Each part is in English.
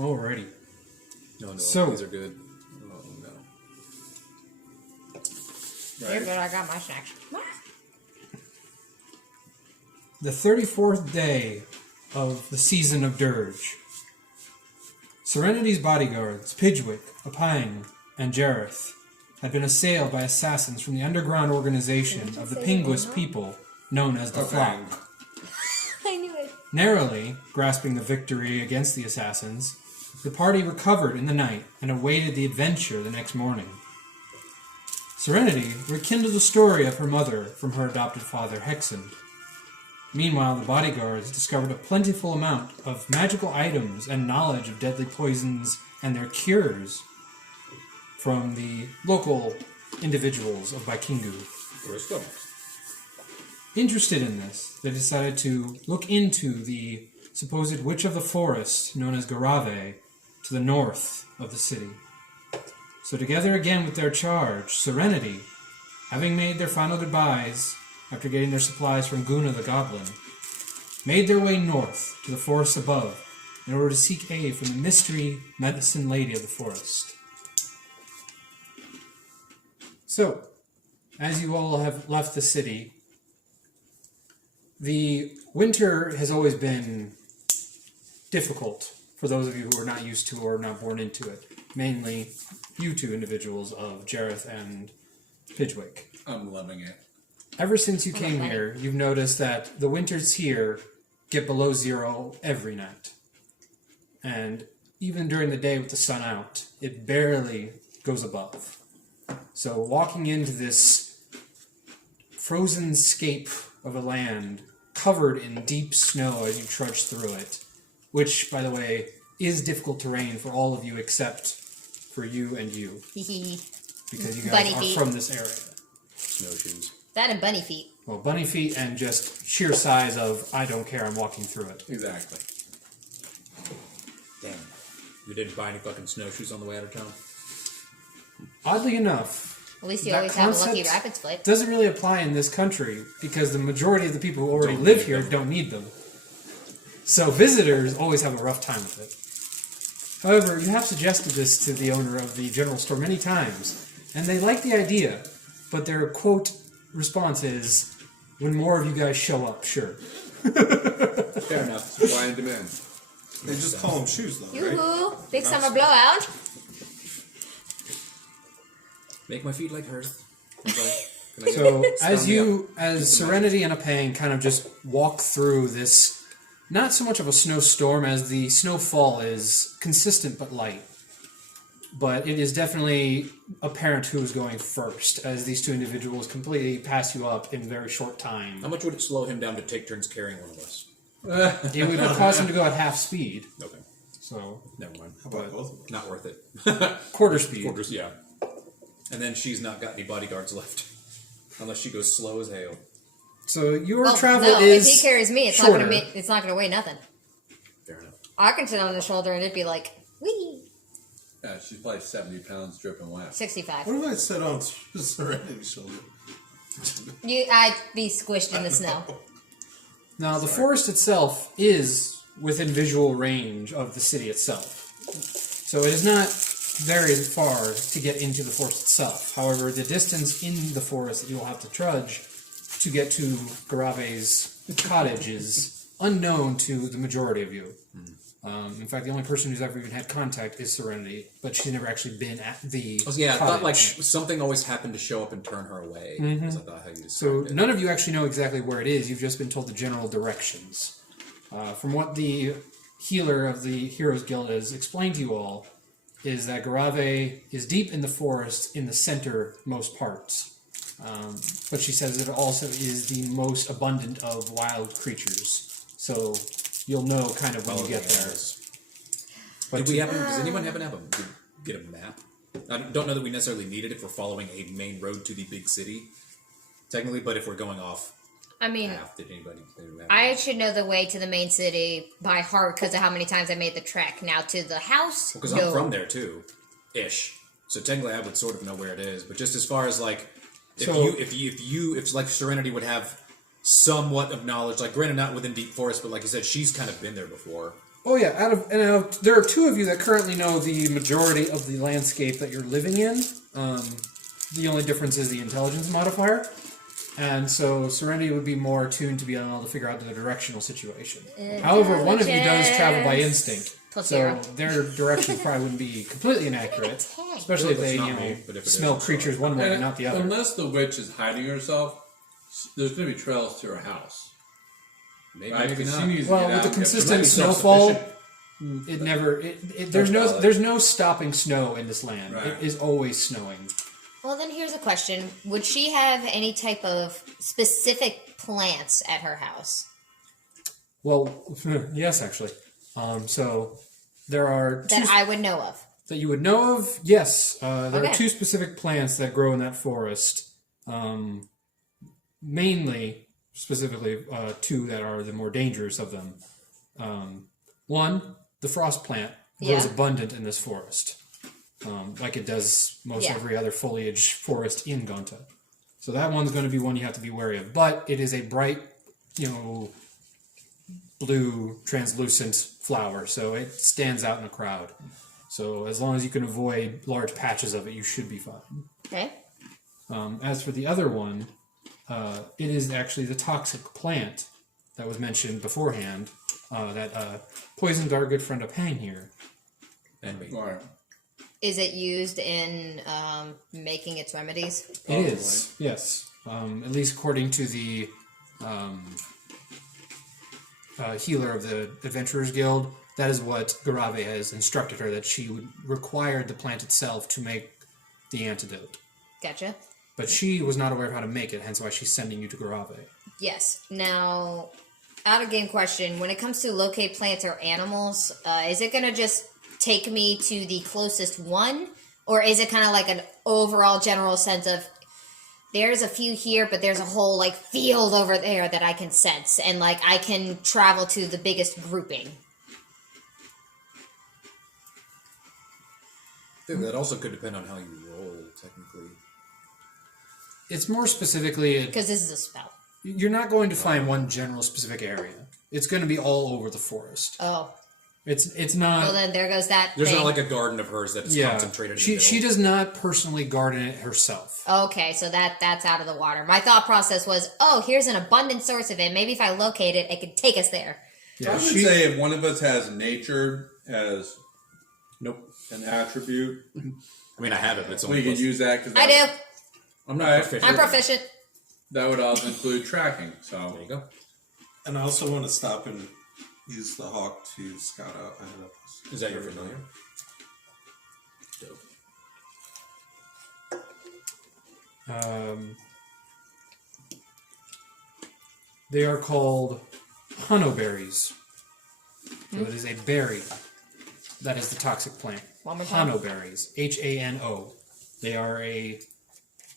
Alrighty. No, So, these are good. Oh, no. Here, but I got my snacks. The 34th day of the season of Dirge. Serenity's bodyguards, Pidgwick, Baikingu, and Garraves, had been assailed by assassins from the underground organization of the Pinguis people known as the Flock. I knew it. Narrowly grasping the victory against the assassins, the party recovered in the night and awaited the adventure the next morning. Serenity rekindled the story of her mother from her adopted father, Hexen. Meanwhile, the bodyguards discovered a plentiful amount of magical items and knowledge of deadly poisons and their cures from the local individuals of Baikingu. Interested in this, they decided to look into the supposed witch of the forest, known as Garrave, to the north of the city. So together again with their charge, Serenity, having made their final goodbyes after getting their supplies from Guna the Goblin, made their way north to the forests above in order to seek aid from the mystery medicine lady of the forest. So, as you all have left the city, the winter has always been difficult for those of you who are not used to or not born into it. Mainly you two individuals of Jareth and Pidgwick. I'm loving it. Ever since you came here, you've noticed that the winters here get below zero every night. And even during the day with the sun out, it barely goes above. So walking into this frozen scape of a land covered in deep snow as you trudge through it, which, by the way, is difficult terrain for all of you except for you and you. Because you guys are from this area. Snowshoes. That and bunny feet. Well, bunny feet and just sheer size of, I don't care, I'm walking through it. Exactly. Damn. You didn't buy any fucking snowshoes on the way out of town? Oddly enough, At least you that always have a concept lucky rapid split. doesn't really apply in this country because the majority of the people who already live here don't need them. So visitors always have a rough time with it. However, you have suggested this to the owner of the general store many times, and they like the idea, but their quote response is, when more of you guys show up, sure. Fair enough. Supply and demand. They just call them shoes, though, right? Yoo-hoo! Big summer blowout. Make my feet like hers. So as Serenity and Apang kind of just walk through this, not so much of a snowstorm as the snowfall is consistent but light. But it is definitely apparent who's going first, as these two individuals completely pass you up in a very short time. How much would it slow him down to take turns carrying one of us? It would cause him to go at half speed. Okay. So, Never mind. How about both of them? Not worth it. quarter speed. Quarters, yeah. And then she's not got any bodyguards left. Unless she goes slow as hail. So your Well, travel no, is if he carries me, it's shorter. not gonna weigh nothing. Fair enough. I can sit on his shoulder and it'd be like, wee, Yeah, she's probably 70 pounds dripping wet. 65. What if I sit on Serenity's shoulder? I'd be squished in the snow. Now, the forest itself is within visual range of the city itself. So it is not very far to get into the forest itself. However, the distance in the forest that you will have to trudge to get to Garrave's cottage is unknown to the majority of you. In fact, the only person who's ever even had contact is Serenity, but she's never actually been at the Yeah, I cottage. thought like something always happened to show up and turn her away. Because I thought how you So described it. none of you actually know exactly where it is. You've just been told the general directions. From what the healer of the Heroes Guild has explained to you all, is that Garrave is deep in the forest in the centermost parts. But she says it also is the most abundant of wild creatures. So you'll know kind of when you get there. But Does anyone happen to have get a map? I don't know that we necessarily need it if we're following a main road to the big city, technically, but if we're going off I mean, path, did anybody have I should know the way to the main city by heart because of how many times I made the trek. Now to the house, Because no. I'm from there too, ish. So technically, I would sort of know where it is. But just as far as like, if like Serenity would have somewhat of knowledge, like granted not within deep forest, but like you said, she's kind of been there before. Oh yeah, there are two of you that currently know the majority of the landscape that you're living in. The only difference is the intelligence modifier. And so Serenity would be more attuned to be able to figure out the directional situation. However, one of you does travel by instinct. Plus So zero. their directions probably wouldn't be completely inaccurate. Especially if Well, they, it's not me, but if it is, smell I'm creatures one way and not the other. Unless the witch is hiding herself, there's going to be trails to her house. Maybe, Right? maybe 'Cause not. she needs to Well, get with out the and get consistent some- snowfall, it never. valid. There's no stopping snow in this land. Right. It is always snowing. Well, then here's a question: would she have any type of specific plants at her house? Well, yes, actually. So there are two That I would know of. that you would know of. Yes, there are Okay. two specific plants that grow in that forest. Mainly, specifically, two that are the more dangerous of them. One, the frost plant grows Yeah. abundant in this forest, like it does most Yeah. every other foliage forest in Gonta. So that one's going to be one you have to be wary of. But it is a bright, blue, translucent flower, so it stands out in a crowd. So as long as you can avoid large patches of it, you should be fine. Okay. As for the other one, it is actually the toxic plant that was mentioned beforehand that poisoned our good friend Upang here. And me. Right. Is it used in making its remedies? It is, yes. At least according to the healer of the Adventurers Guild, that is what Garrave has instructed her, that she would require the plant itself to make the antidote. Gotcha. But she was not aware of how to make it, hence why she's sending you to Garrave. Yes. Now, out of game question: when it comes to locate plants or animals, is it gonna just take me to the closest one, or is it kind of like an overall general sense of there's a few here, but there's a whole like field over there that I can sense, and like I can travel to the biggest grouping? I think that also could depend on how you roll, technically. It's more specifically, Because this is a spell. you're not going to find one general specific area. It's going to be all over the forest. Oh, It's not. well then there goes that There's thing. not like a garden of hers that is concentrated in the She middle. does not personally garden it herself. Okay, so that's out of the water. My thought process was, oh, here's an abundant source of it. Maybe if I locate it, it could take us there. Yeah, I would say if one of us has nature as an attribute, I mean, I have it, but it's only we could plus- use that. Cause I do. I'm not proficient. I'm proficient. That would also include tracking. So There you go. And I also want to stop and use the hawk to scout out ahead of us. Is that your familiar? Dope. They are called Hanoberries. So it is a berry. That is the toxic plant. One more time. Hanoberries. Hano. They are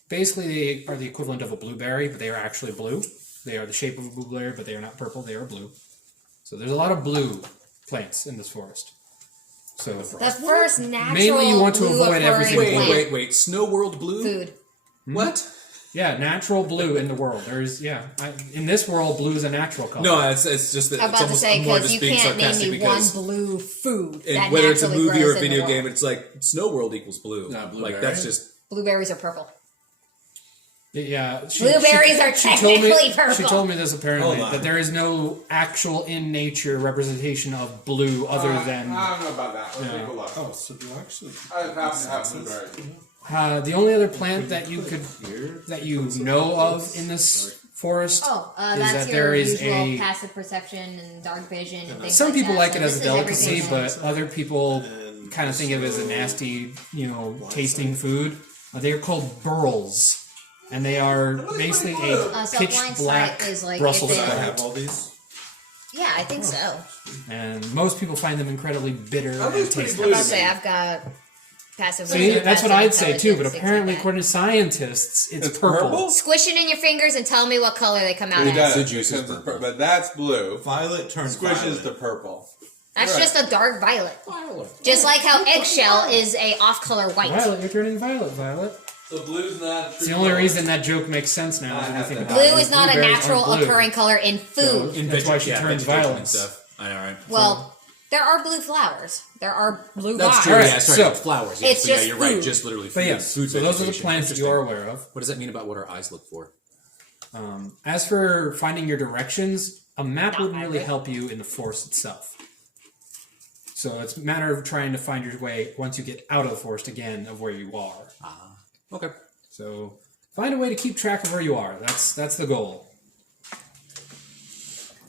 basically they are the equivalent of a blueberry, but they are actually blue. They are the shape of a blueberry, but they are not purple, they are blue. So there's a lot of blue plants in this forest. So The first natural Mainly you want to blue avoid everything occurring blue. plant. Snow World Blue? Food. What? yeah, natural blue in the world. There's in this world, blue is a natural color. No, it's just that I'm it's about to almost say, more because just you being can't name sarcastic me one because blue food that whether it's a naturally movie or grows a in the video world. game, it's like Snow World equals blue. Not Like blueberry. that's just Blueberries are purple. Yeah, Blueberries are technically purple. She told me this apparently, Hold on. that there is no actual in nature representation of blue other than I don't know about that. Let's Yeah. take a look. Oh, so do you actually? I happen to have blueberries. the only other plant that you know of in this forest. Oh, is that's that your there is usual a- passive perception and dark vision and things Some like people that. like So it as this a is delicacy, everything but other people And kind of think of it as a nasty, tasting food. They are called burls, and they are basically a so pitch blind black sight is like Brussels if it- I sprout. have all these. Yeah, I think so. And most people find them incredibly bitter and I'm about tasteless. to say I've got passive. See, wisdom, that's what passive I'd say too, but intelligence, things apparently, like that. according to scientists, it's purple. Squish it in your fingers and tell me what color they come out It as. does. The juice is because purple. but that's blue. Violet turns Squishes violet. to purple. That's just a dark violet. Just like how eggshell is a off-color white. Violet, you're turning violet, Violet. So blue's not. It's the only reason that joke makes sense now. Is when you think about Blue it. is not a Blueberries natural aren't blue. occurring color in food. That's why she turns vegetation violet. and stuff. I know, right? Well, There are blue flowers. There are blue That's vines. true. Alright, Yeah, sorry. so- flowers. It's Yeah, just you're right. food. Just literally food. But yes, food so those are the vegetation. plants that you are aware of. What does that mean about what our eyes look for? As for finding your directions, a map Not wouldn't really accurate. help you in the forest itself. So it's a matter of trying to find your way once you get out of the forest again of where you are. Okay. So find a way to keep track of where you are. That's the goal.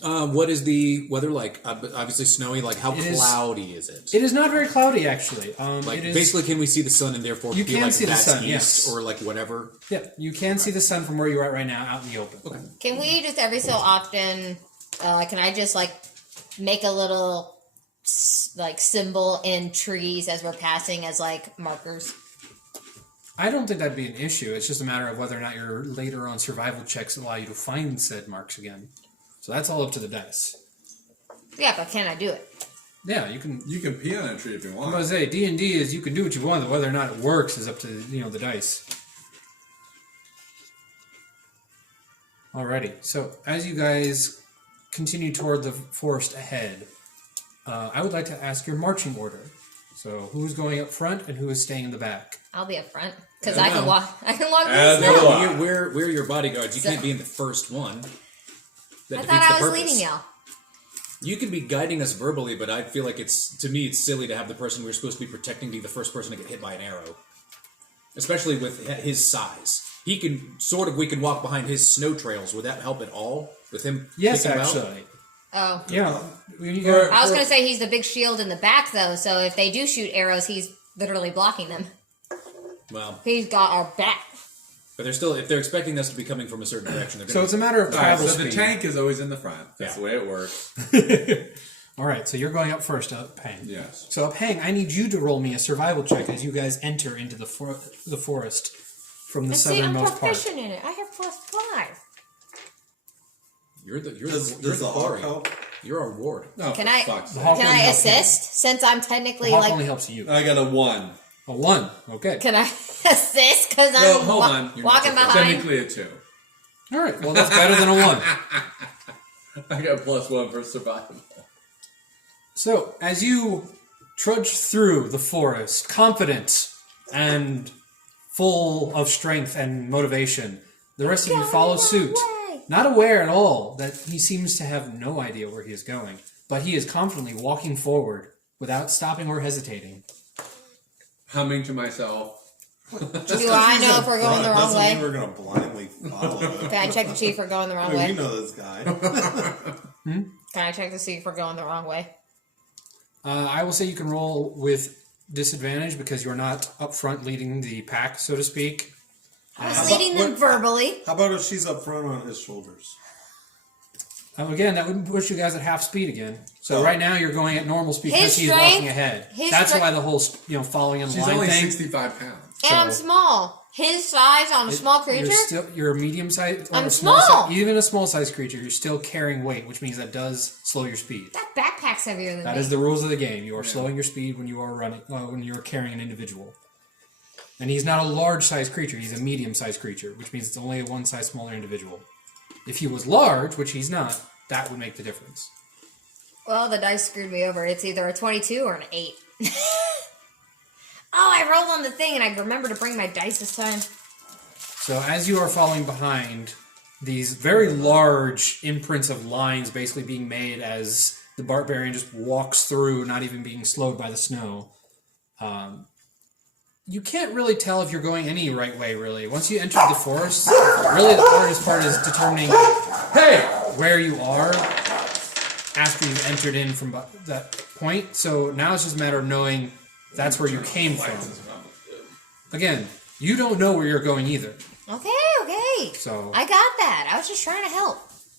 What is the weather like? Obviously snowy. Like, how It is- cloudy is it? It is not very cloudy, actually. Like, it is, basically, can we see the sun and therefore You feel can like see the that's sun, east yes. or like whatever? yeah, you can see the sun from where you're at right now out in the open. Okay. Can we just every so often, can I just like make a little like symbol in trees as we're passing as like markers? I don't think that'd be an issue. It's just a matter of whether or not your later on survival checks allow you to find said marks again. So that's all up to the dice. Yeah, but can I do it? Yeah, you can. You can pee on a tree if you I'm want. gonna say D&D is you can do what you want, but whether or not it works is up to the dice. Alrighty, so as you guys continue toward the forest ahead, I would like to ask your marching order. So who is going up front and who is staying in the back? I'll be up front because Yeah, I can no. walk. I can walk As this you snow. are. We're your bodyguards. You So- can't be in the first one. That I defeats thought I the was purpose. leading y'all. You can be guiding us verbally, but I feel like it's silly to have the person we're supposed to be protecting be the first person to get hit by an arrow, especially with his size. We can walk behind his snow trails. Would that help at all with him? Yes, kicking him out? actually. Oh, Yeah. I was gonna say he's the big shield in the back though. So if they do shoot arrows, he's literally blocking them. Well, He's got our back. but they're still if they're expecting us to be coming from a certain direction, they're So going it's a matter of All right, travel so the speed. tank is always in the front. That's Yeah. the way it works. All right, so you're going up first, Pang. Yes. So Pang, I need you to roll me a survival check as you guys enter into the forest from the And see, I'm southernmost part. proficient in it. I have +5. You're Does the the hawk quarry. help? You're our ward. No, Can for I? fuck's sake. Hawk Can only I helps him. assist since I'm technically Hawk like? only helps you. I got a 1. A 1. Okay. Can I assist because No, I'm hold on. You're walking not behind? Technically a 2. All right. Well, that's better than a 1. I got +1 for survival. So, as you trudge through the forest, confident and full of strength and motivation, the rest of you follow suit, not aware at all that he seems to have no idea where he is going, but he is confidently walking forward without stopping or hesitating. Humming to myself. Do I know if we're going the wrong Doesn't mean way? we're gonna blindly follow it. Can I check to see if we're going the wrong I mean, we way? know this guy. Can I check to see if we're going the wrong way? I will say you can roll with disadvantage because you're not up front leading the pack, so to speak. I was How leading about- them what- verbally. How about if she's up front on his shoulders? Again, that would push you guys at half speed again. So Oh. right now you're going at normal speed His because he's strength- walking ahead. his That's stre- why the whole following in She's line only thing. 65 pounds. And I'm So- small. His size on a small creature? You're a medium size. I'm small! Even a small size creature, you're still carrying weight, which means that does slow your speed. That backpack's heavier than That me. is the rules of the game. You are slowing your speed when you are running, when you're carrying an individual. And he's not a large size creature; he's a medium sized creature, which means it's only a one size smaller individual. If he was large, which he's not, that would make the difference. Well, the dice screwed me over. It's either a 22 or an 8. Oh, I rolled on the thing and I remember to bring my dice this time. So as you are following behind, these very large imprints of lines basically being made as the barbarian just walks through, not even being slowed by the snow. You can't really tell if you're going any right way, really. Once you enter the forest, really the hardest part is determining where you are after you've entered in from that point. So now it's just a matter of knowing that's where you came from. Again, you don't know where you're going either. Okay. So I got that. I was just trying to help.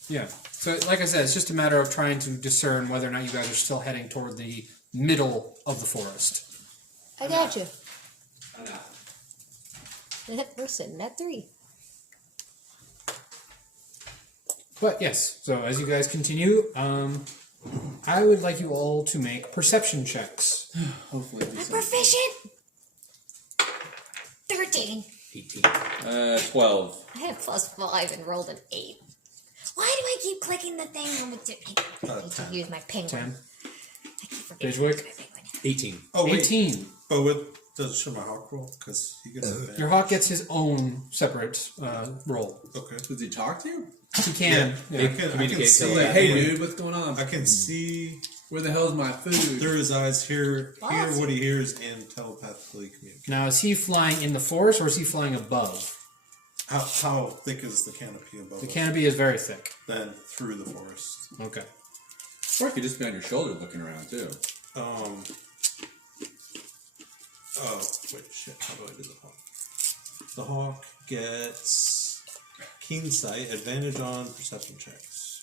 yeah. So like I said, it's just a matter of trying to discern whether or not you guys are still heading toward the middle of the forest. I got you. We're sitting at 3. But yes, so as you guys continue, I would like you all to make perception checks. Hopefully. I'm proficient. 13. 18. 12. I had +5 and rolled an 8. Why do I keep clicking the thing on the tip? I need to use my penguin. 10. I keep Pidgwick? 18. Oh, wait. 18. But does it show my hawk roll? Because he gets advantage. Your hawk gets his own separate roll. Okay. Does he talk to you? He can. They I can communicate see. telepathy. Hey, dude, what's going on? I can see Where the hell's my food? through his eyes, hear what he hears, and telepathically communicate. Now, is he flying in the forest or is he flying above? How thick is the canopy above The us? canopy is very thick. Then through the forest. Okay. Or it could just be on your shoulder looking around, too. Oh, wait, shit. How do I do the hawk? The hawk gets keen sight, advantage on perception checks.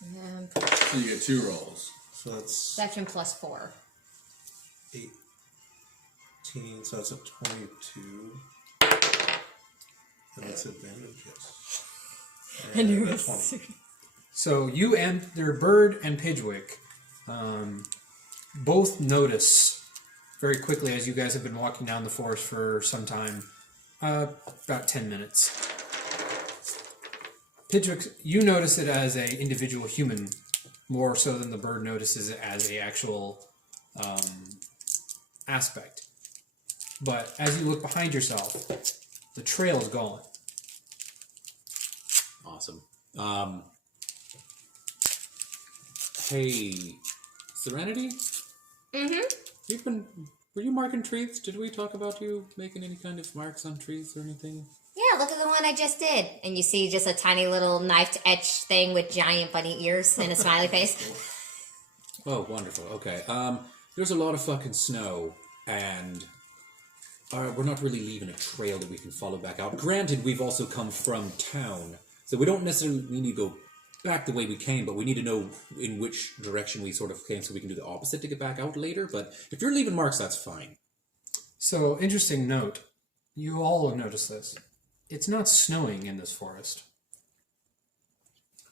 So you get 2 rolls. So that's Perception plus 4. 18, so that's a 22. And that's advantage, yes. And a 20. So you and their bird and Pidgwick both notice very quickly as you guys have been walking down the forest for some time, about 10 minutes. Pidgwick, you notice it as an individual human more so than the bird notices it as a actual aspect. But as you look behind yourself, the trail is gone. Awesome. Hey, Serenity? Mm-hmm. Were you marking trees? Did we talk about you making any kind of marks on trees or anything? Yeah, look at the one I just did. And you see just a tiny little knifed etch thing with giant bunny ears and a smiley face. Oh, wonderful. Okay. There's a lot of fucking snow, and we're not really leaving a trail that we can follow back out. Granted, we've also come from town, so we don't necessarily need to go back the way we came, but we need to know in which direction we sort of came so we can do the opposite to get back out later. But if you're leaving marks, that's fine. So, interesting note. You all have noticed this. It's not snowing in this forest.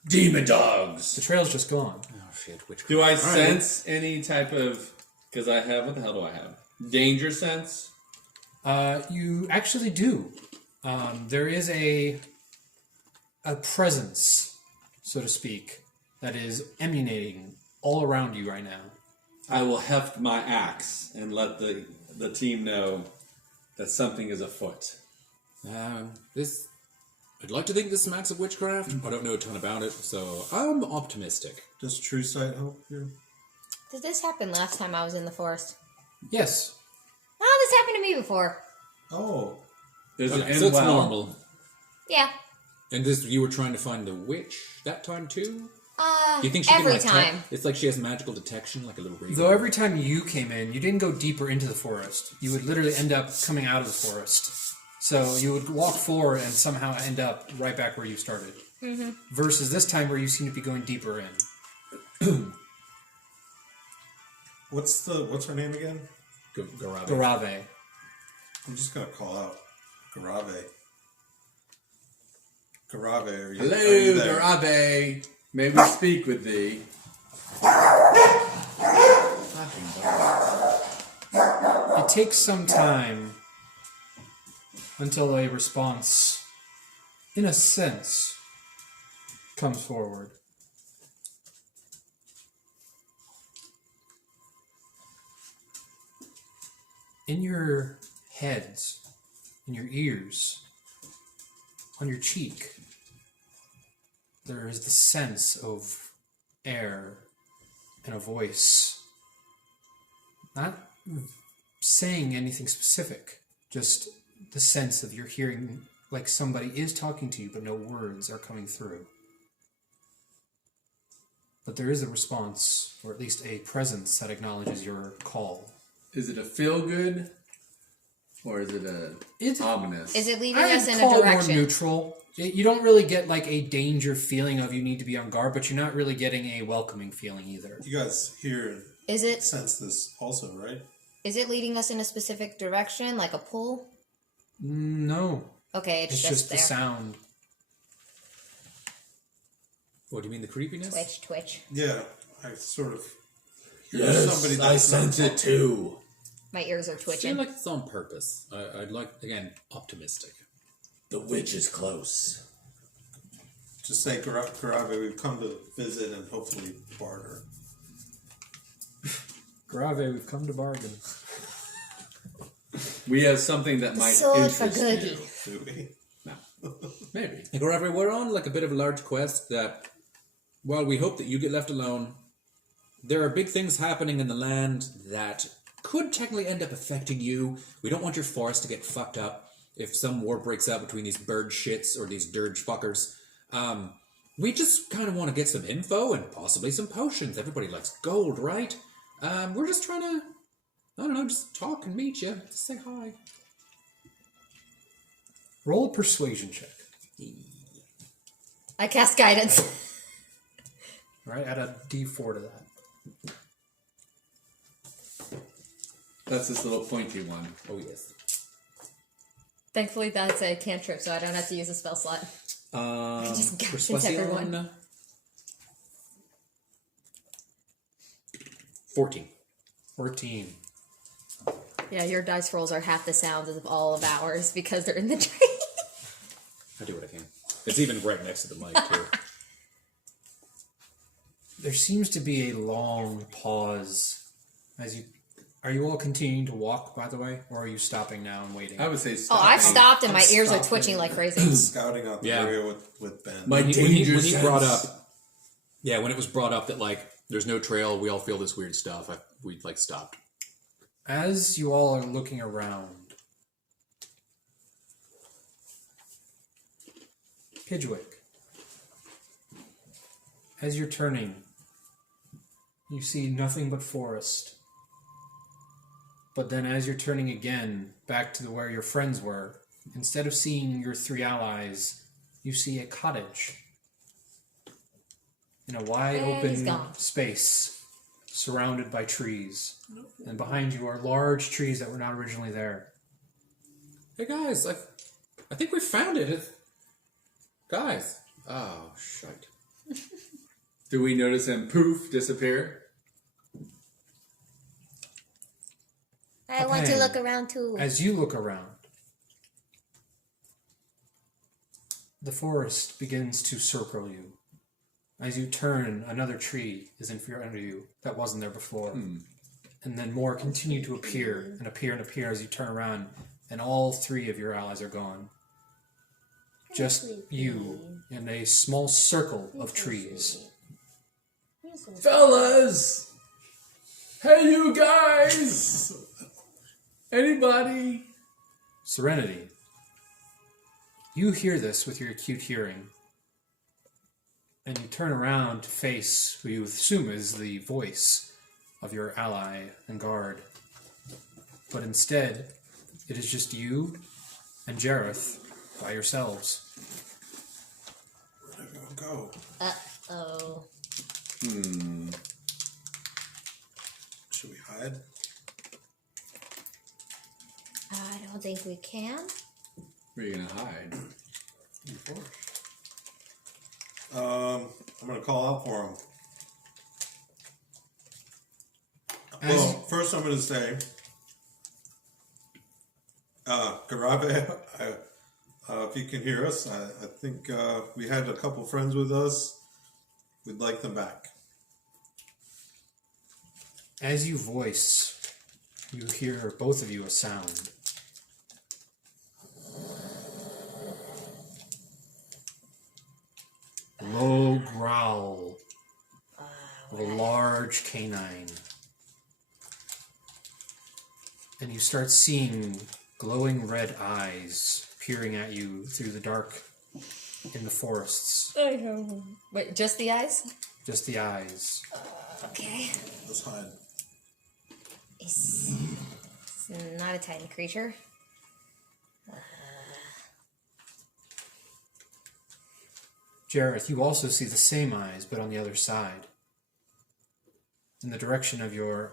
Demon dogs! The trail's just gone. Oh, shit. Which Do I All right. sense any type of... Because I have... What the hell do I have? Danger sense? You actually do. There is a presence, so to speak, that is emanating all around you right now. I will heft my axe and let the team know that something is afoot. I'd like to think this smacks of witchcraft. I don't know a ton about it, so I'm optimistic. Does true sight help you? Did this happen last time I was in the forest? Yes. Oh, this happened to me before. Oh. There's an Okay, so it's well. normal. Yeah. And you were trying to find the witch that time too? Do you think she every can, time. It's like she has magical detection, like a little radar. Though every time you came in, you didn't go deeper into the forest. You would literally end up coming out of the forest. So you would walk forward and somehow end up right back where you started. Mm-hmm. Versus this time where you seem to be going deeper in. What's her name again? Garrave. Garrave. I'm just gonna call out Garrave. Garrave, are you Hello, there? Garrabe. May we speak with thee? It takes some time until a response, in a sense, comes forward. In your heads, in your ears, on your cheek, there is the sense of air and a voice. Not saying anything specific, just the sense of you're hearing like somebody is talking to you, but no words are coming through. But there is a response, or at least a presence that acknowledges your call. Is it a feel-good? Or is it It's ominous? Is it leading I'd us in call a it more direction? neutral. You don't really get like a danger feeling of you need to be on guard, but you're not really getting a welcoming feeling either. You guys hear and Is it sense this also, right? is it leading us in a specific direction, like a pull? No, Okay, it's, it's just the there. sound. What do you mean, the creepiness? Twitch. Yeah, I sort of hear Yes, somebody I that's not sense it too. My ears are I feel twitching. like it's on purpose. I'd like, again, optimistic. The witch is close. Just say, Garrave, we've come to visit and hopefully barter. Garrave, we've come to bargain. We have something that might sword for interest Googie. you. Do we? No. Maybe. Hey, Garrave, we're on like a bit of a large quest that, while we hope that you get left alone, there are big things happening in the land that could technically end up affecting you. We don't want your forest to get fucked up if some war breaks out between these bird shits or these dirge fuckers. We just kind of want to get some info and possibly some potions. Everybody likes gold, right? We're just trying to, I don't know, just talk and meet you. Just say hi. Roll a persuasion check. I cast guidance. All right, add a d4 to that. That's this little pointy one. Oh, yes. Thankfully, that's a cantrip, so I don't have to use a spell slot. Just guidance everyone. 14. 14. Yeah, your dice rolls are half the sound of all of ours because they're in the tree. I do what I can. It's even right next to the mic, too. There seems to be a long pause as you... Are you all continuing to walk, by the way? Or are you stopping now and waiting? I would say Oh, stop. I've stopped and I'm my ears are stopping. twitching like crazy. Scouting out the Yeah. area with Ben. When he danger brought sense. up... Yeah, when it was brought up that, like, there's no trail, we all feel this weird stuff, we, like, stopped. As you all are looking around, Pidgwick, as you're turning, you see nothing but forest. But then as you're turning again back to where your friends were, instead of seeing your three allies, you see a cottage in a wide And he's open gone. space surrounded by trees. And behind you are large trees that were not originally there. Hey, guys, I think we found it. Guys. Oh, shite. Do we notice him poof disappear? I want to look around too. As you look around, the forest begins to circle you. As you turn, another tree is in front of you that wasn't there before. And then more continue to appear and appear and appear as you turn around, and all three of your allies are gone. Just you in a small circle of trees. Fellas! Hey, you guys! Anybody? Serenity, you hear this with your acute hearing, and you turn around to face who you assume is the voice of your ally and guard. But instead, it is just you and Jareth by yourselves. Where'd everyone go? Uh-oh. Should we hide? I don't think we can. Where are you gonna hide? I'm gonna call out for him. As- Well, first I'm gonna say, Garrave, if you can hear us, I think we had a couple friends with us. We'd like them back. As you voice, you hear, both of you, a sound. Low growl of a large canine. And you start seeing glowing red eyes peering at you through the dark in the forests. I know. Wait, just the eyes? Just the eyes. Okay. Let's hide. It's not a tiny creature. Jareth, you also see the same eyes, but on the other side. In the direction of your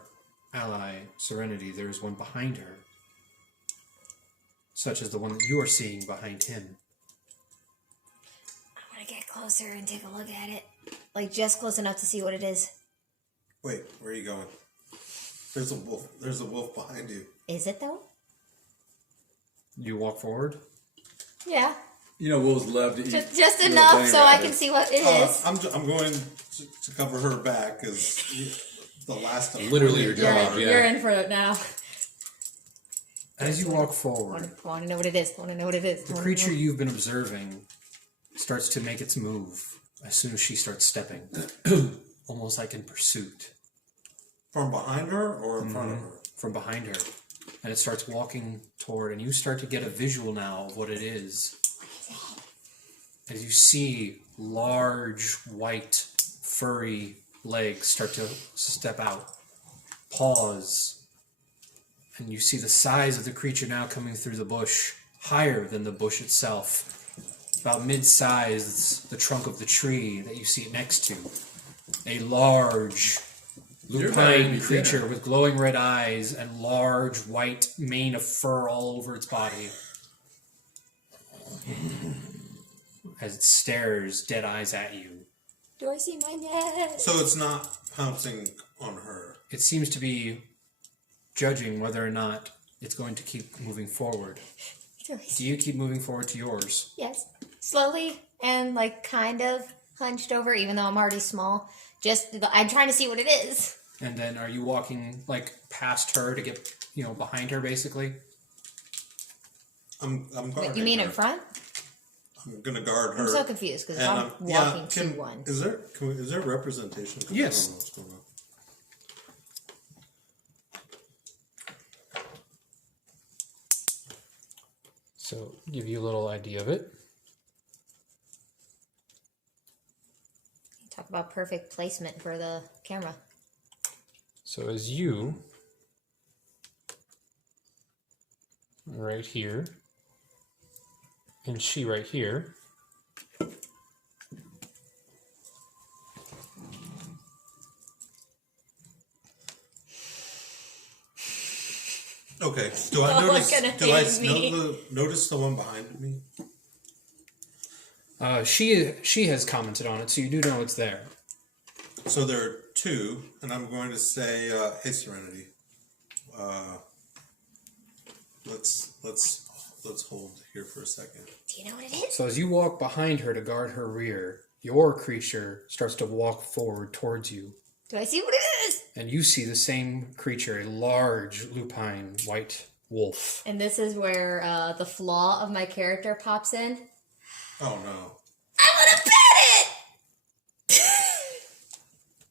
ally, Serenity, there is one behind her, such as the one that you are seeing behind him. I want to get closer and take a look at it. Like, just close enough to see what it is. Wait, where are you going? There's a wolf. There's a wolf behind you. Is it, though? You walk forward. Yeah. You know, wolves love to eat. Just little enough bunny so I rabbits. can see what it is. I'm going to cover her back because the last of Literally your You're, job, you're yeah. in for it now. As you walk forward, I want to know what it is. I want to know what it is. the creature you've been observing starts to make its move as soon as she starts stepping, almost like in pursuit. From behind her or in front of her? From behind her. And it starts walking toward, and you start to get a visual now of what it is. As you see large, white, furry legs start to step out, paws, and you see the size of the creature now coming through the bush, higher than the bush itself, about mid-size, the trunk of the tree that you see it next to. A large lupine creature with glowing red eyes and large white mane of fur all over its body. As it stares dead eyes at you. Do I see my net? So it's not pouncing on her. It seems to be judging whether or not it's going to keep moving forward. Do you keep moving forward to yours? Yes. Slowly and like kind of hunched over, even though I'm already small. I'm trying to see what it is. And then are you walking like past her to get, behind her basically? I'm guarding You mean her. in front? I'm gonna guard her. I'm so confused because And I'm walking to one. Is there representation? 'Cause Yes. I don't know what's going on. So, give you a little idea of it. Talk about perfect placement for the camera. So as you, right here, and she right here, Okay. Do I Oh, notice? gonna Do I hate me. notice the one behind me? she has commented on it, so you do know it's there. So there are two, and I'm going to say, "Hey, Serenity, let's hold here for a second." Do you know what it is? So as you walk behind her to guard her rear, your creature starts to walk forward towards you. Do I see what it is? And you see the same creature, a large lupine white wolf. And this is where the flaw of my character pops in. Oh no! I want to pet it.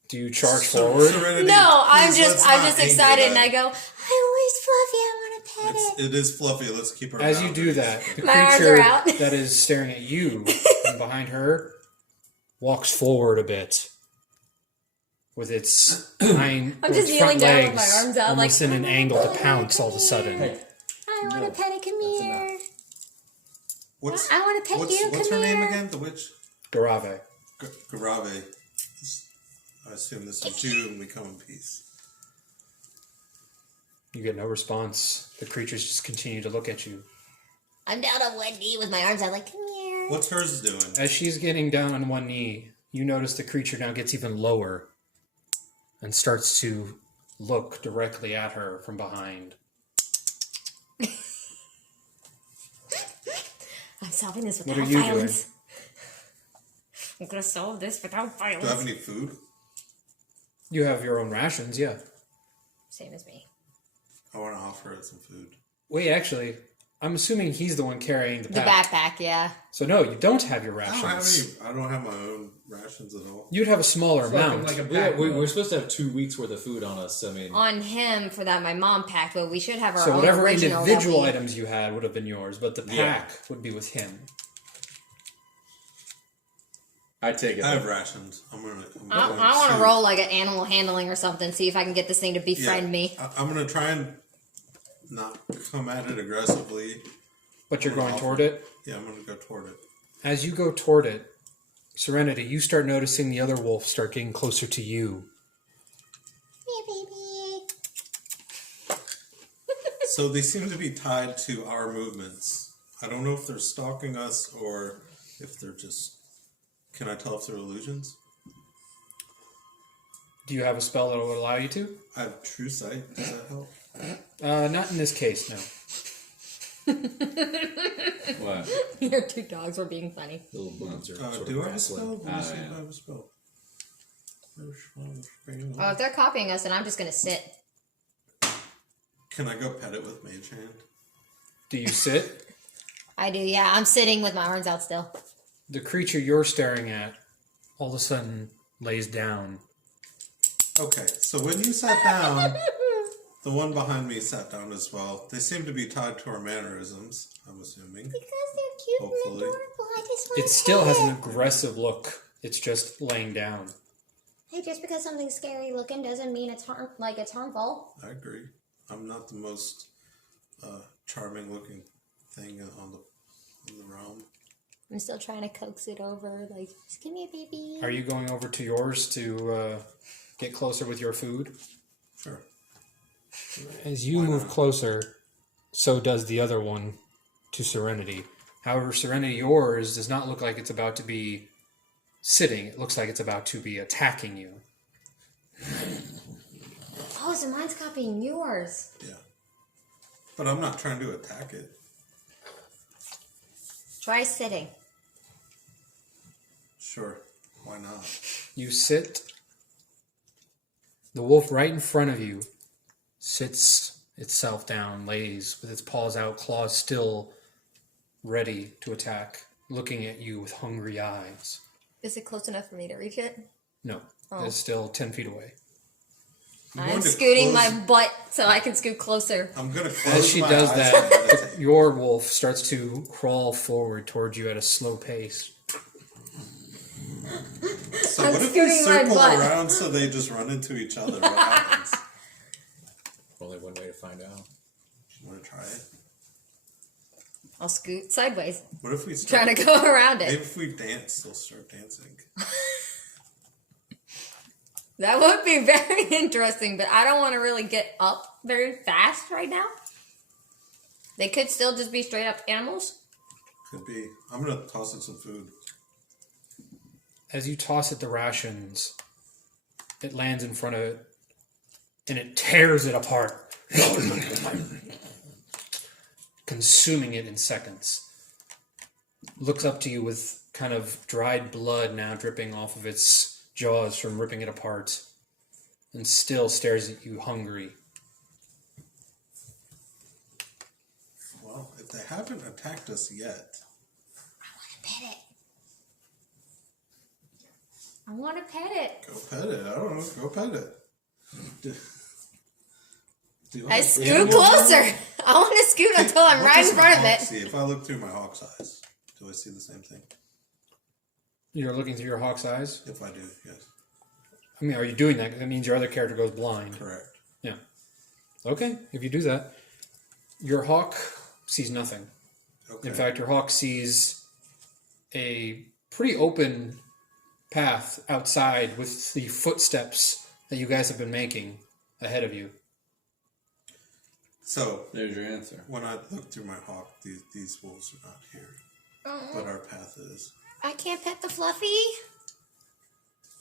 Do you charge forward? Serenity, No, I'm please, let's I'm not just anger excited, and that. I go, "Hi, Fluffy. I want to pet it." It is fluffy. Let's keep her. As you do boundaries. that, the My arms creature are out. that is staring at you from behind her walks forward a bit with its hind, I'm with just its front kneeling down with legs my arms out, almost like, in an "I angle wanna to pet pounce it, all of a come sudden. here. I want to pet it. Come here. What's I want to pet you. what's Come her name here. again? The witch. Garrave. Garrave. I assume this is you, and we come in peace. You get no response. The creatures just continue to look at you. I'm down on one knee with my arms out, like, "Come here." What's hers doing? As she's getting down on one knee, you notice the creature now gets even lower and starts to look directly at her from behind. I'm solving this What without are you violence. I'm gonna solve this without Do I have violence. any food? You have your own rations, yeah. Same as me. I want to offer her some food. Wait, actually, I'm assuming he's the one carrying the The pack. backpack, yeah. So no, you don't have your I rations. don't have any. I don't have my own rations at all. You'd have a smaller amount. Like a Yeah, pack we're supposed to have 2 weeks worth of food on us. I mean, On him for that, my mom packed, but we should have our So own whatever original individual that we- items you had would have been yours, but the pack Yeah. would be with him. I take it. I have rations. I'm I going want to roll like an animal handling or something, see if I can get this thing to befriend me. I'm going to try and not come at it aggressively. But you're I'm gonna going offer- toward it. Yeah, I'm going to go toward it. As you go toward it, Serenity, you start noticing the other wolves start getting closer to you. So they seem to be tied to our movements. I don't know if they're stalking us or if they're just... Can I tell if they're illusions? Do you have a spell that would allow you to? I have true sight. Does that help? Not in this case, no. What? Your two dogs were being funny. little bones are sort Do of I have a spell? wrestling. Let me see yeah. if I have a spell. Oh, if they're copying us, then I'm just gonna sit. Can I go pet it with Mage Hand? Do you sit? I do, yeah. I'm sitting with my arms out still. The creature you're staring at all of a sudden lays down. Okay, so when you sat down, the one behind me sat down as well. They seem to be tied to our mannerisms, I'm assuming. Because they're cute Hopefully. and adorable. I just want It still has an aggressive look. It's just laying down. Hey, just because something's scary looking doesn't mean it's it's harmful. I agree. I'm not the most charming looking thing in the realm. I'm still trying to coax it over, like, just give me a baby. Are you going over to yours to get closer with your food? Sure. As you move closer, so does the other one to Serenity. However, Serenity, yours does not look like it's about to be sitting. It looks like it's about to be attacking you. Oh, so mine's copying yours. Yeah. But I'm not trying to attack it. Try sitting. Sure. Why not? You sit. The wolf right in front of you sits itself down, lays with its paws out, claws still ready to attack, looking at you with hungry eyes. Is it close enough for me to reach it? No, Oh. it's still 10 feet away. I'm scooting my butt so I can scoot closer. I'm gonna close As she my does eyes that, and meditate. your wolf starts to crawl forward towards you at a slow pace. So I'm what if we scooting my circle butt. around so they just run into each other? What happens? Only one way to find out. You want to try it? I'll scoot sideways, What if we start, trying to go around maybe it. if we dance, they'll start dancing. That would be very interesting, but I don't want to really get up very fast right now. They could still just be straight up animals. Could be. I'm gonna toss it some food. As you toss it the rations, it lands in front of it, and it tears it apart, consuming it in seconds. Looks up to you with kind of dried blood now dripping off of its jaws from ripping it apart, and still stares at you hungry. Well, if they haven't attacked us yet, Pet it. I want to pet it. go pet it. I don't know. Go pet it. Do I have scoot animal closer. vision? I want to scoot until I'm What right in does my front of hawk it. See, if I look through my hawk's eyes, do I see the same thing? You're looking through your hawk's eyes? If I do, yes. I mean, are you doing that? That means your other character goes blind. Correct. Yeah. Okay, if you do that. Your hawk sees nothing. Okay. In fact, your hawk sees a pretty open path outside with the footsteps that you guys have been making ahead of you. So, There's your answer. when I look through my hawk, these wolves are not here. But our path is. I can't pet the Fluffy.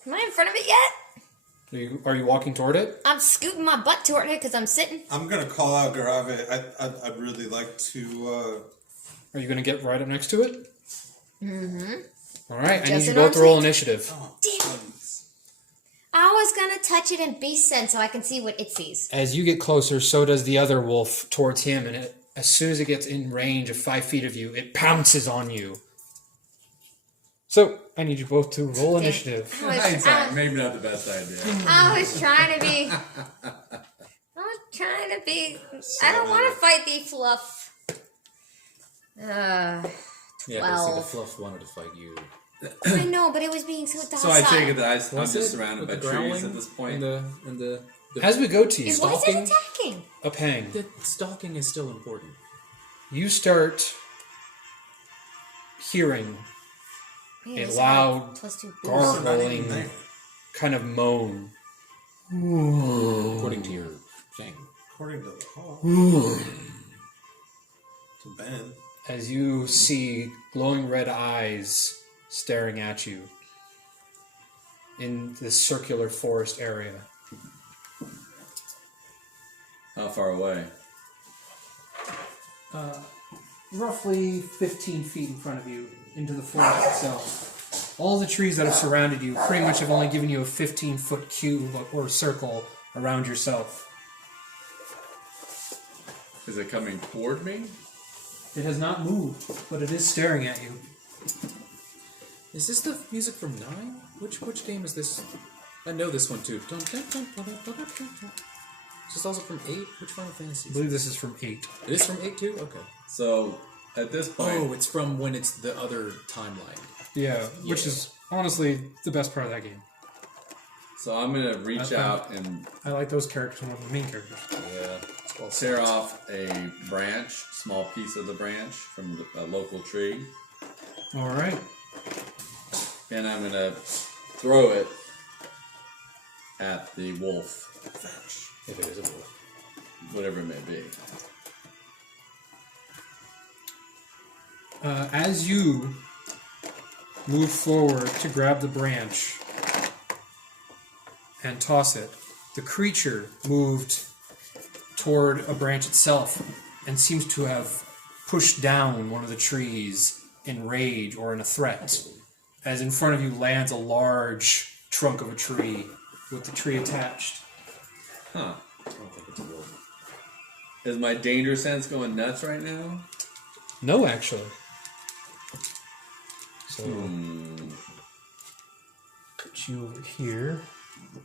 Am I in front of it yet? Are you walking toward it? I'm scooting my butt toward it because I'm sitting. I'm going to call out Garrave. I'd really like to. Are you going to get right up next to it? Mm-hmm. All right, I Just need you an both to arm's roll length. initiative. Oh, Damn it. please. I was going to touch it in beast sense so I can see what it sees. As you get closer, so does the other wolf towards him, and as soon as it gets in range of 5 feet of you, it pounces on you. So, I need you both to roll initiative. Hindsight, maybe not the best idea. I was trying to be. I don't want to fight the Fluff. Yeah, but see, the 12. fluff wanted to fight you. I know, but it was being so docile. So I take it that I'm Was just it? surrounded by With the trees growling at this point. And the As we go to you, Why is it stalking attacking? a pang, the stalking is still important. you start hearing Man, a this loud is +2 boost. They're not even gargling there. kind of moan. According to your thing. According to the hawk. To Ben. As you see glowing red eyes staring at you in this circular forest area. How far away? Roughly 15 feet in front of you, into the forest itself. all the trees that have surrounded you pretty much have only given you a 15-foot cube or circle around yourself. Is it coming toward me? It has not moved, but it is staring at you. Is this the music from 9? Which game is this? I know this one too. Is this also from 8? Which Final Fantasy? I believe this is from 8. It is from 8 too? Okay. So, at this point... Oh, it's from when it's the other timeline. Yeah, which is honestly the best part of that game. So I'm going to reach out and... I like those characters more than the main characters. Yeah. tear off a branch, small piece of the branch from a local tree. All right. And I'm going to throw it at the wolf. If it is a wolf. Whatever it may be. As you move forward to grab the branch and toss it, the creature moved toward a branch itself and seems to have pushed down one of the trees in rage or in a threat, as in front of you lands a large trunk of a tree with the tree attached. Huh. I don't think it's a wolf. Is my danger sense going nuts right now? No, actually. So, put you over here.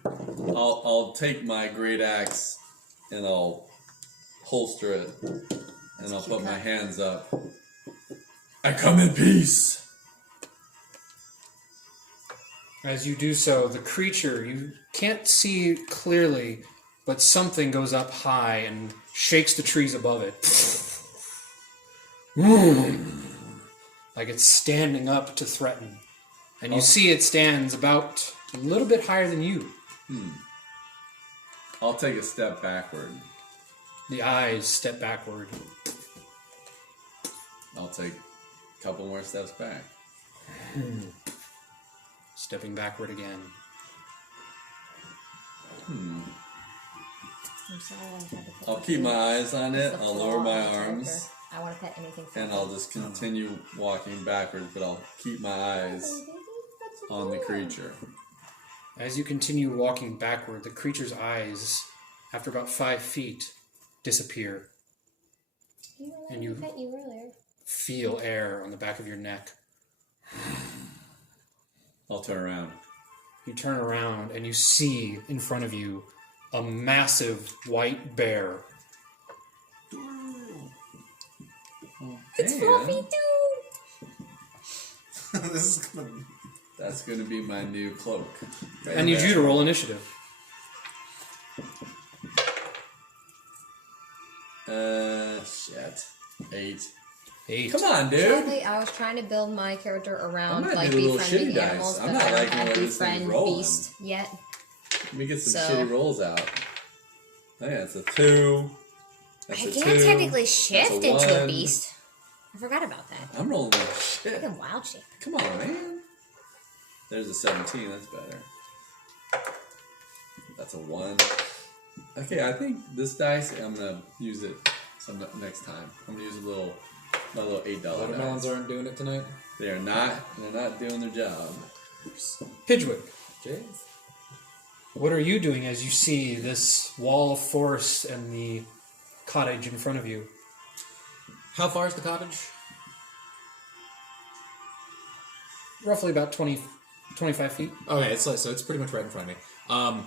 I'll take my great axe and I'll holster it and I'll put my hands up. I come in peace. As you do so, the creature, you can't see clearly, but something goes up high and shakes the trees above it. Like it's standing up to threaten. And you see it stands about a little bit higher than you. I'll take a step backward. The eyes step backward. I'll take a couple more steps back. Stepping backward again. I'm sorry I had to put I'll my keep feet my eyes on it. against the I'll floor lower on my the character. arms. I want to pet anything. And I'll just continue walking backwards, but I'll keep my eyes on the creature. As you continue walking backward, the creature's eyes, after about 5 feet, disappear. And you pet you earlier. feel air on the back of your neck. I'll turn around. You turn around and you see in front of you a massive white bear. It's fluffy too. This is gonna be... That's going to be my new cloak. I need you to roll initiative. Shit. 8. 8. Come on, dude. Sadly, I was trying to build my character around I'm not like doing little befriending shitty dice. animals, I'm but not I don't liking have where this thing's befriend rolling. beast yet. Let me get some So- shitty rolls out. Oh, yeah, it's a 2. That's I a can't 2. technically shift That's a into a 1. beast. I forgot about that. I'm rolling like I shit. can wild shape. Come on, man. There's a 17. That's better. That's a 1. Okay, I think this dice, I'm going to use it next time. I'm going to use my little $8 Watermelons dice. aren't doing it tonight. They're not doing their job. Pidgwick, James? what are you doing as you see this wall of forest and the cottage in front of you? How far is the cottage? Roughly about 25 feet. Okay, so it's pretty much right in front of me.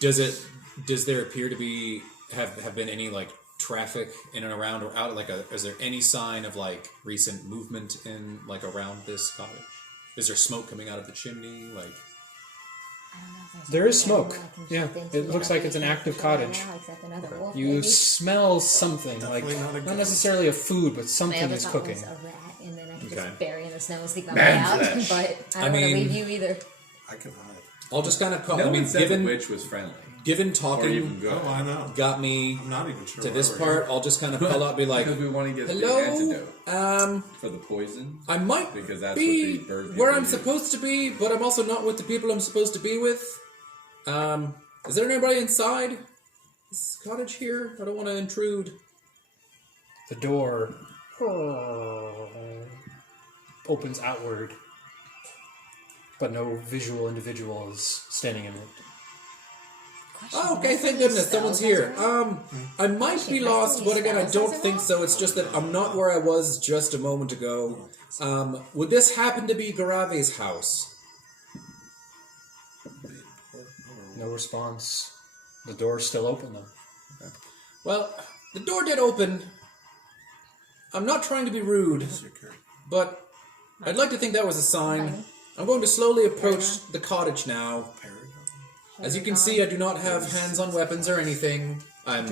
Does there appear to be have been any like traffic in and around or out? Is there any sign of like recent movement in like around this cottage? Is there smoke coming out of the chimney? Like I don't know if there's There is any animal smoke. I can Yeah, shift into it looks that like it's an I can active control cottage. now, except another wolf, You maybe. smell something, Definitely like not a not ghost. necessarily a food, but My something other is thought cooking. was a rat, and then I could Okay. just bury in the snow and sleep my way out. Man flesh. But I I don't want to mean- leave you either. I can hide. I'll just kind of call. No I mean, one said the given witch was friendly. given Or even talking good. Oh, I know. got me I'm not even sure to why this we're part, here. I'll just kind of call out, and be like, Because we want to get the "Hello, antidote for the poison. I might Because that's be what the bird where people I'm use. supposed to be, but I'm also not with the people I'm supposed to be with. Is there anybody inside this cottage here? I don't want to intrude." The door opens outward, but no visual individual is standing in it. Oh, okay, thank goodness, someone's here. I might be lost, but again, I don't think so. It's just that I'm not where I was just a moment ago. Would this happen to be Garrave's house? No response. The door's still open, though. Well, the door did open. I'm not trying to be rude, but I'd like to think that was a sign. I'm going to slowly approach the cottage now. As you can see, I do not have hands-on weapons or anything. I'm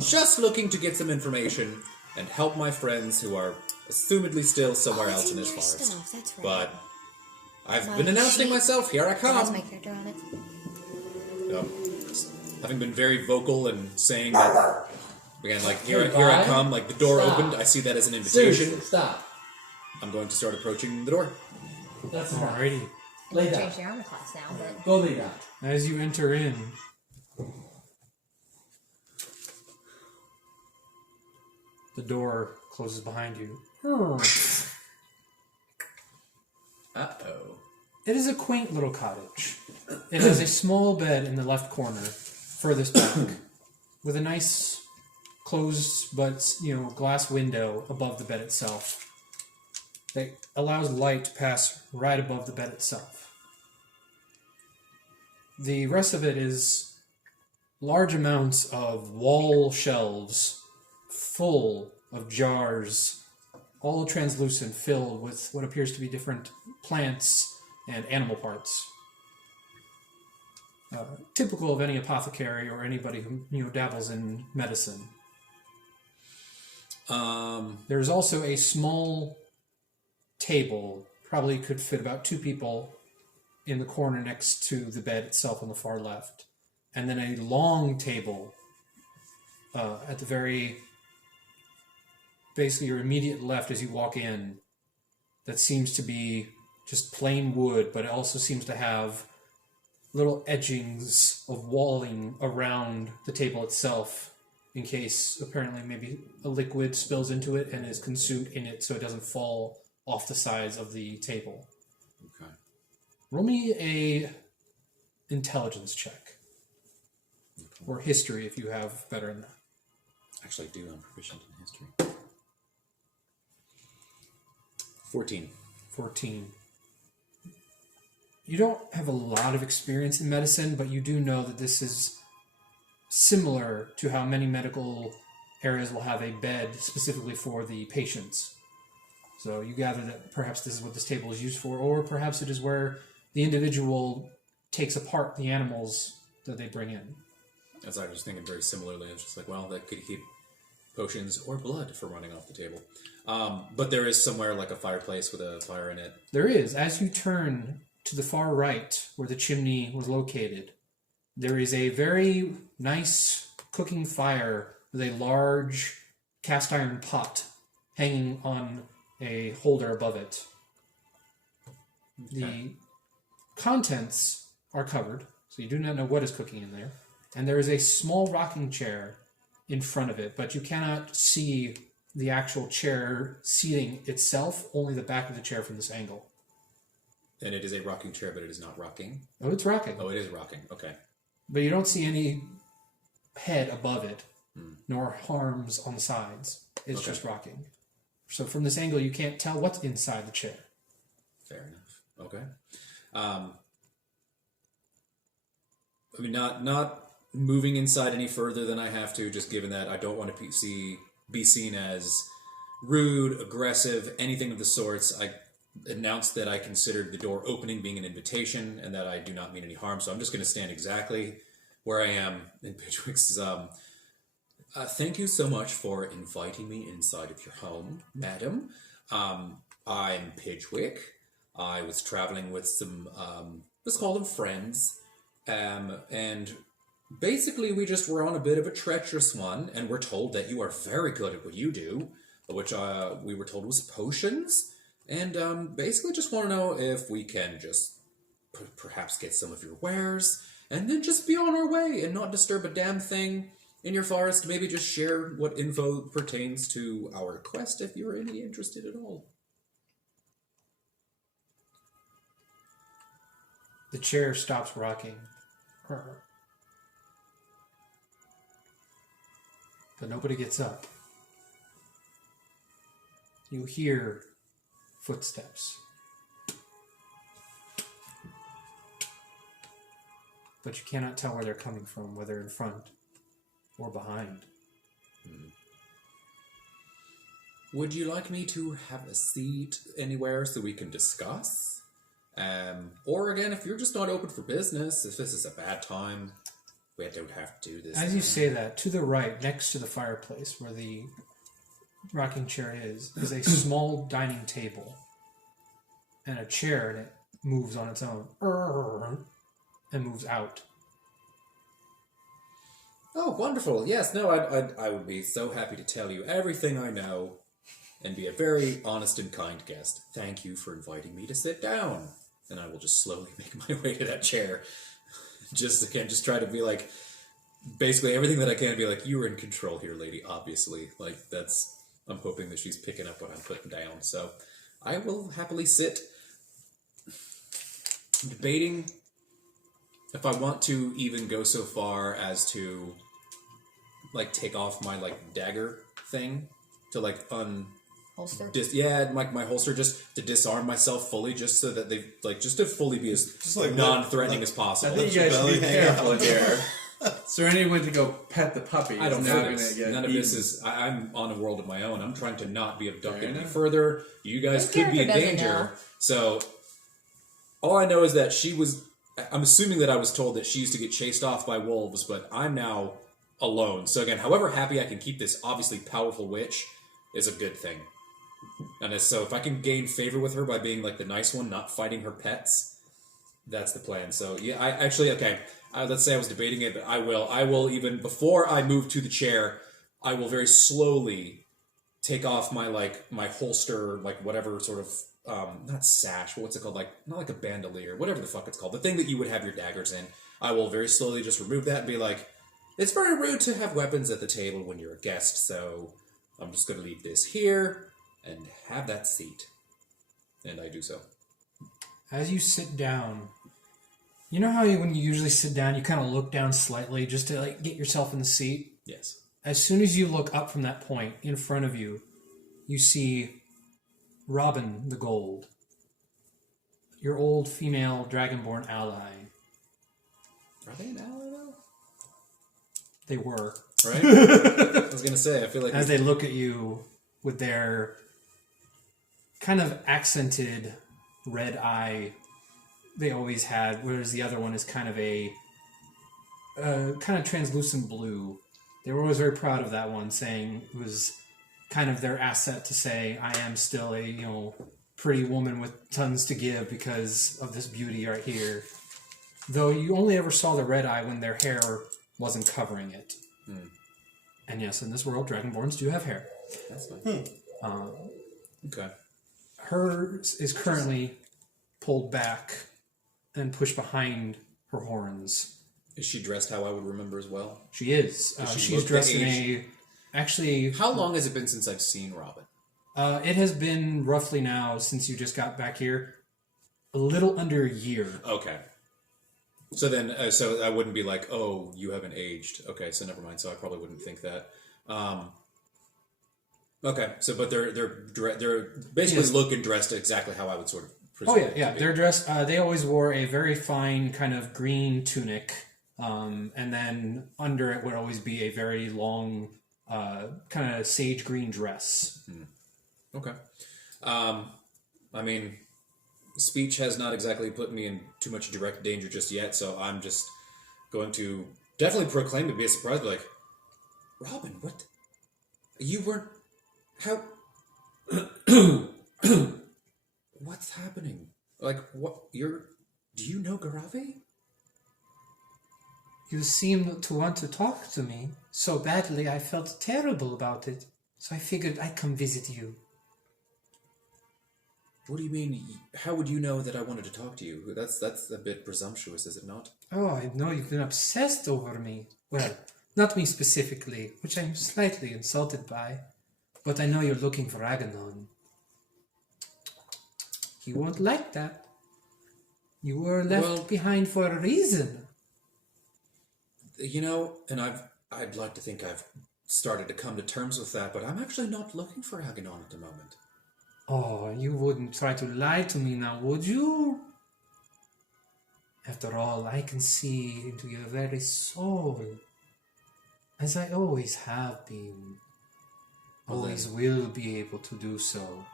just looking to get some information and help my friends who are assumedly still somewhere else in this forest. That's right. But I've been announcing myself. Here I It has come. my character on it. Having been very vocal and saying that, again, like, here I come, like, the door opened, I see that as an invitation. Seriously, stop. I'm going to start approaching the door. That's enough. Alrighty. Lay I down. changed the armor class now, but Go lay down. As you enter in, the door closes behind you. Uh-oh. It is a quaint little cottage. It has a small bed in the left corner, furthest back, with a nice closed but glass window above the bed itself that allows light to pass right above the bed itself. The rest of it is large amounts of wall shelves full of jars, all translucent, filled with what appears to be different plants and animal parts. Typical of any apothecary or anybody who dabbles in medicine. There's also a small table, probably could fit about 2 people, in the corner next to the bed itself on the far left. And then a long table at the very, basically your immediate left as you walk in, that seems to be just plain wood, but it also seems to have little edgings of walling around the table itself in case apparently maybe a liquid spills into it and is consumed in it so it doesn't fall off the sides of the table. Okay. Roll me a intelligence check. Or history if you have better in that. Actually, I do. I'm proficient in history. 14. 14. You don't have a lot of experience in medicine, but you do know that this is similar to how many medical areas will have a bed specifically for the patients. So you gather that perhaps this is what this table is used for, or perhaps it is where the individual takes apart the animals that they bring in. As I was thinking very similarly, I was just like, well, that could keep potions or blood from running off the table. But there is somewhere like a fireplace with a fire in it. There is. As you turn to the far right, where the chimney was located, there is a very nice cooking fire with a large cast iron pot hanging on a holder above it. Okay. The contents are covered, so you do not know what is cooking in there. And there is a small rocking chair in front of it, but you cannot see the actual chair seating itself, only the back of the chair from this angle. And it is a rocking chair, but it is not rocking. Oh, it's rocking. Oh, it is rocking. Okay. But you don't see any head above it, nor arms on the sides. It's just rocking. So from this angle, you can't tell what's inside the chair. Fair enough. Okay. I mean, not moving inside any further than I have to, just given that I don't want to be seen as rude, aggressive, anything of the sorts. I announced that I considered the door opening being an invitation and that I do not mean any harm, so I'm just going to stand exactly where I am in Pidgwick's. Thank you so much for inviting me inside of your home, madam. I'm Pidgwick. I was traveling with some, let's call them friends, and basically we just were on a bit of a treacherous one, and we're told that you are very good at what you do, which we were told was potions. And basically just want to know if we can just perhaps get some of your wares and then just be on our way and not disturb a damn thing in your forest. Maybe just share what info pertains to our quest if you're any interested at all. The chair stops rocking. But nobody gets up. You hear footsteps. But you cannot tell where they're coming from, whether in front or behind. Would you like me to have a seat anywhere so we can discuss? Or again, if you're just not open for business, if this is a bad time, we don't have to do this. As you say that, to the right, next to the fireplace where the rocking chair is a small dining table and a chair, and it moves on its own and moves out. Oh, wonderful. Yes, no, I would be so happy to tell you everything I know and be a very honest and kind guest. Thank you for inviting me to sit down. And I will just slowly make my way to that chair. Just try to be like, basically everything that I can, be like, you're in control here, lady, obviously. Like, I'm hoping that she's picking up what I'm putting down. So I will happily sit. I'm debating if I want to even go so far as to, like, take off my, like, dagger thing to, like, Holster? my holster, just to disarm myself fully, just so that they, like, just to fully be as like non-threatening as I possible. think you guys should be careful here. Serenity went to go pet the puppy. I don't He's know now this. gonna get None of eaten. this is... I'm on a world of my own. I'm trying to not be abducted Fair any enough. further. You guys This could be in character doesn't danger. know. So, all I know is that she was... I'm assuming that I was told that she used to get chased off by wolves, but I'm now alone. So again, however happy I can keep this obviously powerful witch is a good thing. And so if I can gain favor with her by being like the nice one, not fighting her pets, that's the plan. So yeah, I actually, okay, let's say I was debating it, but I will even, before I move to the chair, I will very slowly take off my holster, like whatever sort of, not sash, what's it called? Like, not like a bandolier, whatever the fuck it's called. The thing that you would have your daggers in. I will very slowly just remove that and be like, it's very rude to have weapons at the table when you're a guest, so I'm just going to leave this here and have that seat. And I do so. As you sit down, you know how when you usually sit down, you kind of look down slightly just to like get yourself in the seat? Yes. As soon as you look up from that point, in front of you, you see Robin the Gold, your old female dragonborn ally. Are they an ally though? They were. Right? I was going to say, I feel like... As they look at you with their kind of accented red eye they always had, whereas the other one is kind of a kind of translucent blue. They were always very proud of that one, saying it was kind of their asset to say, I am still a, pretty woman with tons to give because of this beauty right here. Though you only ever saw the red eye when their hair wasn't covering it. And yes, in this world, Dragonborns do have hair. That's fine. Okay. Hers is currently pulled back and pushed behind her horns. Is she dressed how I would remember as well? She is. Does she She's look dressed the in age? Actually... How long has it been since I've seen Robin? It has been roughly now, since you just got back here, a little under a year. Okay. So then, so I wouldn't be like, oh, you haven't aged. Okay, so never mind. So I probably wouldn't think that. Okay, so but they're basically Yes. look and dressed exactly how I would sort of Oh presume. yeah, yeah. They're dressed. They always wore a very fine kind of green tunic, and then under it would always be a very long, kind of sage green dress. Okay. I mean, speech has not exactly put me in too much direct danger just yet, so I'm just going to definitely proclaim it, be a surprise, be like, Robin, what? You weren't... How... What's happening? Like, what? Do you know Garrave? You seem to want to talk to me so badly. I felt terrible about it, so I figured I'd come visit you. What do you mean? How would you know that I wanted to talk to you? That's a bit presumptuous, is it not? Oh, I know you've been obsessed over me. Well, not me specifically, which I'm slightly insulted by, but I know you're looking for Aganon. He won't like that. You were left behind for a reason. You know, and I'd like to think I've started to come to terms with that, but I'm actually not looking for Aganon at the moment. Oh, you wouldn't try to lie to me now, would you? After all, I can see into your very soul, as I always have been. Always will be able to do so.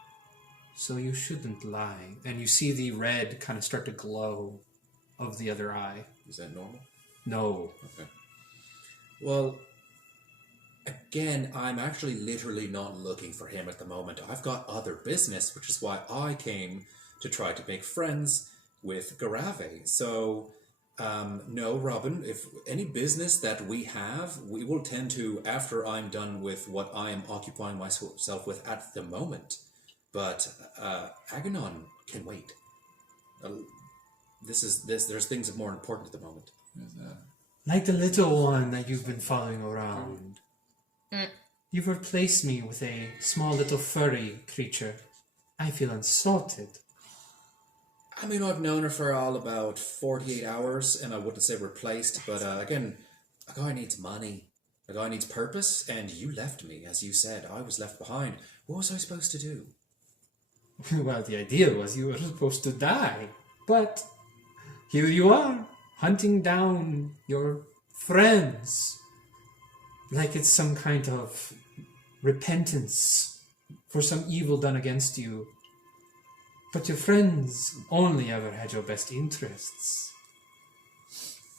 So you shouldn't lie. And you see the red kind of start to glow of the other eye. Is that normal? No. Okay. Well, again, I'm actually literally not looking for him at the moment. I've got other business, which is why I came to try to make friends with Garrave. So, no, Robin, if any business that we have, we will tend to after I'm done with what I am occupying myself with at the moment. But Aganon can wait. There's things more important at the moment. Like the little one that you've been following around. You've replaced me with a small little furry creature. I feel insulted. I mean, I've known her for all about 48 hours, and I wouldn't say replaced, but again, a guy needs money. A guy needs purpose, and you left me, as you said. I was left behind. What was I supposed to do? Well, the idea was you were supposed to die. But here you are, hunting down your friends. Like it's some kind of repentance for some evil done against you. But your friends only ever had your best interests.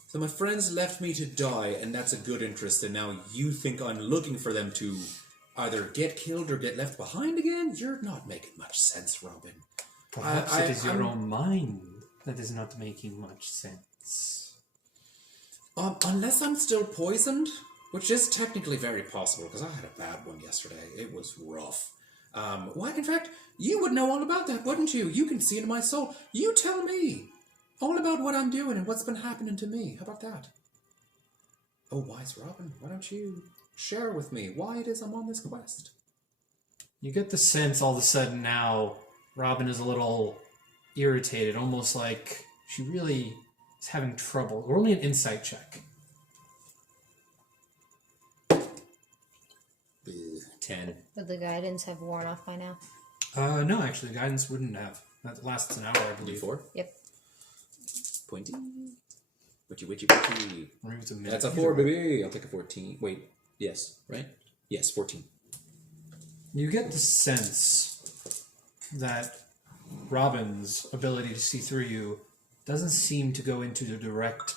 So my friends left me to die, and that's a good interest, and now you think I'm looking for them to either get killed or get left behind again? You're not making much sense, Robin. Perhaps it is your own mind that is not making much sense. Unless I'm still poisoned, which is technically very possible, because I had a bad one yesterday. It was rough. Well, in fact, you would know all about that, wouldn't you? You can see into my soul. You tell me all about what I'm doing and what's been happening to me. How about that? Oh, wise Robin, why don't you share with me why it is I'm on this quest? You get the sense all of a sudden now Robin is a little irritated, almost like she really is having trouble. Roll me an insight check. 10. Would the guidance have worn off by now? No, actually, guidance wouldn't have. That lasts an hour, I believe. D4? Yep. Pointy. Witchy. Remove the minute. That's a 4, baby. I'll take a 14. Wait. Yes, right? Yes, 14. You get the sense that Robin's ability to see through you doesn't seem to go into the direct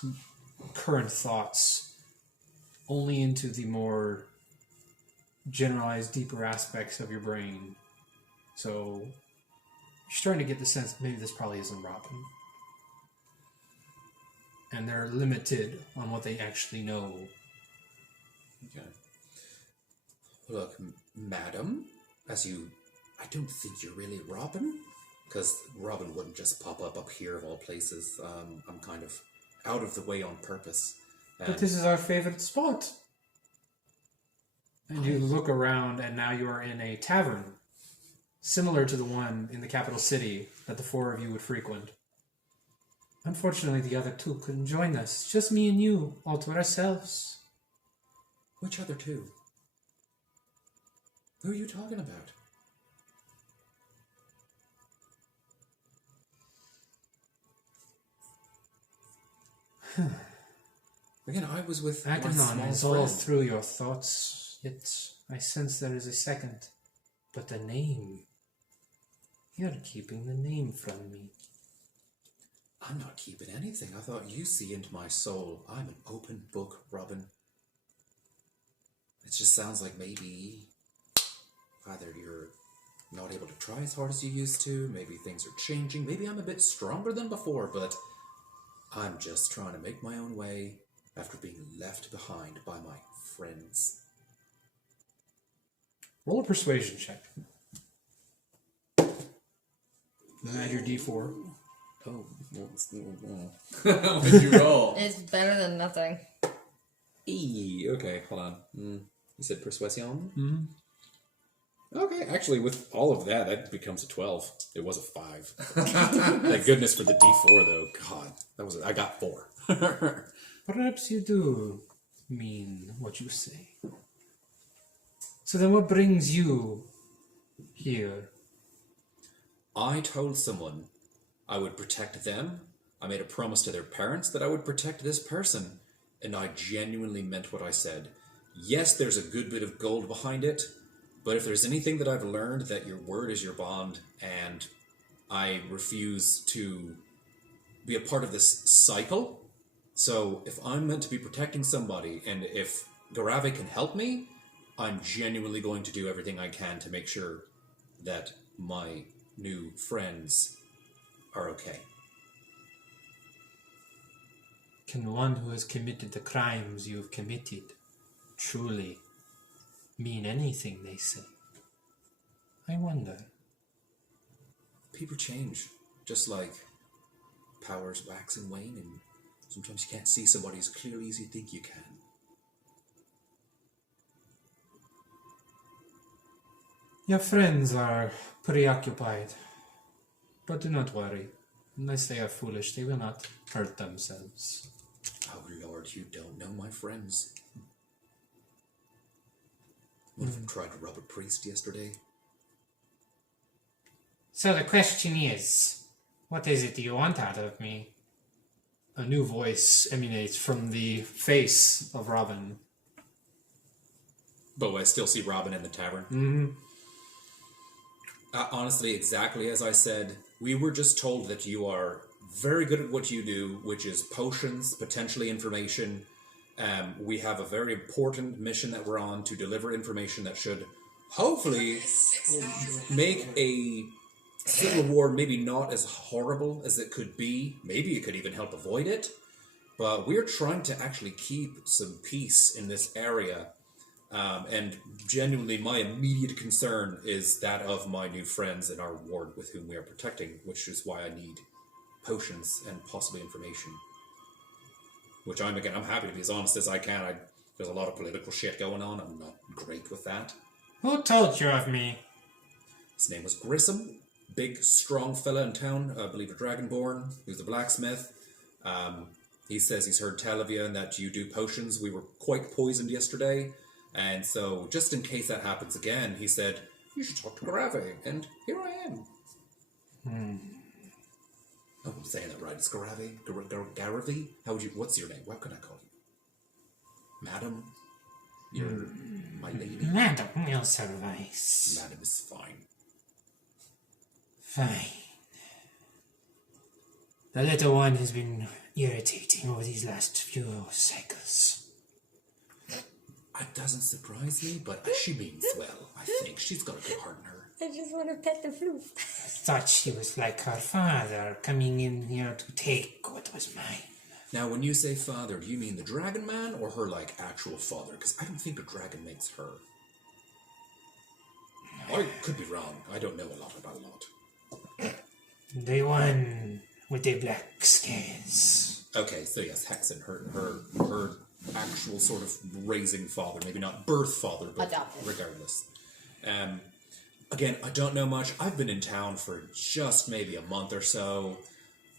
current thoughts, only into the more generalized, deeper aspects of your brain. So you're starting to get the sense that maybe this probably isn't Robin. And they're limited on what they actually know. Okay. Look, madam, I don't think you're really Robin, because Robin wouldn't just pop up here of all places. I'm kind of out of the way on purpose. But this is our favorite spot. And you look around, and now you are in a tavern, similar to the one in the capital city that the four of you would frequent. Unfortunately, the other two couldn't join us. It's just me and you, all to ourselves. Which other two? Who are you talking about? Again, I was with my Aganon is small all friend. through your thoughts, yet I sense there is a second. But the name... You're keeping the name from me. I'm not keeping anything. I thought you see into my soul. I'm an open book, Robin. It just sounds like maybe either you're not able to try as hard as you used to, maybe things are changing, maybe I'm a bit stronger than before, but I'm just trying to make my own way after being left behind by my friends. Roll a persuasion check. Then add your d4. Oh, What did you roll? It's better than nothing. okay, hold on. You said persuasion? Mm-hmm. Okay, actually, with all of that, that becomes a 12. It was a 5. Thank goodness for the D4, though. God, I got 4. Perhaps you do mean what you say. So then what brings you here? I told someone I would protect them. I made a promise to their parents that I would protect this person. And I genuinely meant what I said. Yes, there's a good bit of gold behind it. But if there's anything that I've learned, that your word is your bond, and I refuse to be a part of this cycle. So if I'm meant to be protecting somebody, and if Garrave can help me, I'm genuinely going to do everything I can to make sure that my new friends are okay. Can one who has committed the crimes you have committed truly mean anything they say? I wonder. People change, just like powers wax and wane, and sometimes you can't see somebody as clearly as you think you can. Your friends are preoccupied, but do not worry. Unless they are foolish, they will not hurt themselves. Oh Lord, you don't know my friends. One of them tried to rob a priest yesterday. So the question is, what is it you want out of me? A new voice emanates from the face of Robin. But I still see Robin in the tavern. Mm-hmm. Honestly, exactly as I said, we were just told that you are very good at what you do, which is potions, potentially information. We have a very important mission that we're on to deliver information that should hopefully make a civil war maybe not as horrible as it could be. Maybe it could even help avoid it. But we're trying to actually keep some peace in this area. And genuinely, my immediate concern is that of my new friends in our ward with whom we are protecting, which is why I need potions and possibly information. Which I'm happy to be as honest as I can. There's a lot of political shit going on. I'm not great with that. Who told you of me? His name was Grissom. Big, strong fella in town. I believe a dragonborn. He was a blacksmith. He says he's heard tell of you and that you do potions. We were quite poisoned yesterday. And so, just in case that happens again, he said, you should talk to Garrave. And here I am. Oh, I'm saying that right. It's Garrave? Garrave? What's your name? What can I call you? Madam? You're my lady? Madam will suffice. Madam is fine. Fine. The little one has been irritating over these last few cycles. It doesn't surprise me, but she means well, I think. She's got a good heart in her. I just want to pet the floof. I thought she was like her father, coming in here to take what was mine. Now, when you say father, do you mean the dragon man or her, actual father? Because I don't think a dragon makes her. I could be wrong. I don't know a lot about a lot. The one with the black scales. Okay, so yes, Hexen, her actual sort of raising father, maybe not birth father, but adopted. Regardless. Again, I don't know much. I've been in town for just maybe a month or so.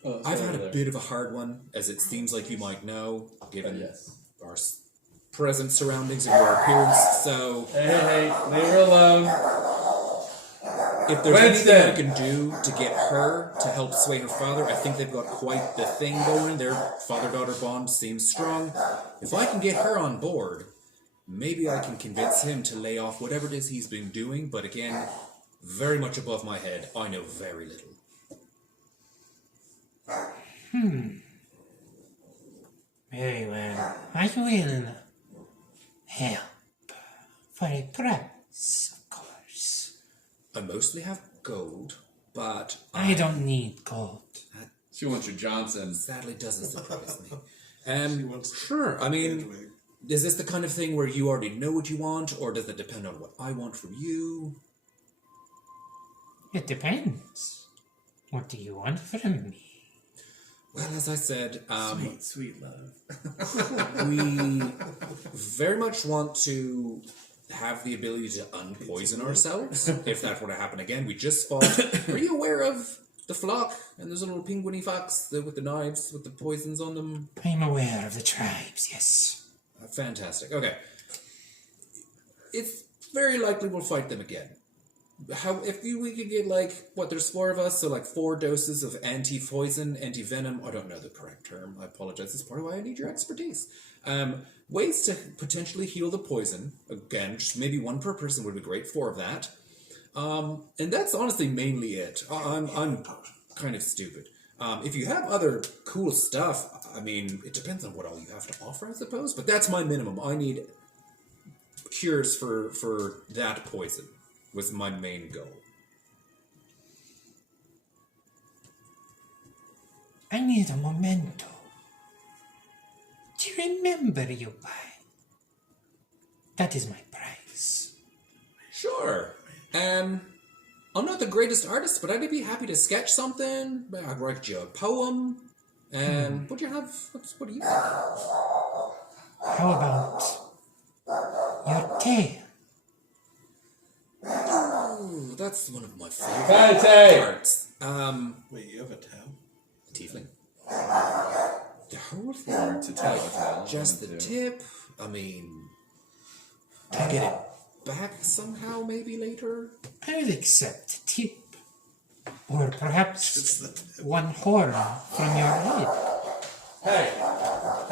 Oh, I've had a bit of a hard one, as it seems like you might know, given our present surroundings and your appearance. So, Hey, leave her alone. if there's Wednesday. anything I can do to get her to help sway her father, I think they've got quite the thing going. Their father-daughter bond seems strong. If I can get her on board, maybe I can convince him to lay off whatever it is he's been doing. But again, very much above my head. I know very little. Very well. I will help. For a price, of course. I mostly have gold, but I don't need gold. She wants your Johnson. sadly doesn't surprise me. wants Sure. I mean, Pidgwick. is this the kind of thing where you already know what you want, or does it depend on what I want from you? It depends. What do you want from me? Well, as I said, Sweet love. we very much want to have the ability to unpoison ourselves if that were to happen again. We just fought. Are you aware of the flock and those little penguiny fox with the knives with the poisons on them? I'm aware of the tribes, yes. Fantastic. Okay. It's very likely we'll fight them again. If we could get, there's 4 of us, so 4 doses of anti-poison, anti-venom, I don't know the correct term, I apologize, that's part of why I need your expertise. Ways to potentially heal the poison, again, just maybe 1 per person would be great, 4 of that. And that's honestly mainly it. I'm kind of stupid. If you have other cool stuff, I mean, it depends on what all you have to offer, I suppose, but that's my minimum. I need cures for that poison. Was my main goal. I need a memento to remember you by. That is my prize. Sure. I'm not the greatest artist, but I'd be happy to sketch something. I'd write you a poem. What do you have? What do you think? How about your tail? Oh, that's one of my favorite parts. Wait, you have a tail? Tiefling. The whole thing. Or to tell a tale. Just the tip. I mean, to get it back somehow, maybe later. I will accept a tip. Or perhaps 1 horn from your head. Hey!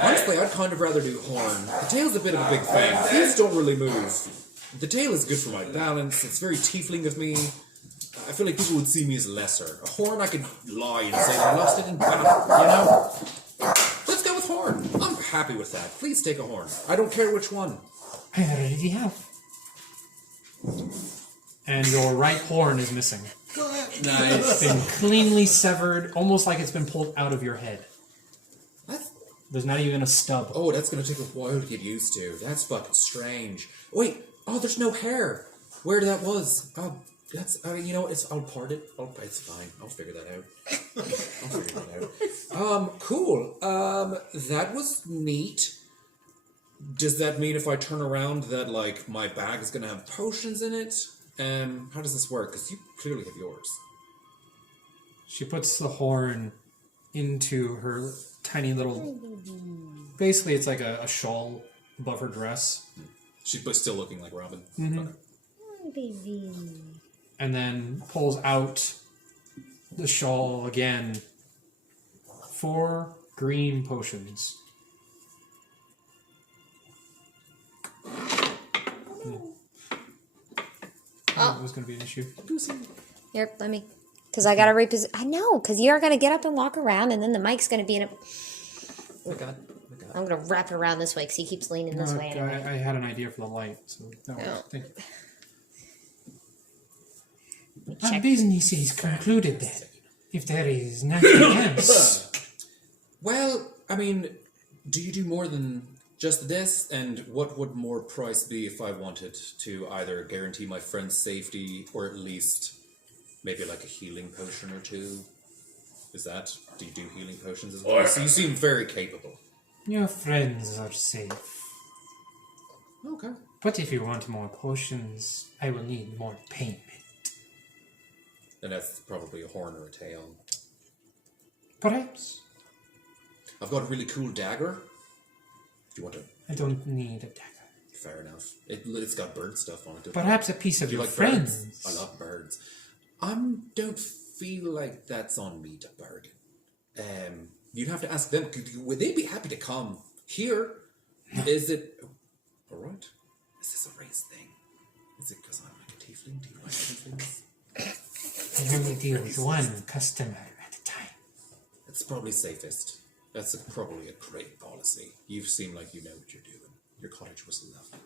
Honestly, I'd kind of rather do horn. The tail's a bit of a big thing. These don't really move. The tail is good for my balance. It's very tiefling of me. I feel like people would see me as lesser. A horn, I could lie and say I lost it in battle, you know? Let's go with horn. I'm happy with that. Please take a horn. I don't care which one. I already have. And your right horn is missing. Nice. It's been cleanly severed, almost like it's been pulled out of your head. That's... There's not even a stub. Oh, that's going to take a while to get used to. That's fucking strange. Wait. Oh, there's no hair. Where that was. Oh, that's... you know what? I'll part it. It's fine. I'll figure that out. Cool. That was neat. Does that mean if I turn around that, my bag is going to have potions in it? How does this work? Because you clearly have yours. She puts the horn into her tiny little... Basically, it's like a shawl above her dress. She's still looking like Robin. Mm-hmm. Okay. Oh, baby. And then pulls out the shawl again. 4 green potions. That was going to be an issue. Here, let me... Because I got to reposition... I know, because you're going to get up and walk around, and then the mic's going to be in a... Oh, God. I'm going to wrap it around this way, because he keeps leaning this way anyway. I had an idea for the light, so... No, thank you. Our business is concluded then. If there is nothing else... Well, I mean, do you do more than just this? And what would more price be if I wanted to either guarantee my friend's safety or at least maybe a healing potion or 2? Do you do healing potions as well? So you seem very capable. Your friends are safe. Okay. But if you want more potions, I will need more payment. Then that's probably a horn or a tail. Perhaps. I've got a really cool dagger. Do you want to... I don't need a dagger. Fair enough. It's got bird stuff on it. Perhaps a piece of Do you your like friends. birds? I love birds. I don't feel like that's on me to bargain. You'd have to ask them. Would they be happy to come here? Is it... All right. Is this a race thing? Is it because I'm like a tiefling? Do you like tieflings? I only deal with 1 customer at a time. It's probably safest. That's probably a great policy. You seem like you know what you're doing. Your cottage was lovely,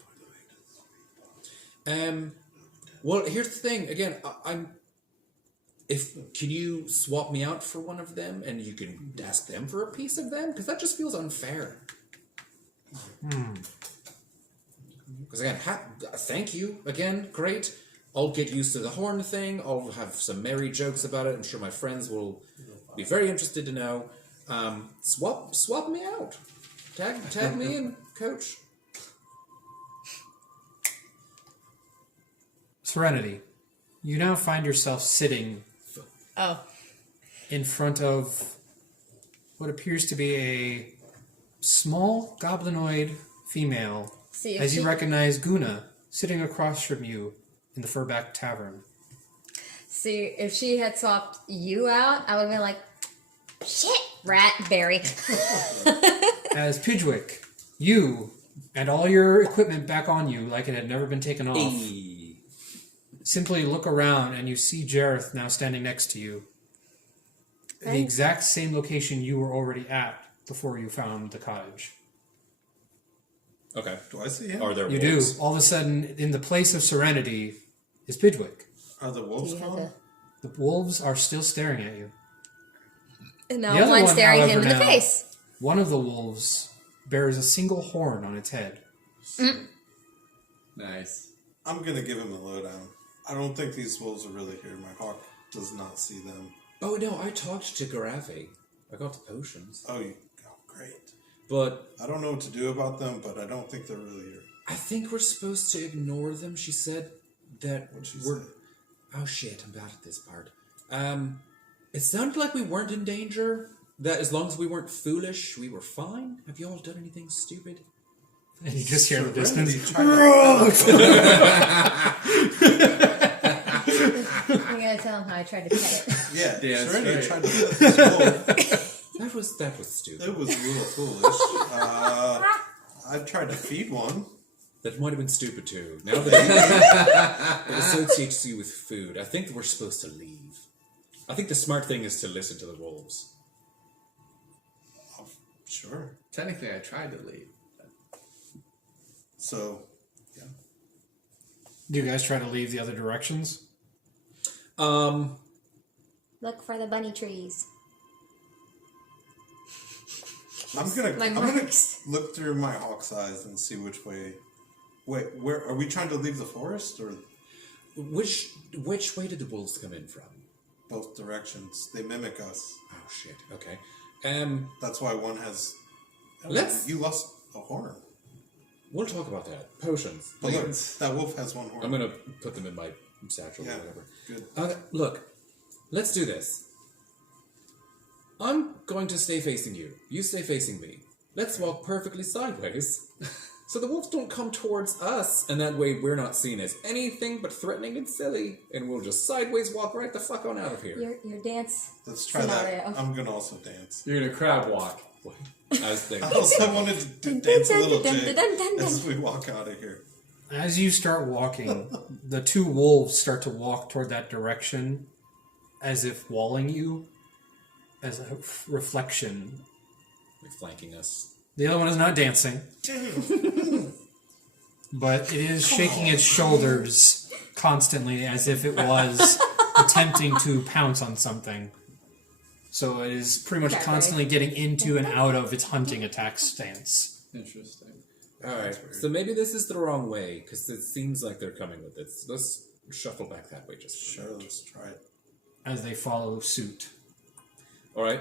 by the way. Well, here's the thing. Again, can you swap me out for one of them, and you can ask them for a piece of them? Because that just feels unfair. Because again, thank you again. Great. I'll get used to the horn thing. I'll have some merry jokes about it. I'm sure my friends will be very interested to know. Swap me out. Tag me in, coach. Serenity, you now find yourself sitting Oh. in front of what appears to be a small goblinoid female, See if as you she- recognize Guna sitting across from you in the Furback Tavern. See, if she had swapped you out, I would have been like, shit, rat, berry. As Pidgwick, you and all your equipment back on you like it had never been taken off, Hey. simply look around and you see Jareth now standing next to you. The Right. exact same location you were already at before you found the cottage. Okay. Do I see him? Are there You wolves? do. All of a sudden, in the place of Serenity is Pidgwick. Are the wolves You have gone? to- The wolves are still staring at you. And The now other one one, staring him however, in the now- face. One of the wolves bears a single horn on its head. Nice. I'm gonna give him a lowdown. I don't think these wolves are really here. My hawk does not see them. Oh no, I talked to Garrave. I got the potions. Oh, great. But I don't know what to do about them, but I don't think they're really here. I think we're supposed to ignore them. She said that What'd she we're... say? Oh shit, I'm bad at this part. It sounded like we weren't in danger. That as long as we weren't foolish, we were fine. Have you all done anything stupid? And you just hear in the Serenity distance. tried You gotta tell him how I tried to pet it. yeah, Yeah, that's Serenity right. tried to pet this wolf. That was stupid. It was a little foolish. I tried to feed one. That might have been stupid too. Now that it associates you with food, I think we're supposed to leave. I think the smart thing is to listen to the wolves. Sure. Technically, I tried to leave. So, Do you guys try to leave the other directions? Look for the bunny trees. I'm gonna My I'm gonna marks. look through my hawk's eyes and see which way. Wait, where are we trying to leave the forest or Which way did the wolves come in from? both directions? They mimic us. Oh shit. Okay. That's why one has. Let's- You lost a horn. We'll talk about that. Potions. But look, Please. that wolf has one horn. I'm gonna put them in my satchel Yeah, or whatever. good. Look, let's do this. I'm going to stay facing you. You stay facing me. Let's walk perfectly sideways. So the wolves don't come towards us, and that way we're not seen as anything but threatening and silly, and we'll just sideways walk right the fuck on out of here. Your dance. Let's try scenario. that. I'm gonna also dance. You're gonna crab walk. I was thinking. I also wanted to dance a little jig as we walk out of here. As you start walking, the two wolves start to walk toward that direction as if walling you as a reflection. Like flanking us. The other one is not dancing, but it is shaking its shoulders constantly as if it was attempting to pounce on something. So it is pretty much Okay. constantly getting into and out of its hunting attack stance. Interesting. Alright, so maybe this is the wrong way, because it seems like they're coming with it. So let's shuffle back that way just for a Sure, minute. let's try it. As they follow suit. Alright.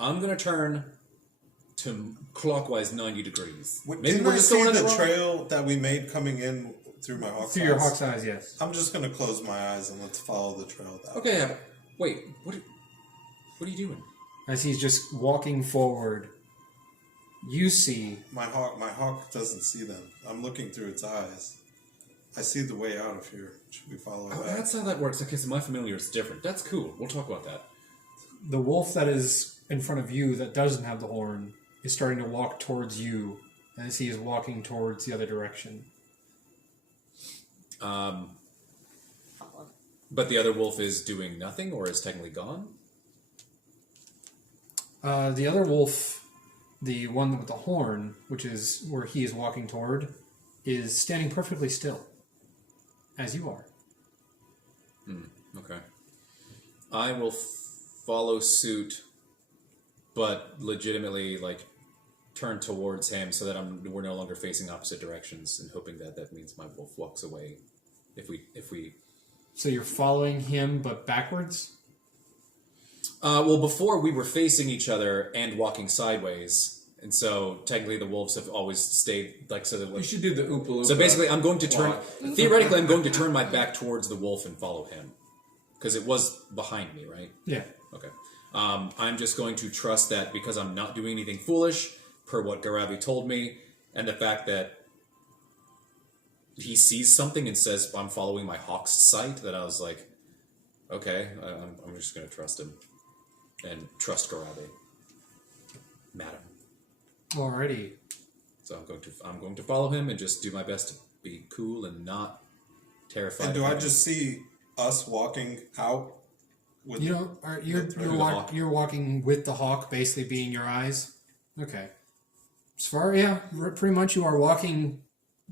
I'm gonna turn to clockwise 90 degrees. Didn't I see in the wrong- trail that we made coming in through my hawk's Through eyes? your hawk's eyes, yes. I'm just gonna close my eyes and let's follow the trail that way. Okay, yeah, but wait, what are you doing? As he's just walking forward, you see My hawk doesn't see them. I'm looking through its eyes. I see the way out of here. Should we follow it Oh, back? that's how that works. Okay, so my familiar is different. That's cool. We'll talk about that. the wolf that is in front of you that doesn't have the horn is starting to walk towards you as he is walking towards the other direction. But the other wolf is doing nothing, or is technically gone? The other wolf, the one with the horn, which is where he is walking toward, is standing perfectly still, as you are. Okay. I will follow suit, but legitimately, turn towards him so that we're no longer facing opposite directions, and hoping that means my wolf walks away. If we So you're following him, but backwards? well, before we were facing each other and walking sideways, And so technically the wolves have always stayed like so. You should do the Oompa Loompa. So basically, I'm going to turn. walk. Theoretically, I'm going to turn my back towards the wolf and follow him, because it was behind me, right? Yeah. Okay. I'm just going to trust that because I'm not doing anything foolish, per what Garrave told me, and the fact that he sees something and says, I'm following my hawk's sight, that I was like, okay, I'm just going to trust him. And trust Garrave. Madam. Alrighty. So I'm going to follow him and just do my best to be cool and not terrified. And do I just see us walking out? With You know, you're walking with the hawk, basically being your eyes. Okay. As far, yeah, pretty much you are walking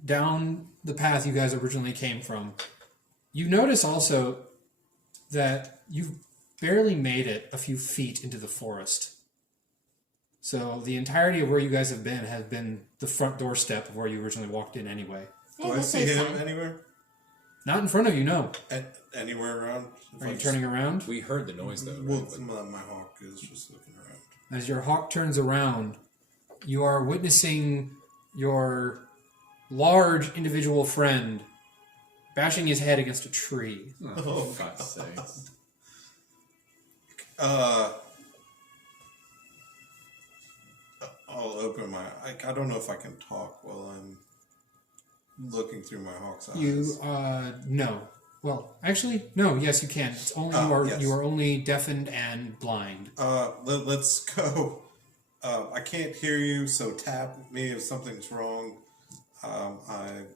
down the path you guys originally came from. You notice also that you've barely made it a few feet into the forest. So the entirety of where you guys have been has been the front doorstep of where you originally walked in anyway. Hey, do I that see saves him time. anywhere? Not in front of you, no. Anywhere around? Are you turning around? We heard the noise, though. Well, Right? my hawk is just looking around. As your hawk turns around, you are witnessing your large individual friend bashing his head against a tree. Oh, for God's sakes. I'll open my... I don't know if I can talk while I'm looking through my hawk's eyes. You, no. Well, actually, no, yes, you can. It's only Yes. you are only deafened and blind. Let's go. I can't hear you, so tap me if something's wrong. I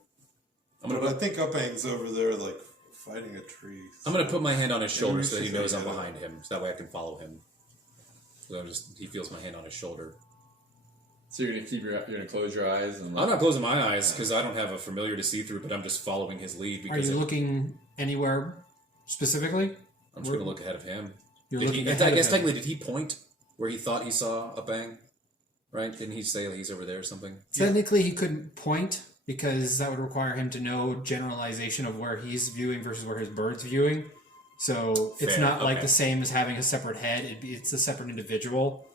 think Upang's over there, like, fighting a tree. I'm going to put my hand on his shoulder so that he Maybe knows I'm she's behind him. So that way I can follow him. So he feels my hand on his shoulder. So you're gonna close your eyes and I'm not closing my eyes because I don't have a familiar to see through, but I'm just following his lead. Are Because you looking anywhere specifically? I'm just going to look ahead of him. You're Did looking he, ahead I of guess him. technically, did he point where he thought he saw a bang? Right? Didn't he say he's over there or something? Technically, he couldn't point because that would require him to know generalization of where he's viewing versus where his bird's viewing. So it's Fair, not like okay. the same as having a separate head. It's a separate individual.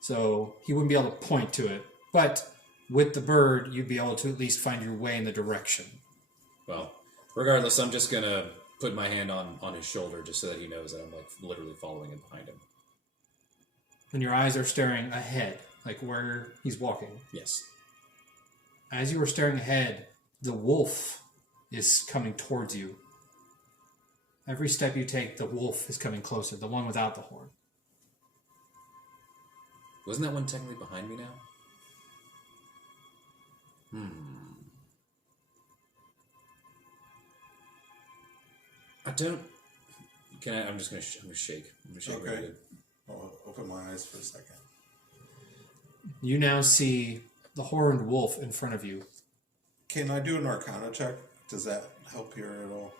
So he wouldn't be able to point to it. But with the bird, you'd be able to at least find your way in the direction. Well, regardless, I'm just going to put my hand on his shoulder just so that he knows that I'm like literally following him behind him. And your eyes are staring ahead, like where he's walking. Yes. As you are staring ahead, the wolf is coming towards you. Every step you take, the wolf is coming closer, the one without the horn. Wasn't that one technically behind me now? I don't... I'm just going to shake. I'm going to shake Okay. really good. I'll open my eyes for a second. You now see the horned wolf in front of you. Can I do an Arcana check? Does that help here at all?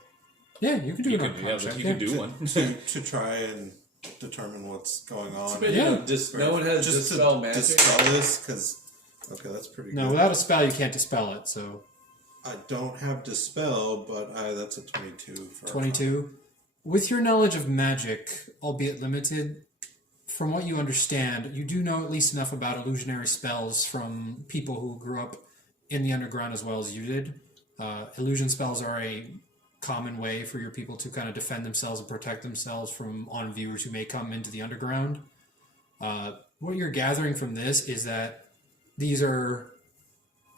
Yeah, you can do You an could, arcana yeah, check, you yeah. could do one. To try and determine what's going on. But, Yeah. no one has Just dispel to magic. dispel this, because... Okay, that's pretty No, good. without a spell, you can't dispel it, so... I don't have dispel, but that's a 22 for 22. With your knowledge of magic, albeit limited, from what you understand, you do know at least enough about illusionary spells from people who grew up in the underground as well as you did. Illusion spells are a common way for your people to kind of defend themselves and protect themselves from on-viewers who may come into the underground. What you're gathering from this is that these are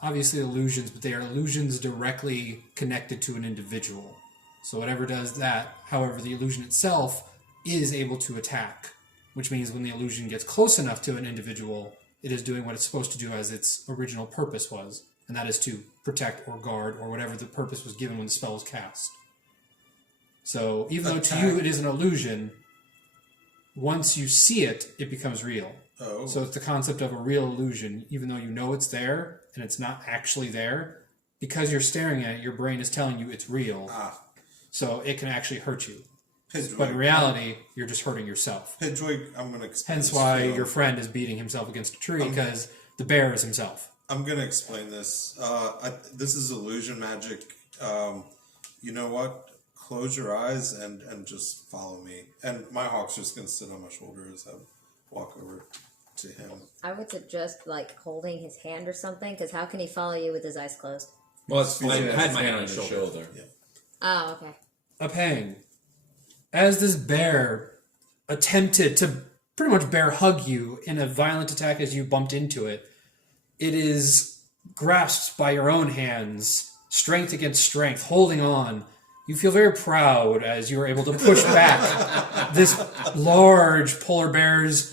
obviously illusions, but they are illusions directly connected to an individual. So whatever does that, however, the illusion itself is able to attack, which means when the illusion gets close enough to an individual, it is doing what it's supposed to do as its original purpose was, and that is to protect or guard or whatever the purpose was given when the spell was cast. So even though to you it is an illusion, once you see it, it becomes real. Oh. So it's the concept of a real illusion, even though you know it's there and it's not actually there. Because you're staring at it, your brain is telling you it's real. So it can actually hurt you. Pidgwick. But in reality, you're just hurting yourself. Pidgwick, I'm going to explain Hence this why to you. your friend is beating himself against a tree, because the bear is himself. I'm going to explain this. This is illusion magic. You know what? Close your eyes and just follow me. And my hawk's just going to sit on my shoulder as I walk over. to him. I would suggest like holding his hand or something, because how can he follow you with his eyes closed? Well, He's I gonna had have my his hand on his shoulder. Yeah. Oh, okay. A pang. As this bear attempted to pretty much bear hug you in a violent attack as you bumped into it, it is grasped by your own hands, strength against strength, holding on. You feel very proud as you are able to push back this large polar bear's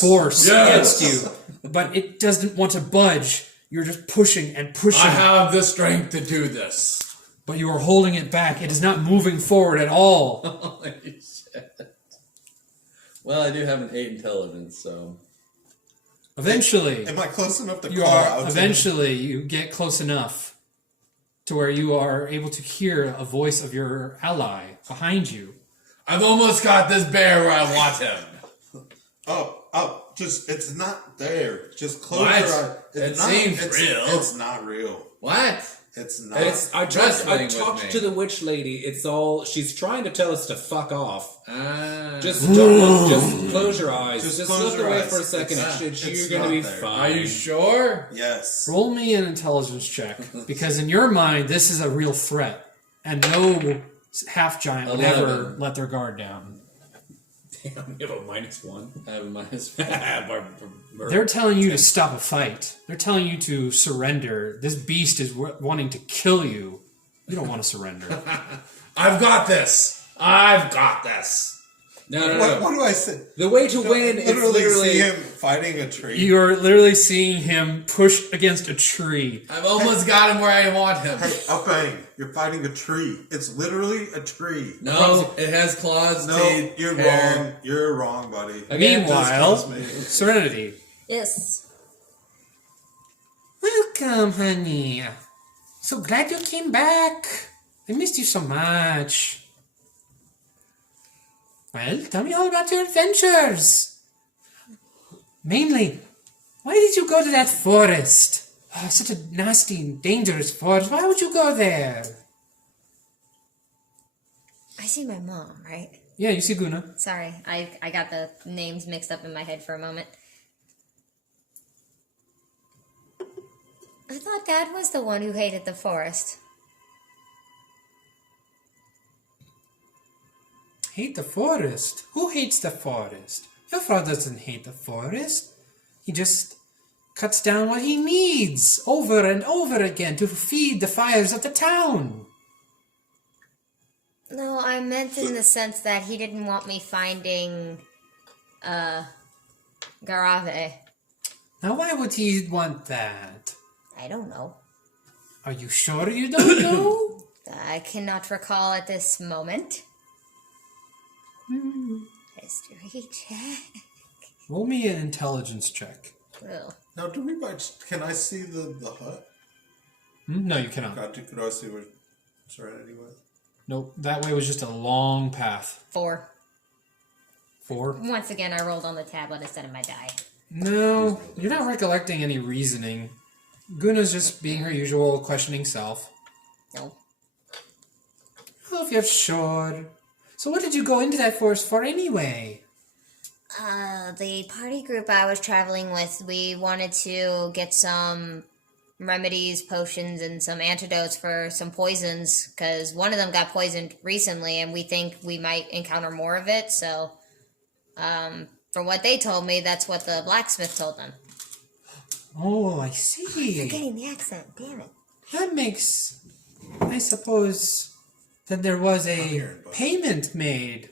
force against you. But it doesn't want to budge. You're just pushing and pushing. I have the strength to do this. But you are holding it back. It is not moving forward at all. Holy shit. Well, I do have an 8 intelligence, so... Eventually, Am I close enough to you call are. out to him? Eventually, you get close enough to where you are able to hear a voice of your ally behind you. I've almost got this bear where I want him. Just, it's not there. Just close What? your eye. It seems real. It's not real. What? It's not. I wrestling with talked me. to the witch lady. It's all she's trying to tell us to fuck off. Just close your eyes. Just Just close look your away eyes. for a second. It's You're going to not be there. fine. Are you sure? Yes. Roll me an intelligence check, because in your mind, this is a real threat, and no half giant would ever 11. let their guard down. Damn, you have a -1. I have a -1. They're telling you to stop a fight. They're telling you to surrender. This beast is wanting to kill you. You don't want to surrender. I've got this. I've got this. No. What do I say? The way to win is literally see him fighting a tree. You're literally seeing him push against a tree. I've almost got him where I want him. Hey, Uppang, you're fighting a tree. It's literally a tree. No, it has claws, No, teeth, you're hair. wrong. You're wrong, buddy. Again, Meanwhile, Excuse me. Serenity. Yes. Welcome, honey. So glad you came back. I missed you so much. Well, tell me all about your adventures. Mainly, why did you go to that forest? Oh, such a nasty and dangerous forest. Why would you go there? I see my mom, right? Yeah, you see Guna. Sorry, I got the names mixed up in my head for a moment. I thought Dad was the one who hated the forest. Hate the forest? Who hates the forest? Your father doesn't hate the forest. He just cuts down what he needs over and over again to feed the fires of the town. No, I meant in the sense that he didn't want me finding, Garrave. Now, why would he want that? I don't know. Are you sure you don't know? I cannot recall at this moment. History check. Roll me an intelligence check. Ugh. Now, can I see the hut? No, you cannot. Could I see where Serenity was? Nope, that way was just a long path. 4. 4? Once again, I rolled on the tablet instead of my die. No, you're not recollecting any reasoning. Guna's just being her usual questioning self. No. Oh, if you're sure. So what did you go into that forest for anyway? The party group I was traveling with, we wanted to get some remedies, potions, and some antidotes for some poisons, because one of them got poisoned recently, and we think we might encounter more of it, so, from what they told me, that's what the blacksmith told them. Oh, I see. Forgetting the accent, damn it. That makes, I suppose, that there was a payment made.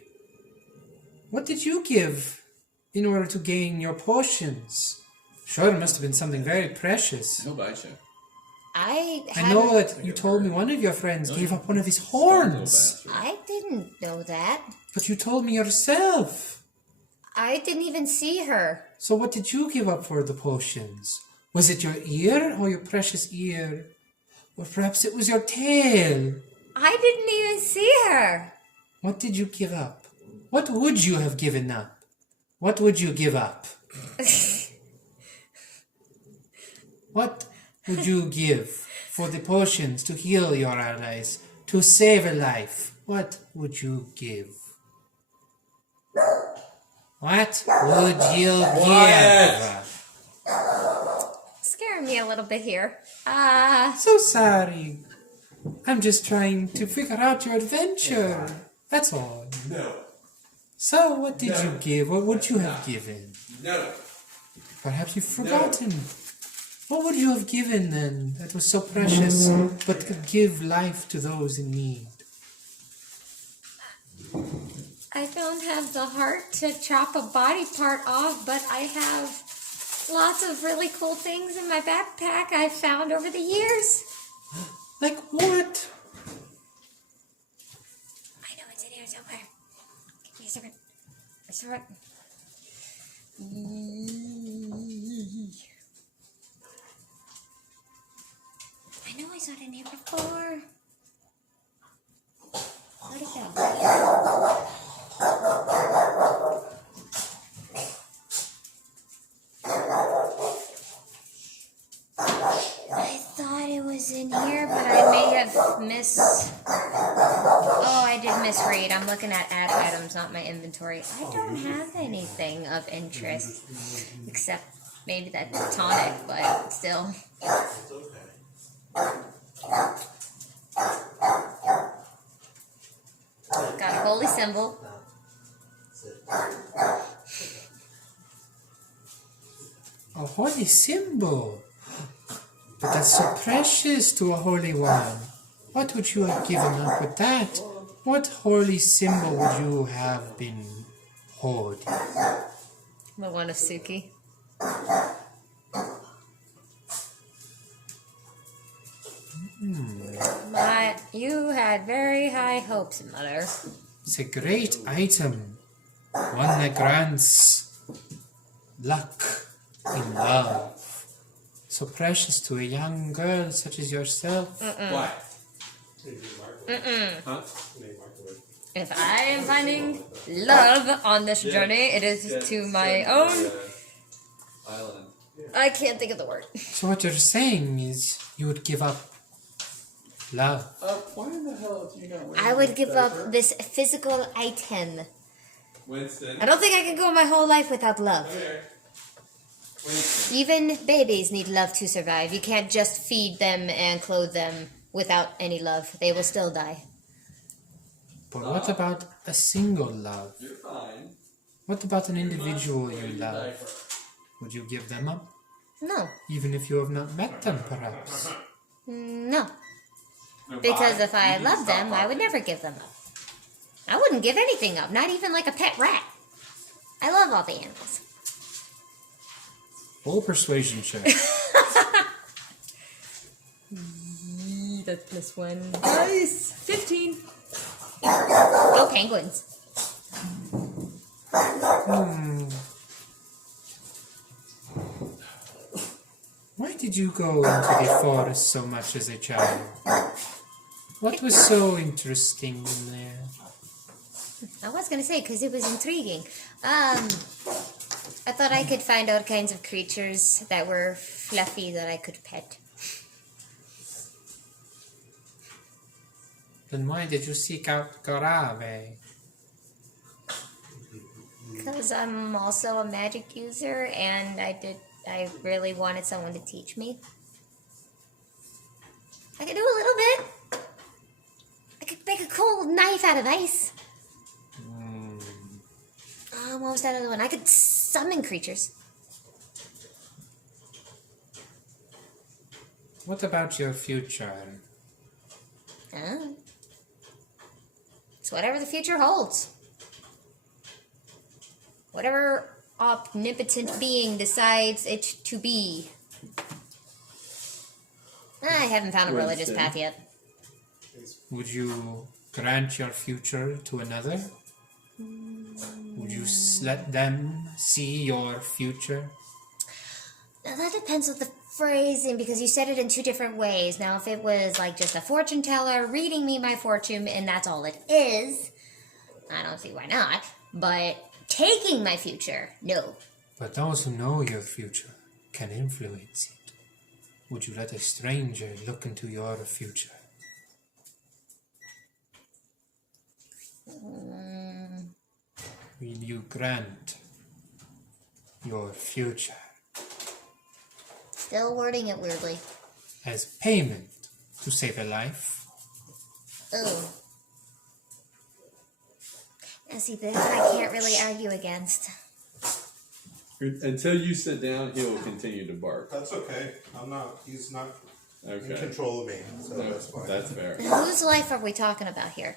What did you give in order to gain your potions? Sure, it must have been something very precious. No bicep. I know that you told me one of your friends gave up one of his horns. I didn't know that. But you told me yourself. I didn't even see her. So what did you give up for the potions? Was it your ear or your precious ear? Or perhaps it was your tail? I didn't even see her. What did you give up? What would you have given up? What would you give up? What would you give for the potions to heal your allies, to save a life? What would you give? What would you Quiet. give? Scaring me a little bit here. So sorry. I'm just trying to figure out your adventure. That's all. No. So, what did you give? What would you have given? No. Perhaps you've forgotten. What would you have given then that was so precious, but could give life to those in need? I don't have the heart to chop a body part off, but I have lots of really cool things in my backpack I've found over the years. Like what? I know it's in here somewhere. Give me a second. I saw it. I know I saw it in here before. Where'd it go? I thought it was in here, but I may have Oh, I did misread. I'm looking at add items, not my inventory. I don't have anything of interest, except maybe that tonic, but still. Got a holy symbol. A holy symbol. But that's so precious to a holy one. What would you have given up with that? What holy symbol would you have been holding? The one of Suki. But you had very high hopes, Mother. It's a great item. One that grants luck in love. So precious to a young girl such as yourself. Why? Huh? If I am finding love on this journey, it is to my own. Island. I can't think of the word. So what you're saying is you would give up love. Why in the hell do you not? I would give up this physical item. Winston. I don't think I can go my whole life without love. Okay. Winston. Even babies need love to survive. You can't just feed them and clothe them without any love. They will still die. But what about a single love? You're fine. What about an individual you love? Would you give them up? No. Even if you have not met them, perhaps? No. Because if I loved them, I would never give them up. I wouldn't give anything up, not even like a pet rat. I love all the animals. Full persuasion check. That's plus one. Nice! 15. Go penguins. Why did you go into the forest so much as a child? What was so interesting in there? I was gonna say, because it was intriguing. I thought I could find all kinds of creatures that were fluffy that I could pet. Then why did you seek out Garrave? Because I'm also a magic user, and I really wanted someone to teach me. I could do a little bit. I could make a cool knife out of ice. What was that other one? I could summon creatures. What about your future? It's whatever the future holds. Whatever omnipotent being decides it to be. I haven't found a religious path yet. Would you grant your future to another? Would you let them see your future? Now that depends on the phrasing, because you said it in two different ways. Now, if it was like just a fortune teller reading me my fortune and that's all it is, I don't see why not. But taking my future, no. But those who know your future can influence it. Would you let a stranger look into your future? Will you grant your future Still wording it weirdly. as payment to save a life. Oh. Now see, this I can't really argue against. Until you sit down, he will continue to bark. That's okay. He's not in Okay. control of me, so No, that's fine. that's fair. Whose life are we talking about here?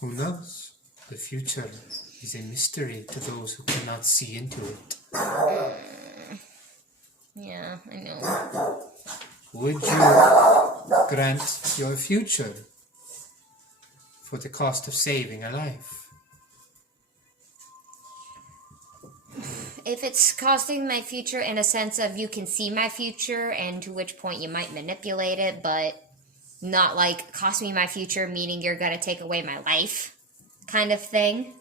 Who knows? The future is a mystery to those who cannot see into it. Yeah, I know. Would you grant your future for the cost of saving a life? If it's costing my future in a sense of you can see my future and to which point you might manipulate it, but not like cost me my future meaning you're gonna take away my life kind of thing.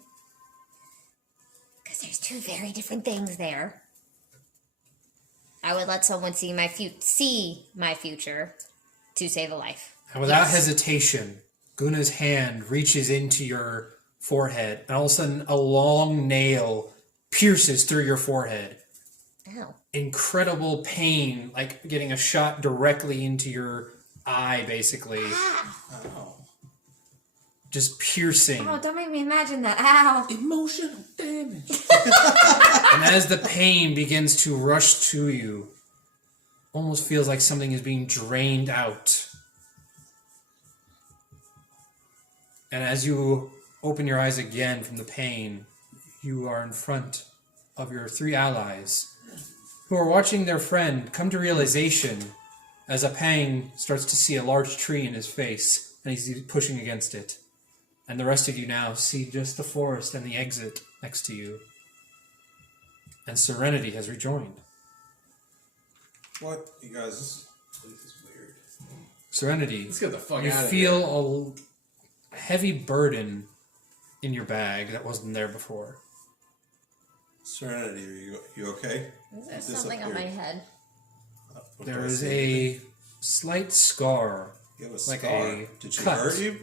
Because there's two very different things there. I would let someone see my future to save a life. And without Yes. hesitation, Guna's hand reaches into your forehead, and all of a sudden a long nail pierces through your forehead. Ow. Incredible pain, like getting a shot directly into your eye, basically. Oh. Just piercing. Oh, don't make me imagine that. Ow. Emotional damage. And as the pain begins to rush to you, almost feels like something is being drained out. And as you open your eyes again from the pain, you are in front of your three allies who are watching their friend come to realization as Apang starts to see a large tree in his face and he's pushing against it. And the rest of you now see just the forest and the exit next to you. And Serenity has rejoined. What? You guys, this is weird. Serenity, Let's get the fuck you out of here. feel a heavy burden in your bag that wasn't there before. Serenity, are you okay? There's something on my head. What There do I is see? a slight scar You have a like scar. a Did she cut. hurt you?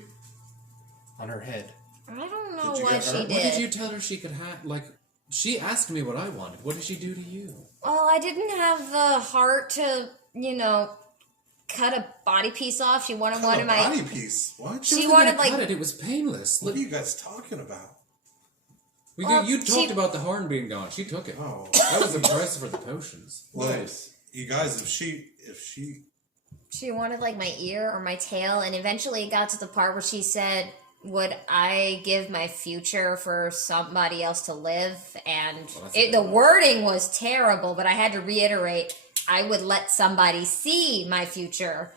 on her head. I don't know Did you what get she hurt? did. What did you tell her she could have? Like, she asked me what I wanted. What did she do to you? Well, I didn't have the heart to, cut a body piece off. She wanted one Cut of a my. body piece. What? She wasn't wanted, gonna like- cut it. It was painless. What Look, are you guys talking about? Well, you talked she- about the horn being gone. She took it. Oh, That was the price for the potions. well, Nice. you guys, if she, She wanted like my ear or my tail, and eventually it got to the part where she said, "Would I give my future for somebody else to live?" And the wording was terrible, but I had to reiterate, I would let somebody see my future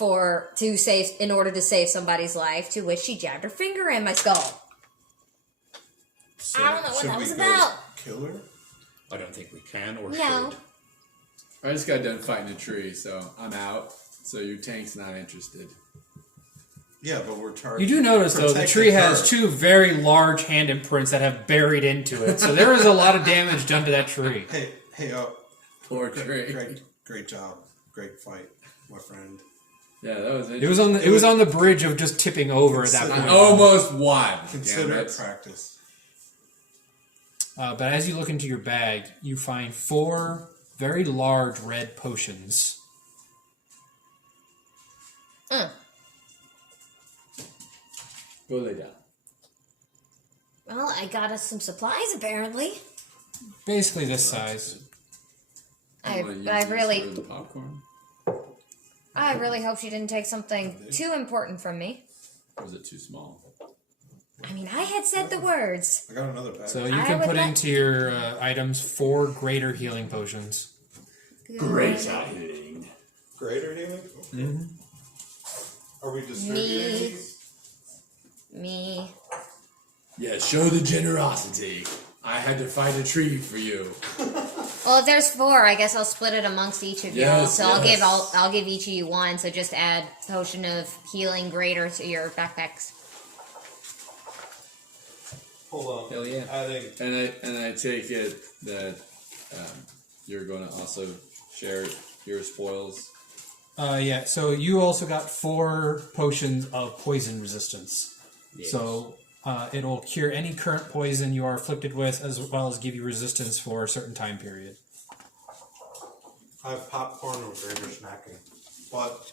in order to save somebody's life. To which she jabbed her finger in my skull. so, I don't know what should that we was go about. Kill her? I don't think we can or No. should. I just got done fighting a tree, so I'm out. So your tank's not interested. Yeah, but we're You do notice, though, the tree has two very large hand imprints that have buried into it. So there is a lot of damage done to that tree. Hey, Poor tree. great job, great fight, my friend. Yeah, that was It was on the, it was on the bridge of just tipping over at that Consider- point. I almost won. Consider Damn it it. practice. But as you look into your bag, you find 4 very large red potions. Go lay down. Well, I got us some supplies apparently. Basically this size. I'm gonna use But I these really, for the popcorn. I really hope she didn't take something too important from me. Or was it too small? I mean, I had said the words. I got another bag. So you I can would put let- into your items 4 greater healing potions. Great healing. Greater healing? Okay. Mm-hmm. Are we distributing Me. these? Me. Yeah, show the generosity. I had to fight a tree for you. Well, if there's 4, I guess I'll split it amongst each of you. Yes, So yes. I'll give each of you 1. So just add potion of healing greater to your backpacks. Hold on. Hell yeah. And I take it that you're going to also share your spoils. Yeah, so you also got 4 potions of poison resistance. Yes. So It'll cure any current poison you are afflicted with, as well as give you resistance for a certain time period. I have popcorn or greater snacking, but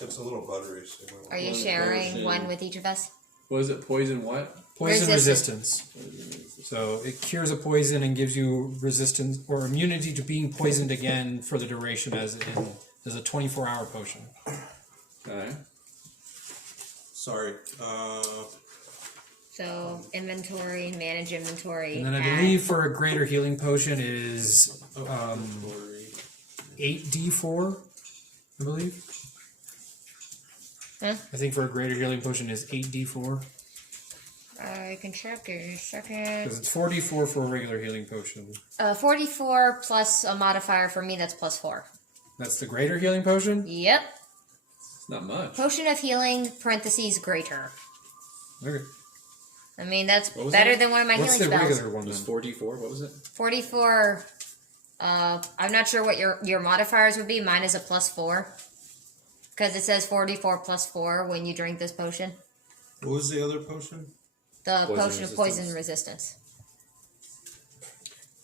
it's a little buttery. So Are you One sharing potion. one with each of us? What is it? Poison what? Poison Resistance. resistance. So it cures a poison and gives you resistance or immunity to being poisoned again for the duration as a 24-hour potion. Okay. Sorry. So inventory, manage inventory. And then I add. believe for a greater healing potion is 8d4, I believe. Huh? I think for a greater healing potion is 8d4. I can check. Give me a second. Because it's 4d4 for a regular healing potion. 44 plus a modifier for me. That's +4. That's the greater healing potion? Yep. It's not much. Potion of healing (parentheses greater). Okay. I mean that's What was better that? than one of my What's healing the spells. regular one It was then? 4d4. What was it? 44. I'm not sure what your modifiers would be. Mine is a +4 because it says 44 +4 when you drink this potion. What was the other potion? The Poison potion of poison resistance.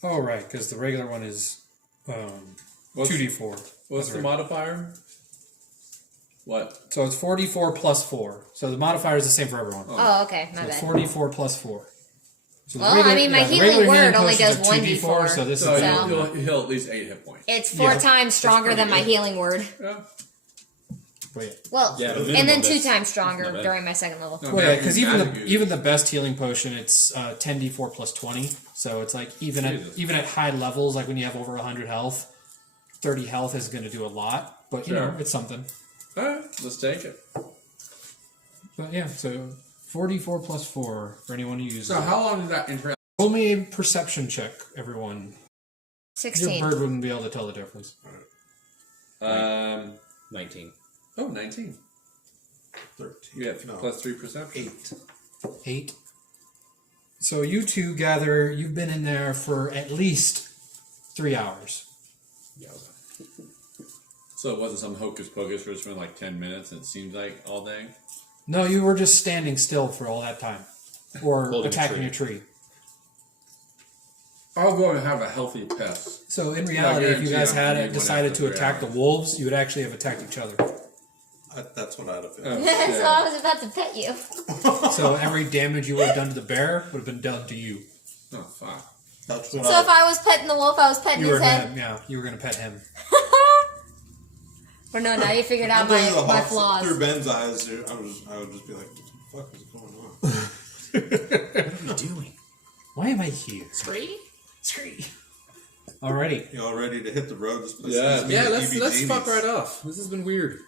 Oh, right, because the regular one is What's- 2d4. What's the modifier? What? So it's 44 plus 4. So the modifier is the same for everyone. Oh, okay, my So bad. 44 plus 4. So the Well, I mean, my the healing regular word only potions does are 1d4, so this So is So- you'll heal at least 8 hit points. It's 4 Yeah, times stronger pretty than my good. healing word. Yeah. wait. Well, Yeah, the and minimum then 2 that's- times that's stronger not bad. during my second level. No, Well, yeah, because magic use. even the best healing potion, it's 10d4 plus 20. So it's like even at high levels, like when you have over 100 health, 30 health is going to do a lot. But you know, Sure. it's something. Alright, let's take it. But yeah, so 44 plus 4 for anyone who uses So it. how long is that interact? Roll me a perception check, everyone. Your 16. bird wouldn't be able to tell the difference. 19. Oh, 19. 13. You have No. +3 perception. 8. 8. So you two gather, you've been in there for at least 3 hours. So it wasn't some hocus pocus where it's been like 10 minutes and it seems like all day? No, you were just standing still for all that time. Or Holding a attacking tree. a tree. I'll go and have a healthy pest. So in reality, if you guarantee guys I'm had gonna need one decided after to 3 attack the hours. wolves, you would actually have attacked each other. That's what I'd have Oh, felt. So shit. I was about to pet you. So every damage you would have done to the bear would have been done to you. Oh, fuck. That's what So if I was petting the wolf, I was petting You were his head. him, yeah. You were going to pet him. Or no, now you figured out Through the my Hawks- flaws. Through Ben's eyes, I would just be like, what the fuck is going on? What are you doing? Why am I here? Scree? Alrighty. You all ready to hit the road? This place Yeah. gives me Yeah, the let's EBGBs. fuck right off. This has been weird.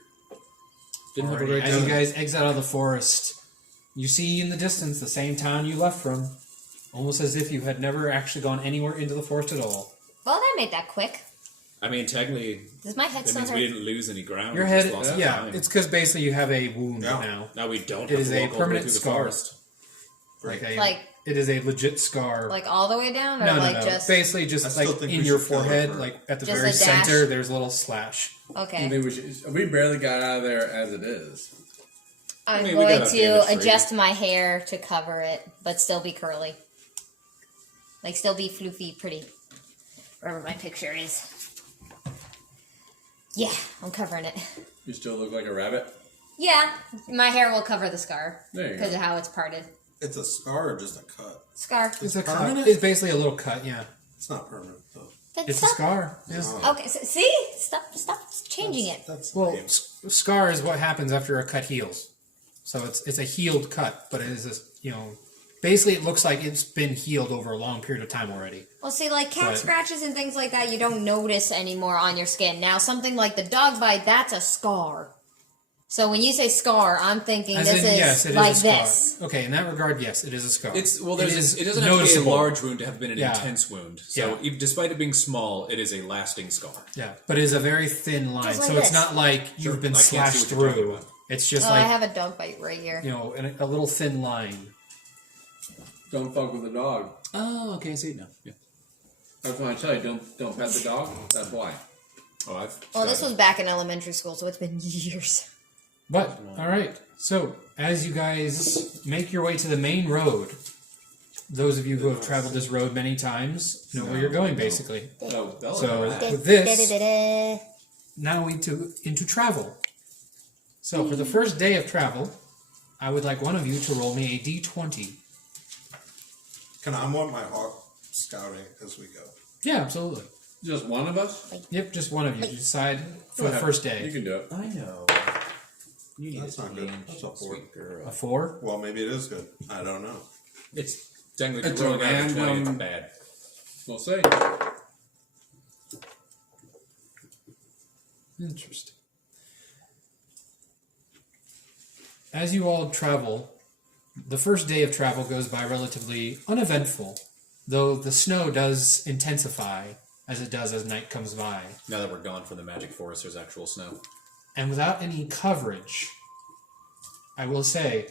Didn't have a Alrighty. great As you time. guys exit out of the forest, you see in the distance the same town you left from. Almost as if you had never actually gone anywhere into the forest at all. Well, that made that quick. I mean, technically, Does my head that still means hurt? we didn't lose any ground. Your we head, just lost yeah, time. it's because basically you have a wound Yeah. now. Now we don't It have is to a walk all the way permanent through the scar. forest. Like a, Like- it is a legit scar. Like all the way down, or no, like no. just Basically, I just still like think in we your should kill her forehead, for- like at the Just very a dash? center, there's a little slash. okay? Maybe we barely got out of there as it is. I'm I mean, we going got a to bandage free. adjust my hair to cover it, but still be curly. Like still be floofy, pretty. Wherever my picture is. Yeah, I'm covering it. You still look like a rabbit? Yeah, my hair will cover the scar There you because go. of how it's parted. It's a scar or just a cut? Scar. It's a cut. permanent? It's basically a little cut. Yeah, It's not permanent though. That's it's a scar. Yeah. Okay, so, see, stop changing it. That's Well, lame. scar is what happens after a cut heals. So it's a healed cut, but it is basically it looks like it's been healed over a long period of time already. Well, see, like cat But- scratches and things like that, you don't notice anymore on your skin. Now, something like the dog bite, that's a scar. So when you say scar, I'm thinking As this in, is yes, it is like a scar. this. Okay, in that regard, yes, it is a scar. It doesn't is have to be a noticeable. large wound to have been an Yeah. intense wound. So Yeah. even, despite it being small, it is a lasting scar. Yeah, but it is a very thin line, Just like so it's this. not like you've been I can't see slashed what you're talking through. about. It's just Oh, I like have a dog bite right here. a little thin line. Don't fuck with the dog. Oh, okay, I see it now. Yeah. That's what I tell you. Don't pet the dog. That's why. Oh, Well, this was back in elementary school, so it's been years. But all right, so as you guys make your way to the main road, those of you who have traveled this road many times know where you're going, basically. Oh, So with this, now into travel. So for the first day of travel, I would like one of you to roll me a d20. I want my hawk scouting as we go. Yeah, absolutely. Just one of us? Yep, just one of you. You decide for the first day. You can do it. I know. You need That's a not good. change, That's a 4. sweet girl. A 4? Well, maybe it is good. I don't know. It's technically It's rolling a out of 20, it's random- bad. We'll see. Interesting. As you all travel, the first day of travel goes by relatively uneventful, though the snow does intensify as it does as night comes by. Now that we're gone from the magic forest, there's actual snow. And without any coverage, I will say,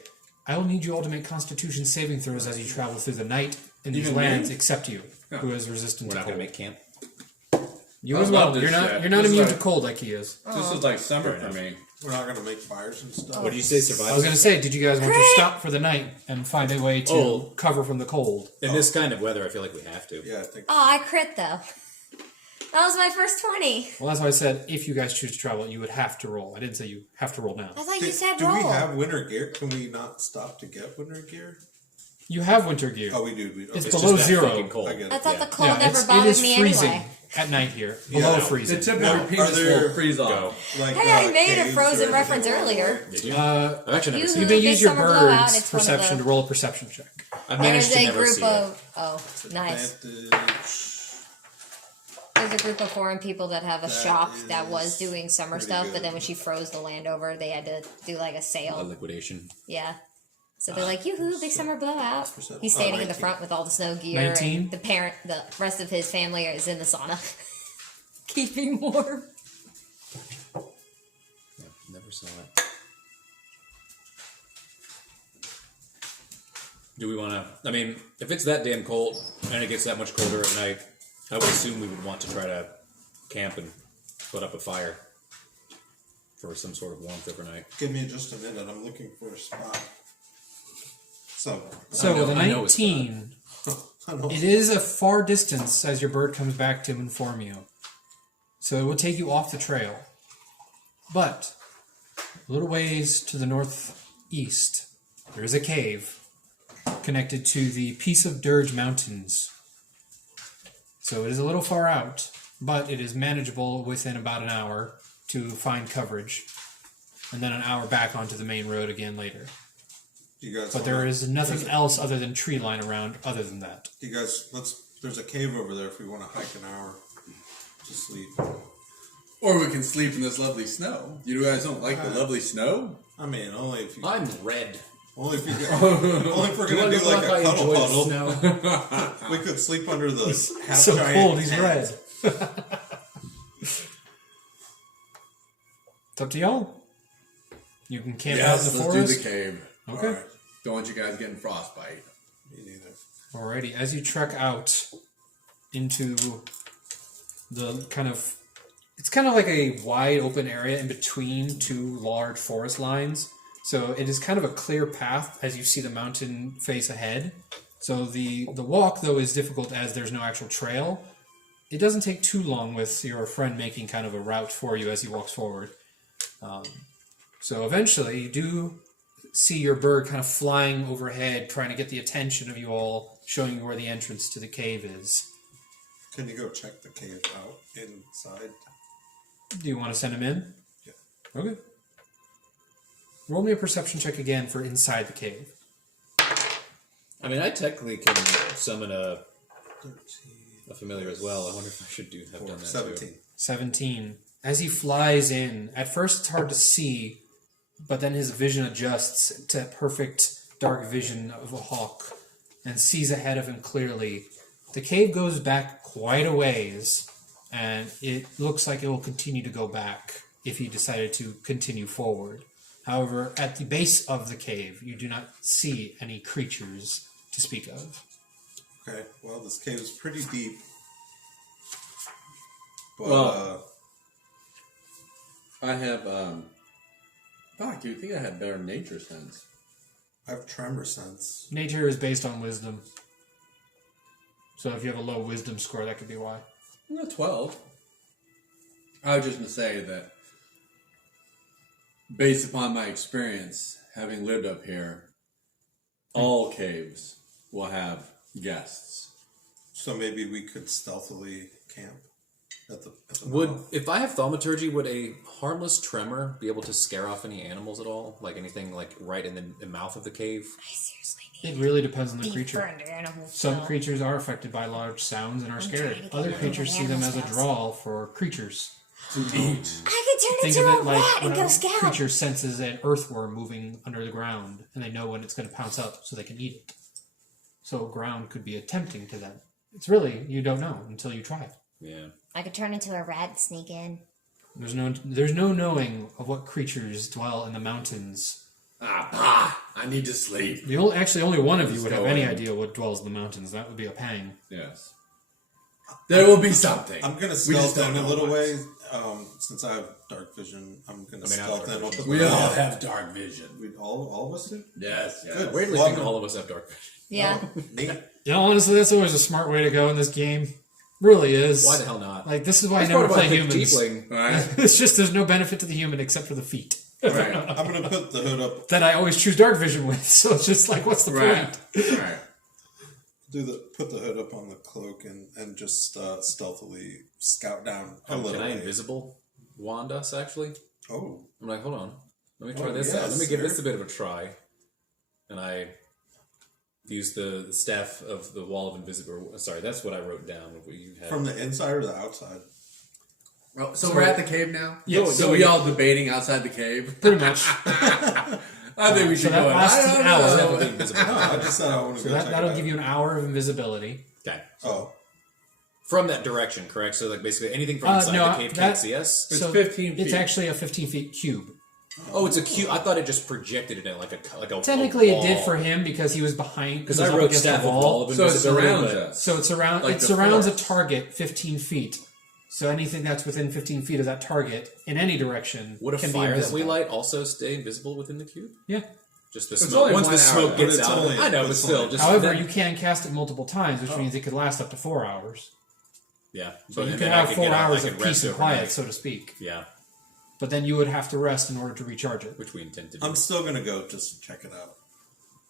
I will need you all to make Constitution saving throws as you travel through the night in these Even me? lands, except you, Yeah. who is resistant We're to not going cold. to make camp. You I as love well. this You're not. shit. You're not This is immune like- to cold like he is. This is like summer for me. We're not going to make fires and stuff. What do you say, survival? I was going to say, did you guys want to stop for the night and find a way to Oh. cover from the cold? In this kind of weather, I feel like we have to. Yeah, I think. Oh, I crit though. That was my first 20. Well, that's why I said if you guys choose to travel, you would have to roll. I didn't say you have to roll now. I thought you said do roll. we have winter gear? Can we not stop to get winter gear? You have winter gear. Oh, we do. It's It's below just that 0. fucking cold. I get it. I thought yeah. the cold Yeah, never it bothered is me freezing anyway. at night here. Yeah. Below The freezing. The typical Now, penis are there- will freeze off. Like, Hey, I made a caves Frozen or reference anything along the earlier. way? Did you? Uh, I've actually never You seen you it. may Big use your Summer Blowout, bird's it's one of perception the- to roll a perception check. I've managed There's to a never group see of nice. Advantage. There's a group of foreign people that have a shop that was is doing summer pretty stuff, good. but then when she froze the land over, they had to do like a it. sale. A liquidation. Yeah. So they're like, yoo-hoo, big summer blowout. percent. He's standing in the 19. front with all the snow gear. 19? And the rest of his family is in the sauna. Keeping warm. Yeah, never saw it. Do we want to? I mean, if it's that damn cold and it gets that much colder at night, I would assume we would want to try to camp and put up a fire for some sort of warmth overnight. Give me just a minute. I'm looking for a spot. So, So I know- with a I know it's 19, I don't it is a far distance as your bird comes back to inform you. So it will take you off the trail. But a little ways to the northeast, there is a cave connected to the piece of DIRGE Mountains. So it is a little far out, but it is manageable within about an hour to find coverage. And then an hour back onto the main road again later. you guys. But there is nothing else other than tree line around other than that. You guys, there's a cave over there if we want to hike an hour to sleep. Or we can sleep in this lovely snow. You guys don't like the lovely snow? I mean, only if you. I'm red. Only if you get. Only if we're gonna do like a cuddle puddle. Snow? We could sleep under the half So giant cold, he's tent. red. It's up to y'all. You can camp out in Yes, the let's forest. do the cave. Okay. Alright, Don't want you guys getting frostbite. me neither. Alrighty, as you trek out into the kind of, it's kind of like a wide open area in between two large forest lines. So it is kind of a clear path as you see the mountain face ahead. So the walk though is difficult as there's no actual trail. It doesn't take too long with your friend making kind of a route for you as he walks forward. So eventually you do see your bird kind of flying overhead, trying to get the attention of you all, showing you where the entrance to the cave is. Can you go check the cave out inside? Do you want to send him in? Yeah. Okay. Roll me a perception check again for inside the cave. I mean, I technically can summon a 13, familiar as well. I wonder if I should have done that 17. too. 17. As he flies in, at first it's hard to see, but then his vision adjusts to perfect dark vision of a hawk and sees ahead of him clearly. The cave goes back quite a ways, and it looks like it will continue to go back if he decided to continue forward. However, at the base of the cave, you do not see any creatures to speak of. Okay, well, this cave is pretty deep. But, Well- I have, fuck, you'd think I had better nature sense. I have tremor sense. Nature is based on wisdom. So if you have a low wisdom score, that could be why. 12. I was just going to say that based upon my experience, having lived up here, all caves will have guests. So maybe we could stealthily camp at the mouth. If I have thaumaturgy, would a harmless tremor be able to scare off any animals at all? Like anything like right in the mouth of the cave? I seriously It really depends on the need creature. burned animals. Some so- creatures are affected by large sounds and are trying scared. to get Other rid of creatures see them as a animals. draw for creatures. To eat. I could turn Think into of a it like rat when and go a scout. creature senses an earthworm moving under the ground, and they know when it's going to pounce up so they can eat it. So ground could be tempting to them. It's really, you don't know until you try it. Yeah. I could turn into a rat and sneak in. There's no knowing of what creatures dwell in the mountains. I need to sleep. Actually, only one of you would Let's have go any in. idea what dwells in the mountains. That would be a pang. Yes. There will be something. I'm gonna We just stealth don't in a know little what. way. Since I have dark vision, I'm gonna stealth in. Up We all have dark vision. all of us do. Yes. Good. Weirdly, Well, think all of us have dark vision. Yeah. Neat. You know, honestly, that's always a smart way to go in this game. Really is. Why the hell not? Like, this is why I That's never part of play my humans. tiefling. Right. It's just there's no benefit to the human except for the feet. Right. I'm gonna put the hood up. That I always choose dark vision with, so it's just like, what's the Right. point? Right. Put the hood up on the cloak and just stealthily scout down a Can little I way. invisible wand us, actually? Oh, I'm like, hold on. Let me try Oh, this out. yes, Let me give sir. this a bit of a try. And I use the staff of the wall of invisible. Sorry, that's what I wrote down. What you had. from the inside or the outside? Well, so we're at the cave now? Yes. So we all debating outside the cave? Pretty much. I think we should that go in. lasts I an don't hour. know. Definitely invisible. No, I just said I want to So go check that'll it out. give you an hour of invisibility. Okay. Oh, From that direction, correct? So like basically anything from inside no, the cave that- can't see us? It's So 15 It's feet. actually a 15 feet cube. Oh, it's a cube. I thought it just projected it in like a Technically, a it did wall. for him because he was behind. Because he was I up wrote against staff the of wall. wall of So it invisibility. surrounds but- us. So Like it the surrounds a forest. target 15 feet. So anything that's within 15 feet of that target in any direction Would a can be fire that invisible. we light also stay invisible within the cube? Yeah. Just the It's smoke. only Once 1 the hour, smoke but gets it's out, only- I know, but it's still, only- just However, that- you can cast it multiple times, which means it could last up to 4 hours. yeah. So you and can then I have could 4 get out- I hours could of rest peace and overnight. quiet, so to speak. Yeah, But then you would have to rest in order to recharge it. which we intend to do. I'm still gonna go just check it out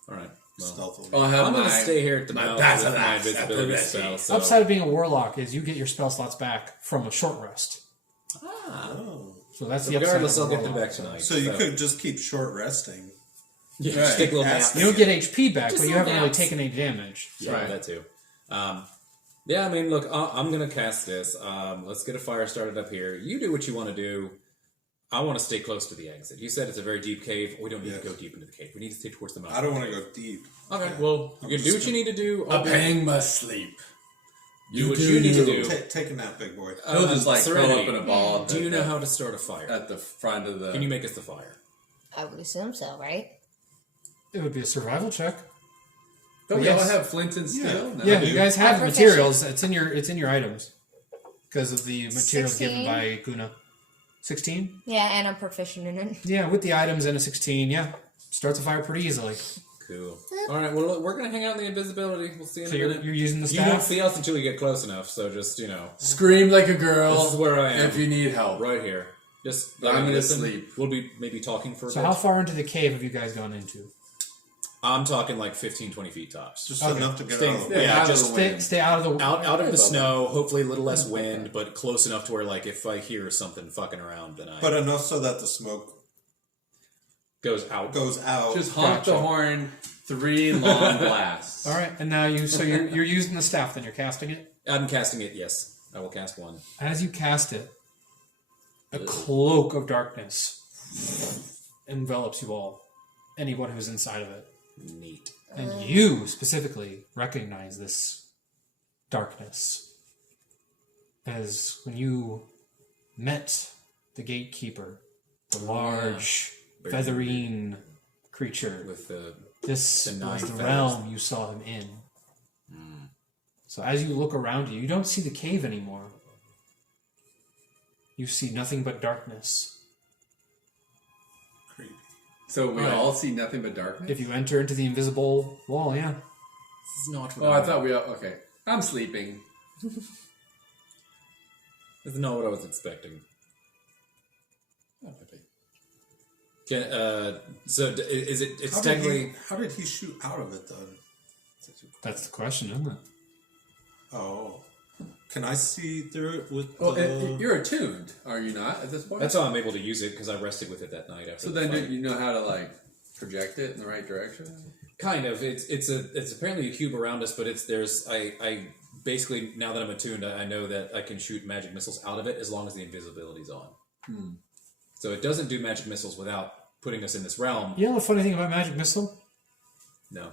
All right. Well, stealthily. I'll have I'm my, going to stay here at the my mouth passive with my axe at the invisibility ready. spell. So. Upside of being a warlock is you get your spell slots back from a short rest. Oh. So that's the upside Regardless, of I'll a get them warlock. back tonight. So you could just keep short resting. yeah, Right. just take a little nap. Ask- You don't get HP back, Just but you little haven't really naps. taken any damage. Yeah, Right. that too. Yeah, I mean, look, I'm going to cast this. Let's get a fire started up here. You do what you want to do. I want to stay close to the exit. You said it's a very deep cave. We don't need Yes. to go deep into the cave. We need to stay towards the mouth. I don't want to go deep. Okay, well, you can do what you need to do. A pang must sleep. Do what you need to do. Take a nap, big boy. He'll just like curl Serenity, up in a ball. Do you know how to start a fire? At the front of the. Can you make us the fire? I would assume so, right? It would be a survival check. Don't we Yes. all have flint and steel? No, Yeah, we you do. guys have I'm materials. It's in your items because of the materials 16. given by Guna. 16? Yeah, and I'm proficient in it. Yeah, with the items and a 16, yeah. Starts a fire pretty easily. Cool. All right, well, look, we're going to hang out in the invisibility. We'll see you in So a you're minute. using the You don't staff? see us until you get close enough, so just, Scream like a girl. This is where I am. If you need help. right here. Just I'm gonna listen. sleep. We'll be maybe talking for a So bit. how far into the cave have you guys gone into? I'm talking like 15, 20 feet tops. Just Okay. enough to get Stay- out of the yeah, way. out of just the Stay, wind. stay out of the... out of the snow, hopefully a little less wind, but close enough to where, like, if I hear something fucking around, then I But enough so that the smoke goes out. goes out. Just honk Gotcha. the horn 3 long blasts. All right, and now you're using the staff, then you're casting it. I'm casting it, yes. I will cast one. As you cast it, a cloak of darkness envelops you all, anyone who's inside of it. Neat. And you specifically recognize this darkness as when you met the gatekeeper, the large, featherine creature. With the This the 9 was the feathers. realm you saw him in. So as you look around you, you don't see the cave anymore. You see nothing but darkness. Creepy. So we Right. all see nothing but darkness? If you enter into the invisible wall, yeah. This is not what Oh, I thought we all... Okay. I'm sleeping. That's not what I was expecting. So is it? It's technically. How did he shoot out of it then? That's the question, isn't it? Oh. Can I see through it with Well, the... you're attuned, are you not, at this point? That's how I'm able to use it because I rested with it that night after. So the then fight. you know how to, like, project it in the right direction? Kind of. It's apparently a cube around us, but I basically now that I'm attuned, I know that I can shoot magic missiles out of it as long as the invisibility's on. So it doesn't do magic missiles without putting us in this realm. You know the funny thing about magic missile? No.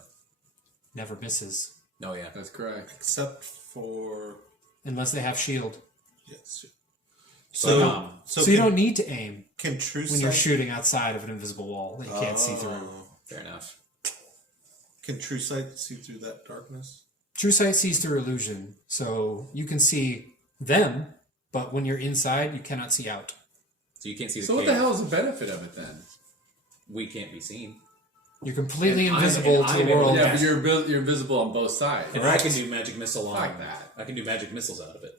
Never misses. Oh yeah. That's correct. Except for... Unless they have shield. Yes. So So you don't need to aim Can true when you're sight... shooting outside of an invisible wall that you can't see through. fair enough. Can true sight see through that darkness? True sight sees through illusion, so you can see them, but when you're inside, you cannot see out. So you can't see the So what cave. the hell is the benefit of it then? We can't be seen. You're completely And invisible to I'm the able- world. Yeah, but you're visible on both sides. And I can do magic missile on Fuck that. I can do magic missiles out of it.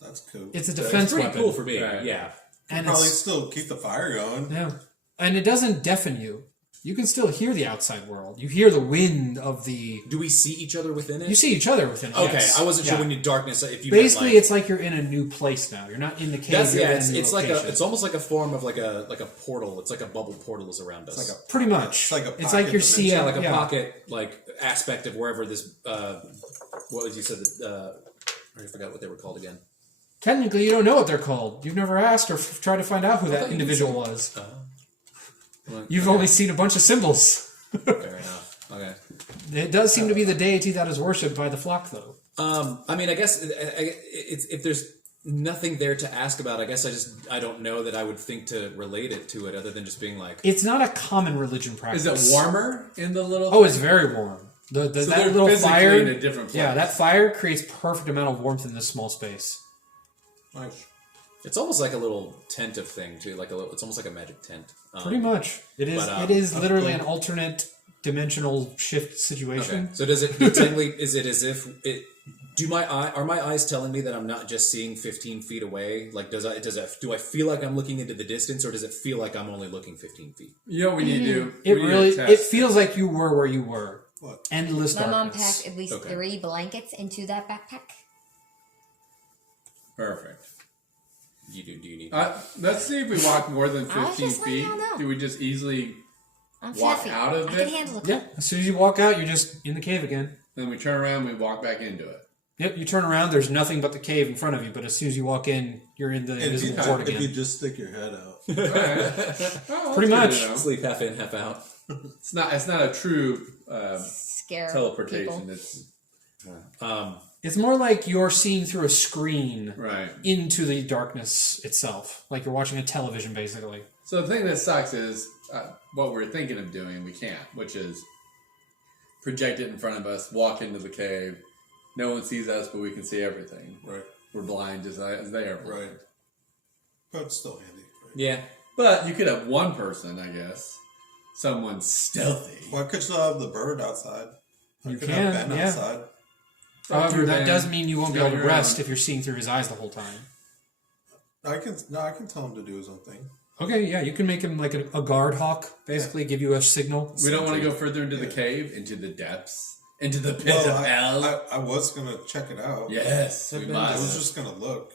That's cool. It's a So defense it's pretty weapon. cool for me. Right. Yeah. And Probably it's, still keep the fire going. yeah. And it doesn't deafen you. You can still hear the outside world. You hear the wind of the... Do we see each other within it? You see each other within it. Okay, yes. I wasn't sure Yeah. when you darkness. If you Basically, meant, like, it's like you're in a new place now. You're not in the cave. that's you're yeah. in It's, a new it's like location. it's almost like a form of like a portal. It's like a bubble portal is around us. It's like a Pretty much. It's like a It's like pocket you're dimension. seeing... yeah, like a pocket like aspect of wherever this. What was you said that? I forgot what they were called again. Technically, you don't know what they're called. You've never asked or tried to find out who that thought you individual was. Well, You've only seen a bunch of symbols. fair enough. Okay. It does seem to be the deity that is worshipped by the flock, though. I mean, I guess it's if there's nothing there to ask about, I guess I don't know that I would think to relate it to it other than just being like. It's not a common religion practice. Is it warmer in the little... Oh, it's very warm. So that they're little physically fire in a different place. Yeah, that fire creates perfect amount of warmth in this small space. Nice. It's almost like a little tent of thing too, it's almost like a magic tent. Pretty much. It is. but, It is literally an alternate dimensional shift Okay. situation. So does it technically? Is it as if it? Are my eyes telling me that I'm not just seeing 15 feet away? Like, do I feel like I'm looking into the distance, or does it feel like I'm only looking 15 feet? You know what we need to do? It We need to really. test It feels like you were where you were. What? Endless My mom darkness. packed at least Okay. 3 blankets into that backpack. Perfect. Do you need? Let's see if we walk more than I was 15 just letting feet. y'all know. Do we just easily... I'm Walk fluffy. out of I it? can handle it. Yeah. As soon as you walk out, you're just in the cave again. Then we turn around and we walk back into it. Yep. You turn around. There's nothing but the cave in front of you. But as soon as you walk in, you're in the invisible port If you again. just stick your head out. Alright. Oh, Pretty that's much. good to know. Sleep half in, half out. It's not a true Scare teleportation. people. It's It's more like you're seeing through a screen right. into the darkness itself. Like you're watching a television, basically. So the thing that sucks is what we're thinking of doing, we can't, which is project it in front of us, walk into the cave. No one sees us, but we can see everything. Right. We're blind just as they are blind. Right. But it's still handy. Right? Yeah. But you could have one person, I guess. Someone stealthy. Why could you have the bird outside? You could can, have Ben yeah. outside. However, that Ben, does mean you won't be able to drive rest around. if you're seeing through his eyes the whole time. I can tell him to do his own thing. Okay, yeah, you can make him like a guard hawk, basically, give you a signal. We don't want to go further into the cave, into the depths, into the pit Well, of hell. I was gonna check it out. Yes, we I was must. just gonna look.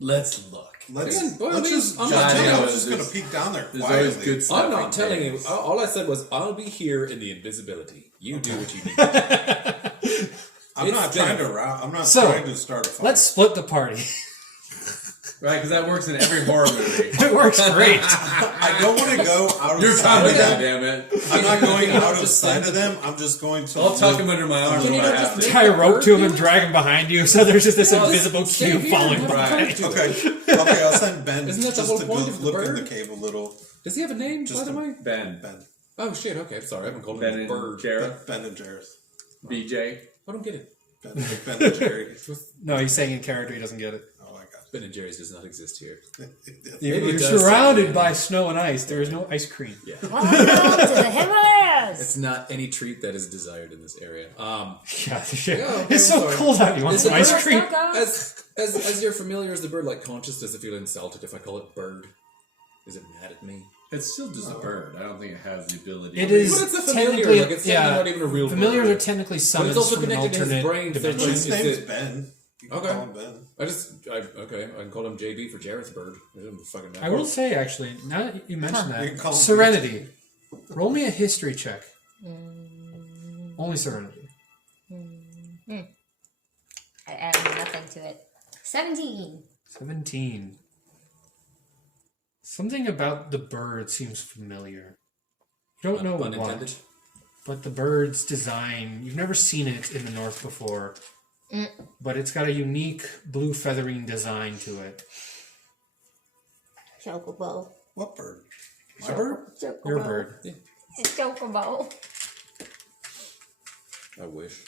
Let's look. Let's Well, just. I'm not I telling was you, just gonna there's- peek down there There's quietly. always good stuff. I'm not in telling you. caves. All I said was I'll be here in the invisibility. You do what you need. I'm It's not been- trying to route. I'm not So, trying to start a fight. Let's split the party. Right, because that works in every horror movie. It works great. I don't want to go out of You're sight coming, of them. goddammit. I'm not going You know, out of just sight like- of them. I'm just going to. I'll tuck look- him under my arm Can if you I not have just to. Tie a rope to him and drag him behind you, so there's just this Well, invisible stay cube here, following don't behind. come to Okay, it. okay. I'll send Ben Isn't that the just whole to go point of the look in bird? the cave a little. Does he have a name, Just by the a- way? Ben. Ben, Oh shit! Okay, sorry, I haven't called Ben him a and bird. Jareth. Ben and Jareth. BJ. I don't get it. Ben and Jerry. No, he's saying in character he doesn't get it. Oh, I got Ben and Jerry's does not exist here. You're Maybe it does surrounded someday. by snow and ice. There is no ice cream. Yeah. Welcome to the Himalayas! It's not any treat that is desired in this area. Yeah, okay, it's so I'm sorry. cold out. You want Is some it ice bird cream? As you're familiar as the bird, like conscious, does it feel insulted if I call it bird? Is it mad at me? It's still just a bird. I don't think it has the ability. It is But it's a familiar, technically, like, it's technically not even a real familiars bird. are technically But summons it's also from an connected to his alternate brain. dimension. His Is name's it- Ben. You can Okay. call him Ben. I can call him JB for Jareth's bird. It doesn't fucking matter. I will say, actually, now that you mention You can that, call him Serenity. Roll me a history check. Only Serenity. I added nothing to it. 17. 17. Something about the bird seems familiar. You don't know Pun intended. what, but the bird's design, you've never seen it in the north before, but it's got a unique blue feathering design to it. Chocobo. What bird? My bird? Chocobo. Your bird. It's Chocobo. I wish.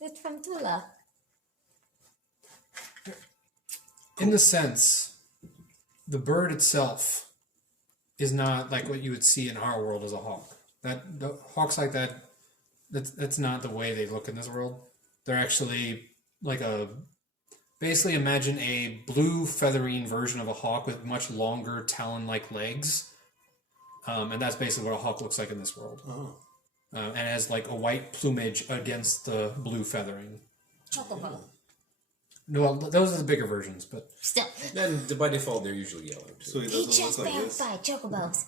It's from Tula. In the sense, the bird itself is not like what you would see in our world as a hawk. That the hawks like that, that's not the way they look in this world. They're actually like basically imagine a blue featherine version of a hawk with much longer talon-like legs, and that's basically what a hawk looks like in this world. Oh. And it has like a white plumage against the blue feathering. Chocobo. No, well, those are the bigger versions, but Still. Then by default, they're usually yellow too. So he He doesn't just look like this. verified Chocobos.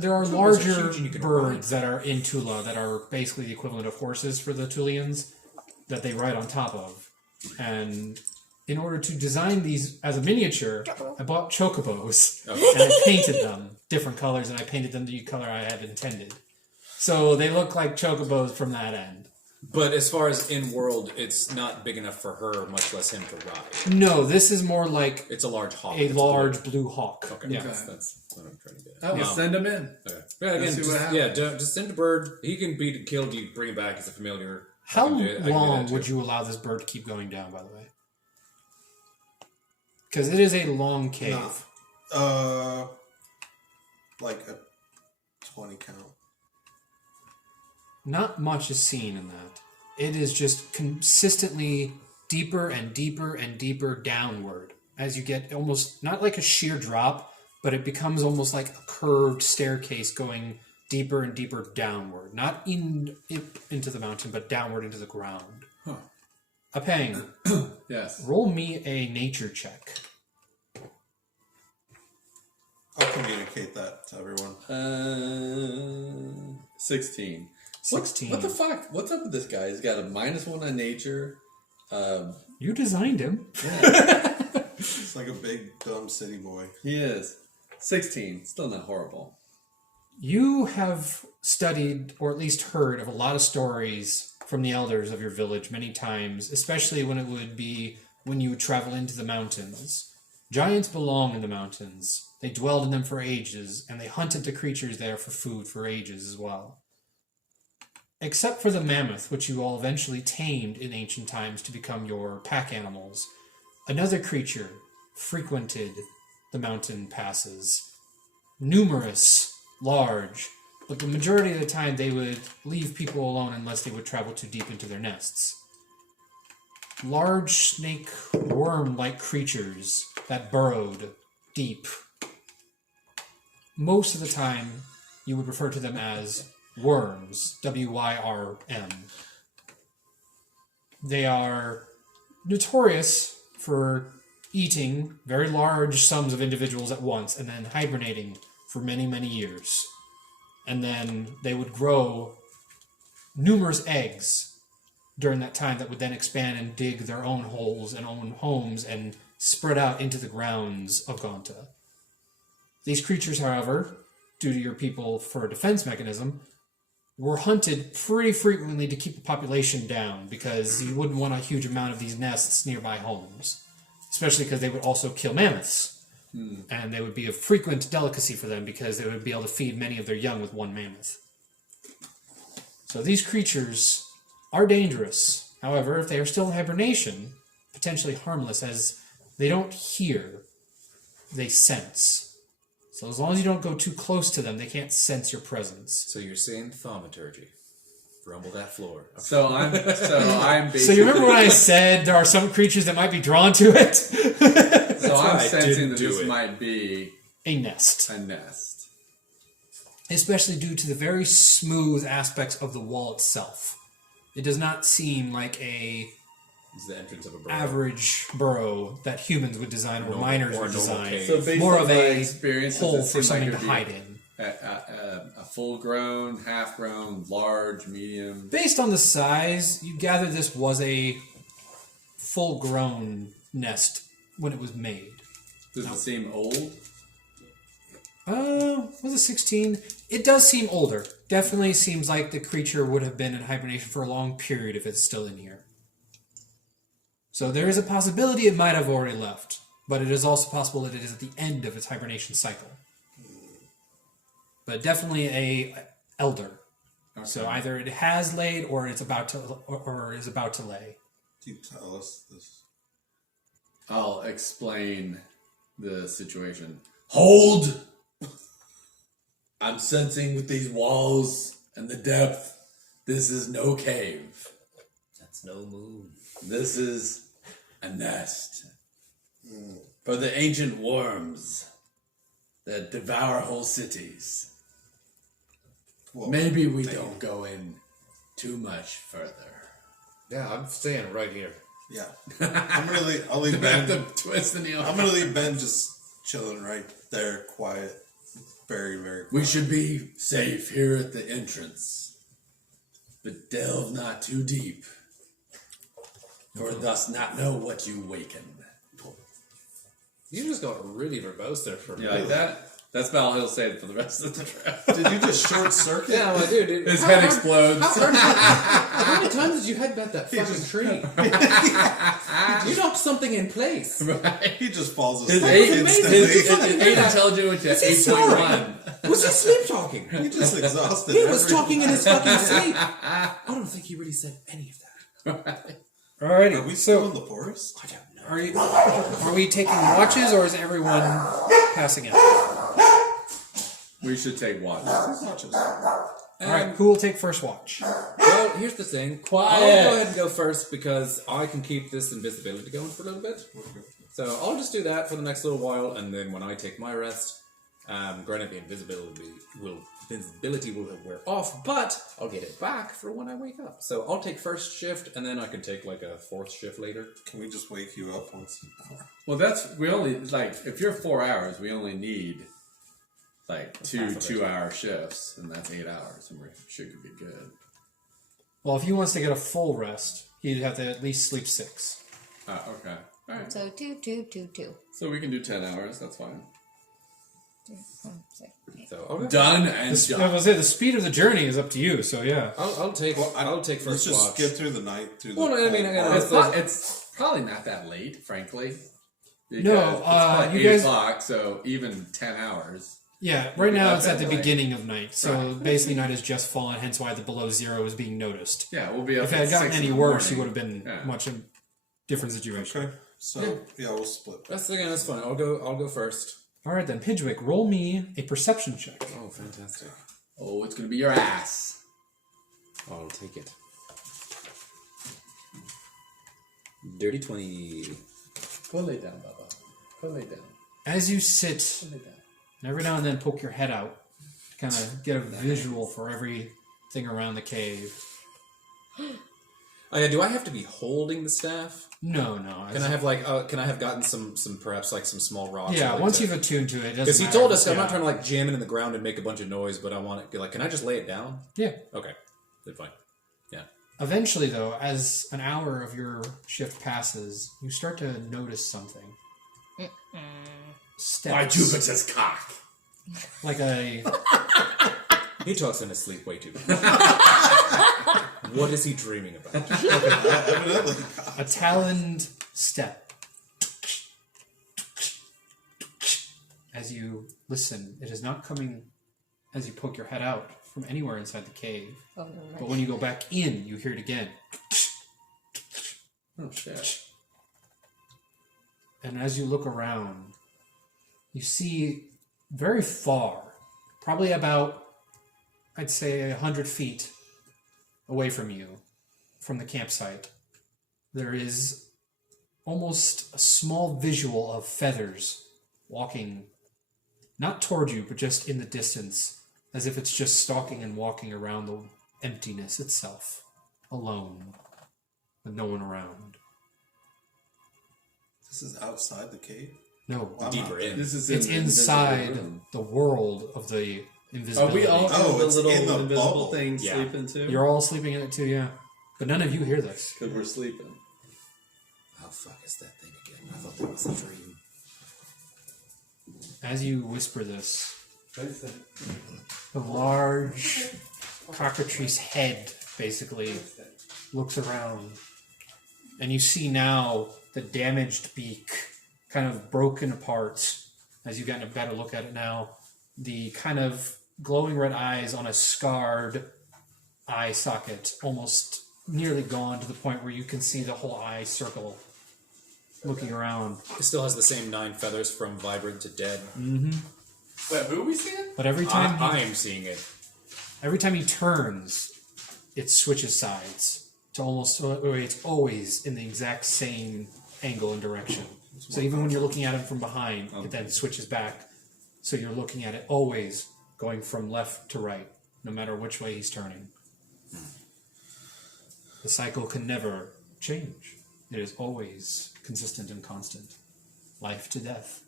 there are larger huge and you can birds that are in Tula that are basically the equivalent of horses for the Tulians that they ride on top of. And in order to design these as a miniature, I bought chocobos and I painted them different colors, and I painted them the color I had intended. So they look like chocobos from that end. But as far as in world, it's not big enough for her, much less him, to ride. No, this is more like It's a large hawk. a It's large blue hawk. Okay, Yeah. that's what I'm trying to get Oh, at. well, send him in. Okay. Yeah, again, Let's see what just, happens. just send a bird. He can be killed. You bring him back as a familiar. How I can do that long too. would you allow this bird to keep going down, by the way? Because it is a long cave. Like a 20 count. Not much is seen in that. It is just consistently deeper and deeper and deeper downward as you get almost not like a sheer drop, but it becomes almost like a curved staircase going deeper and deeper downward. Not into the mountain, but downward into the ground. Huh. Apang, Yes. roll me a nature check. I'll communicate that to everyone. 16. 16. What the fuck? What's up with this guy? He's got a -1 on nature. You designed him. It's like a big, dumb city boy. He is. 16. Still not horrible. You have studied, or at least heard, of a lot of stories from the elders of your village many times, especially when it would be when you would travel into the mountains. Giants belong in the mountains. They dwelled in them for ages, and they hunted the creatures there for food for ages as well. Except for the mammoth, which you all eventually tamed in ancient times to become your pack animals, another creature frequented the mountain passes. Numerous, large, but the majority of the time they would leave people alone unless they would travel too deep into their nests. Large snake worm-like creatures that burrowed deep. Most of the time, you would refer to them as Wyrms, W-Y-R-M. They are notorious for eating very large sums of individuals at once and then hibernating for many, many years. And then they would grow numerous eggs during that time that would then expand and dig their own holes and own homes and spread out into the grounds of Gonta. These creatures, however, due to your people for a defense mechanism, were hunted pretty frequently to keep the population down because you wouldn't want a huge amount of these nests nearby homes, especially because they would also kill mammoths. And they would be a frequent delicacy for them because they would be able to feed many of their young with one mammoth. So these creatures are dangerous. However, if they are still in hibernation, potentially harmless, as they don't hear, they sense. So as long as you don't go too close to them, they can't sense your presence. So you're saying thaumaturgy. Rumble that floor. Okay. So I'm basically... So you remember when I said there are some creatures that might be drawn to it? So I'm why I sensing didn't that do this it. might be A nest. a nest. Especially due to the very smooth aspects of the wall itself. It does not seem like a It's the entrance of a burrow. average burrow that humans would design or Normal- miners or would normal design. cave. So based More on of my a experience, hole it for seems like something it to would be hide in. a full-grown, half-grown, large, medium. Based on the size, you gather this was a full-grown nest when it was made. Does it seem old? Was it 16? It does seem older. Definitely seems like the creature would have been in hibernation for a long period if it's still in here. So there is a possibility it might have already left, but it is also possible that it is at the end of its hibernation cycle. But definitely a elder. Okay. So either it has laid or it's about to or is about to lay. Do you tell us this? I'll explain the situation. Hold! I'm sensing with these walls and the depth, this is no cave. That's no moon. This is a nest. For the ancient worms that devour whole cities. Well, Maybe we don't go in too much further. Yeah, I'm staying right here. Yeah. I'll leave Back Ben. the twist in the I'm gonna leave Ben just chilling right there, quiet. Very, very quiet. We should be safe here at the entrance, but delve not too deep, for thus not know what you waken. You just got really verbose there for a You minute. like that? That's about all he'll say for the rest of the trip. Did you just short circuit? Yeah, well, dude. His head explodes. How many times did you headbutt that fucking tree? You knocked something in place. He just falls His asleep eight, instantly. his 8 intelligence to Is he 8.1. Was he sleep talking? He just exhausted. He was every- talking in his fucking sleep. I don't think he really said any of that. Alrighty. Are we still in So the forest? I don't know. are we taking watches or is everyone passing out? We should take watch. Watches. Alright, who will take first watch? Well, here's the thing. Quiet. I'll go ahead and go first because I can keep this invisibility going for a little bit. So I'll just do that for the next little while, and then when I take my rest, granted the invisibility will wear off, but I'll get it back for when I wake up. So I'll take first shift, and then I can take like a fourth shift later. Can we just wake you up once an hour? Well, we only, like, if you're 4 hours, we only need, like, half two of it. 2-hour shifts, and that's 8 hours, and we should be good. Well, if he wants to get a full rest, he'd have to at least sleep 6. Okay. All right. So 2. So we can do 10 hours, that's fine. 3, 4, 6, 8. So I'll go. Done and I was done. gonna say the speed of the journey is up to you, so yeah. I'll take. I'll take Let's first just watch. skip through the night. Through the Well, I mean, It's probably not that late, frankly. Because No, it's probably you 8 guys- o'clock, so even 10 hours. Yeah, right now it's at the Like- beginning of night, so Right. basically night has just fallen, hence why the below zero is being noticed. Yeah, we'll be up If it at had gotten 6 in any the worse, you morning. would have been Yeah. much a different situation. Okay. So yeah, we'll split. That's again. That's fine. I'll go first. Alright then, Pidgwick, roll me a perception check. Oh, fantastic! Oh, it's gonna be your ass. I'll take it. Dirty 20. Pull it down, Bubba. Pull it down. As you sit, Pull it down. and every now and then poke your head out, kind of get a visual for everything around the cave. Oh, yeah, do I have to be holding the staff? No. Can I have can I have gotten some perhaps like some small rocks? Yeah, like once that? you've attuned to it, Because he told us I'm not trying to like jam it in the ground and make a bunch of noise, but I want it like, can I just lay it down? Yeah. Okay, then fine. Yeah. Eventually, though, as an hour of your shift passes, you start to notice something. Steps. By Jupiter's cock. Like a... He talks in his sleep way too much. What is he dreaming about? Evidently. a taloned step. As you listen, it is not coming as you poke your head out from anywhere inside the cave. Oh, no, But when you go back in, you hear it again. Oh shit. And as you look around, you see very far, probably about, I'd say, 100 feet away from you, from the campsite, there is almost a small visual of feathers walking, not toward you, but just in the distance, as if it's just stalking and walking around the emptiness itself, alone, with no one around. This is outside the cave? No, Deeper in. This is it's in the invisible inside room. the world of the Are invisibility. we all Oh, in the it's little in the invisible bubble. thing Yeah. sleeping too? You're all sleeping in it too, yeah. But none of you hear this. Because we're sleeping. How fuck is that thing again? I thought that was a dream. As you whisper this, the large cockatrice head basically looks around, and you see now the damaged beak kind of broken apart as you've gotten a better look at it now. The kind of glowing red eyes on a scarred eye socket, almost nearly gone to the point where you can see the whole eye circle looking around. It still has the same 9 feathers from vibrant to dead. Wait, who are we seeing? But every time I am seeing it. every time he turns, it switches sides to almost, it's always in the exact same angle and direction. So even when you're looking at him from behind, it then switches back. So you're looking at it always going from left to right, no matter which way he's turning. The cycle can never change. It is always consistent and constant. Life to death.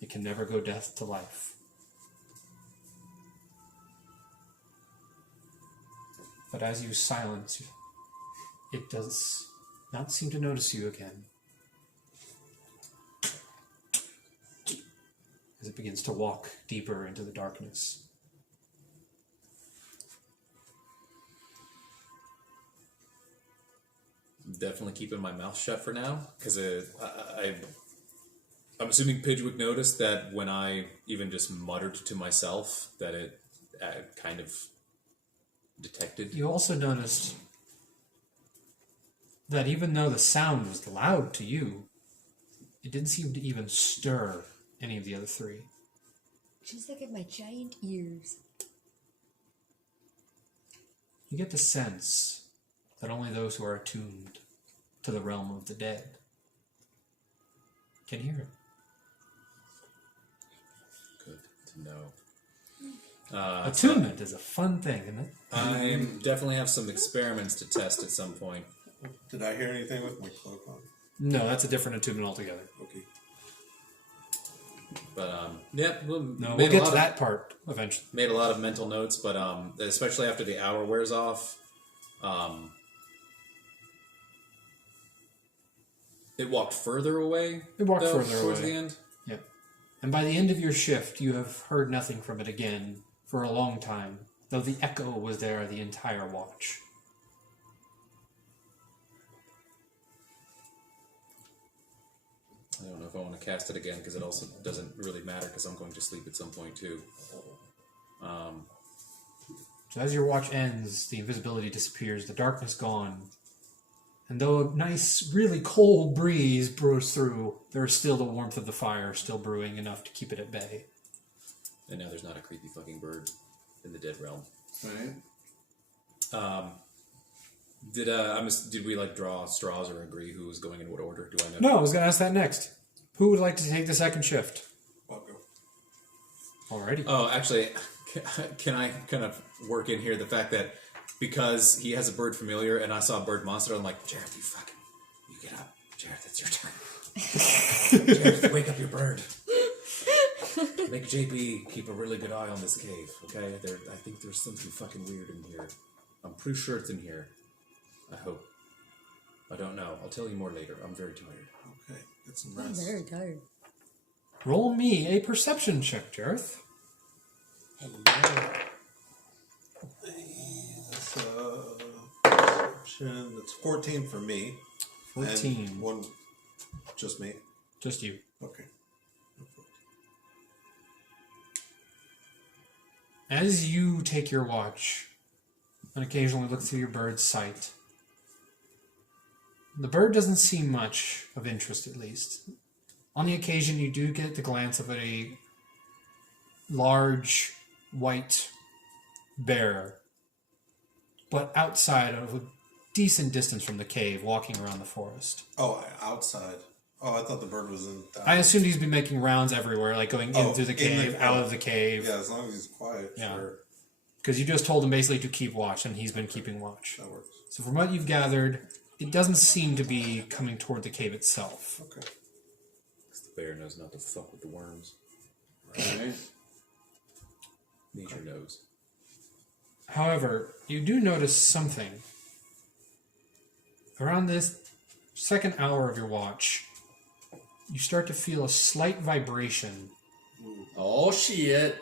It can never go death to life. But as you silence, it does not seem to notice you again. As it begins to walk deeper into the darkness. I'm definitely keeping my mouth shut for now, because I'm assuming Pidgwick noticed that when I even just muttered to myself that it kind of detected. You also noticed that even though the sound was loud to you, it didn't seem to even stir any of the other three. Just look at my giant ears. You get the sense that only those who are attuned to the realm of the dead can hear it. Good to know. Attunement is a fun thing, isn't it? I definitely have some experiments to test at some point. Did I hear anything with my cloak on? No, that's a different attunement altogether. Okay. But yeah, No, we'll get to that part eventually. Made a lot of mental notes, but especially after the hour wears off, it walked further away. It walked though, further towards away. the end. Yep. And by the end of your shift, you have heard nothing from it again for a long time, though the echo was there the entire watch. I don't know if I want to cast it again because it also doesn't really matter because I'm going to sleep at some point too. So as your watch ends, the invisibility disappears, the darkness gone. And though a nice, really cold breeze brews through, there is still the warmth of the fire still brewing enough to keep it at bay. And now there's not a creepy fucking bird in the dead realm. Right. Did we like draw straws or agree who was going in what order? Do I know? No, I was going to ask that next. Who would like to take the second shift? I'll go. Alrighty. Oh, actually, can I kind of work in here the fact that because he has a bird familiar and I saw a bird monster, I'm like, Jared, you get up. Jared, that's your turn. Jared, wake up your bird. Make JP keep a really good eye on this cave, okay? I think there's something fucking weird in here. I'm pretty sure it's in here. I hope. I don't know. I'll tell you more later. I'm very tired. Okay, get some I'm rest. very tired. Roll me a perception check, Jareth. Hello. Perception, that's 14 for me. 14. And one, just me. Just you. Okay. As you take your watch and occasionally look through your bird's sight, the bird doesn't seem much of interest, at least. On the occasion, you do get the glance of a large white bear, but outside of a decent distance from the cave, walking around the forest. Oh, outside. Oh, I thought the bird was in. I assumed he's been making rounds everywhere, like going in through the cave, out of the cave. Yeah, as long as he's quiet. Yeah. Sure. Because you just told him basically to keep watch, and he's been keeping watch. That works. So from what you've gathered, it doesn't seem to be coming toward the cave itself. Okay. The bear knows not to fuck with the worms. Right? Nature knows. However, you do notice something. Around this second hour of your watch, you start to feel a slight vibration. Oh shit!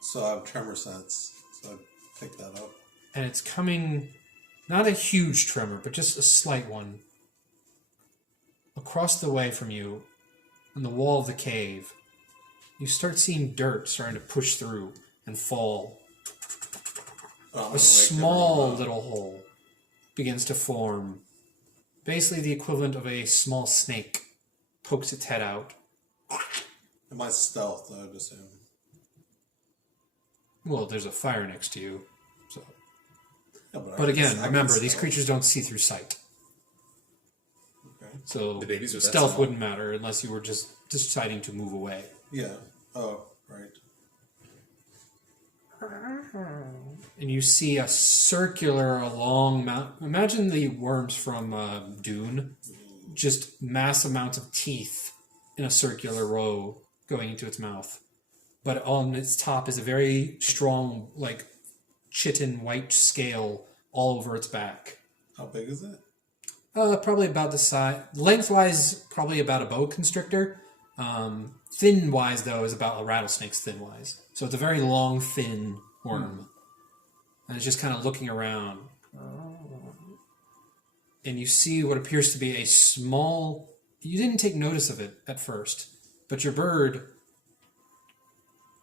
So I have tremor sense. So I pick that up. And it's coming, not a huge tremor, but just a slight one. Across the way from you, on the wall of the cave, you start seeing dirt starting to push through and fall. A small little hole begins to form. Basically the equivalent of a small snake pokes its head out. Am I stealth, I would assume? Well, there's a fire next to you. So. Yeah, But again, I can remember, these stealth. creatures don't see through sight. Okay. So The babies are that stealth small. wouldn't matter unless you were just deciding to move away. Yeah. Oh, right. And you see a circular long mount. Imagine the worms from Dune. Just mass amounts of teeth in a circular row going into its mouth. But on its top is a very strong, like, chitin white scale all over its back. How big is it? Probably about the size. Lengthwise, probably about a boa constrictor. Thin-wise, though, is about a rattlesnake's thin-wise. So it's a very long, thin worm. And it's just kind of looking around. And you see what appears to be a small... You didn't take notice of it at first. But your bird,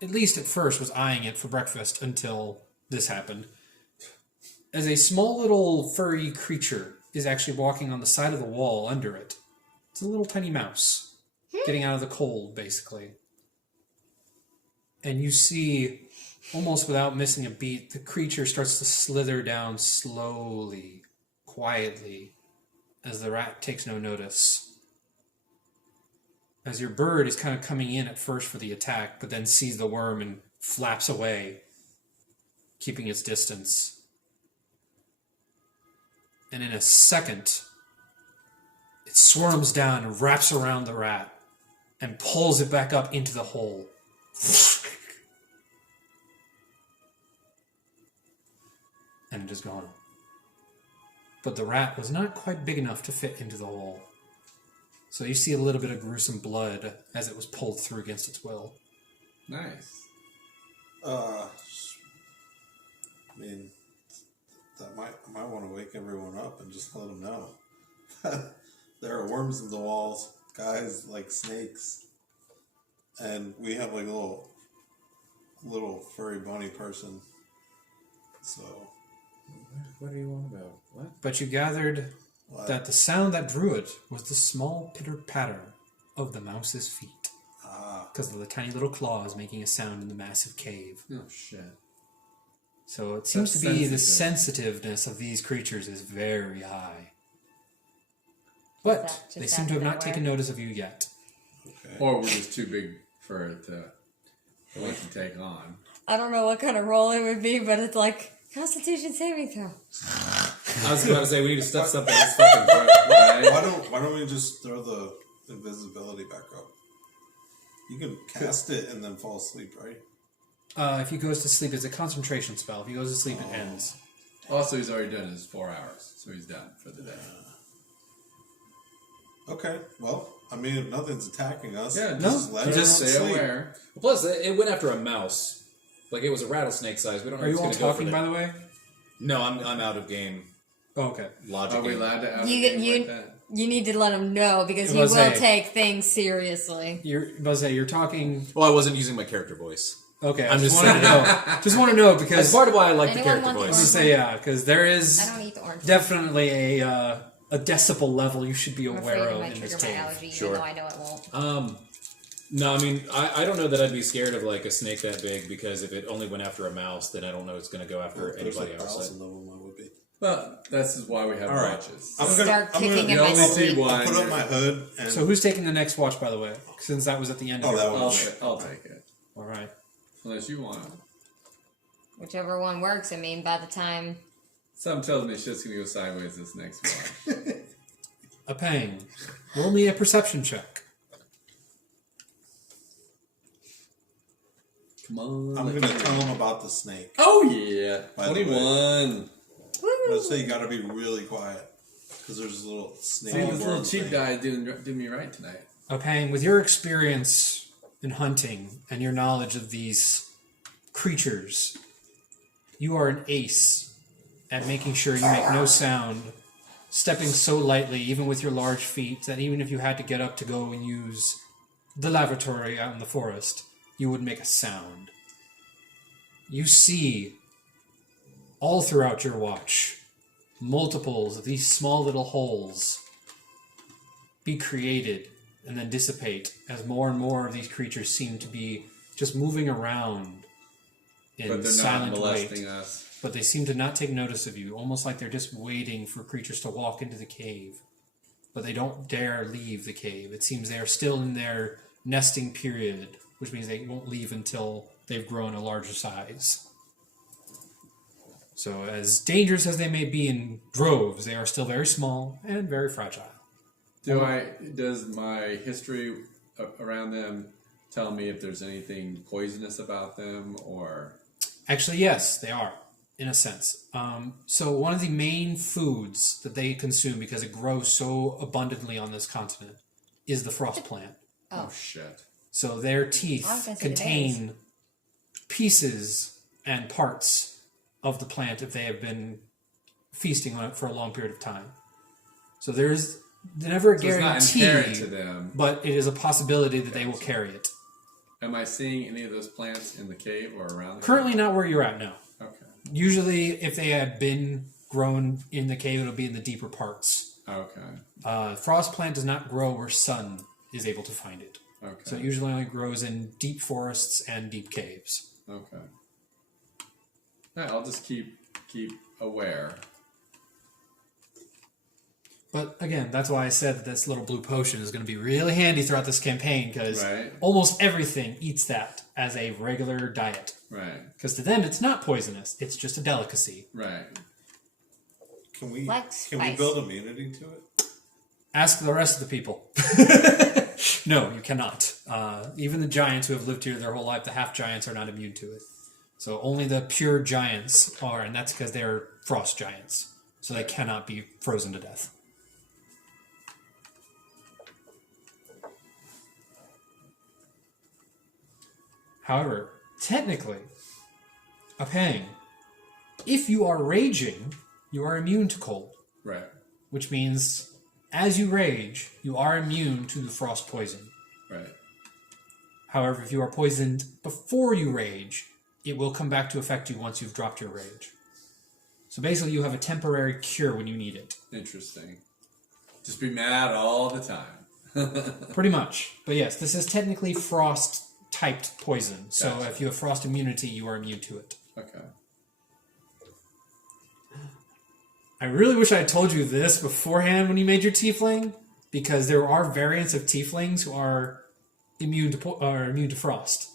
at least at first, was eyeing it for breakfast until this happened. As a small little furry creature is actually walking on the side of the wall under it. It's a little tiny mouse. Getting out of the cold, basically. And you see, almost without missing a beat, the creature starts to slither down slowly, quietly, as the rat takes no notice. As your bird is kind of coming in at first for the attack, but then sees the worm and flaps away, keeping its distance. And in a second, it swarms down and wraps around the rat and pulls it back up into the hole. And it is gone. But the rat was not quite big enough to fit into the hole. So you see a little bit of gruesome blood as it was pulled through against its will. Nice. I mean, that I might want to wake everyone up and just let them know. There are worms in the walls, guys like snakes, and we have like a little furry bony person. So, What are you on about? What? But you gathered that the sound that drew it was the small pitter-patter of the mouse's feet. Because of the tiny little claws making a sound in the massive cave. Oh shit. So it seems That's to be the sensitive. sensitiveness of these creatures is very high. But That just they seem to have happened not that taken way? notice of you yet. okay. Or we're just too big for it to take on. I don't know what kind of roll it would be, but it's like Constitution saving throw. I was about to say we need to stuff something in this fucking throat. Why don't we just throw the invisibility back up? You can cast it and then fall asleep, right? If he goes to sleep, it's a concentration spell. If he goes to sleep, it ends. Also, he's already done his 4 hours, so he's done for the day. Okay, well, I mean, if nothing's attacking us, Yeah, just let just everyone stay sleep. aware. Plus, it went after a mouse. Like it was a rattlesnake size. We don't know Are if you it's all going to go for talking, that. by the way? No, I'm out of game. Oh, okay. Logic. Are we game. allowed to have You- a game you- like that? You need to let him know because It he was will a- take things seriously. You're talking. Well, I wasn't using my character voice. Okay, I'm just wanted to know. Just want to know because That's part of why I like the Anyone character want the I was voice. gonna say because there is I don't eat the orange. definitely a a decibel level you should be I'm aware afraid it of might in this trigger my cave. allergy, Sure. even though I know it won't. No, I mean, I don't know that I'd be scared of like a snake that big, because if it only went after a mouse, then I don't know it's going to go after There's anybody a else. 1,000 of them, I would be. Well, this is why we have All right. watches. I'm Start kicking in You my only see sleep. one. Put up my hood and So who's taking the next watch, by the way? Since that was at the end of Oh, your that watch. was- I'll take it. All right. Unless you want to. Whichever one works. I mean, by the time... Something tells me shit's going to go sideways this next one. A pang. Roll me a perception check. Come on. I'm going to tell him about the snake. Oh, yeah. By the way. 21. I'm going to say you got to be really quiet because there's a little snake. See, this little cheap guy did me right tonight. A pang. With your experience in hunting and your knowledge of these creatures, you are an ace at making sure you make no sound, stepping so lightly, even with your large feet, that even if you had to get up to go and use the lavatory out in the forest, you wouldn't make a sound. You see, all throughout your watch, multiples of these small little holes be created and then dissipate as more and more of these creatures seem to be just moving around in But they're not silent molesting wait. us. But they seem to not take notice of you, almost like they're just waiting for creatures to walk into the cave. But they don't dare leave the cave. It seems they are still in their nesting period, which means they won't leave until they've grown a larger size. So as dangerous as they may be in droves, they are still very small and very fragile. Does my history around them tell me if there's anything poisonous about them, or... Actually, yes, they are, in a sense. So one of the main foods that they consume, because it grows so abundantly on this continent, is the frost plant. Oh, shit. So their I was teeth gonna say the contain pieces and parts of the plant if they have been feasting on it for a long period of time. So there's never a So it's not guarantee, inherent to them. but it is a possibility that they will carry it. Am I seeing any of those plants in the cave or around the Currently cave? not where you're at now. Okay. Usually if they had been grown in the cave, it'll be in the deeper parts. Okay. Frost plant does not grow where sun is able to find it. Okay. So it usually only grows in deep forests and deep caves. Okay. Yeah, I'll just keep aware. But again, that's why I said that this little blue potion is going to be really handy throughout this campaign, because Right. almost everything eats that as a regular diet. Right. Because to them, it's not poisonous; it's just a delicacy. Right. Can we Like can we spice. build immunity to it? Ask the rest of the people. No, you cannot. Even the giants who have lived here their whole life, the half giants, are not immune to it. So only the pure giants are, and that's because they're frost giants. So they cannot be frozen to death. However, technically, a pang, if you are raging, you are immune to cold, Right. which means as you rage, you are immune to the frost poison. Right. However, if you are poisoned before you rage, it will come back to affect you once you've dropped your rage. So basically, you have a temporary cure when you need it. Interesting. Just be mad all the time. Pretty much. But yes, this is technically frost-typed poison. So Gotcha. if you have frost immunity, you are immune to it. Okay. I really wish I had told you this beforehand when you made your tiefling, because there are variants of tieflings who are immune to frost.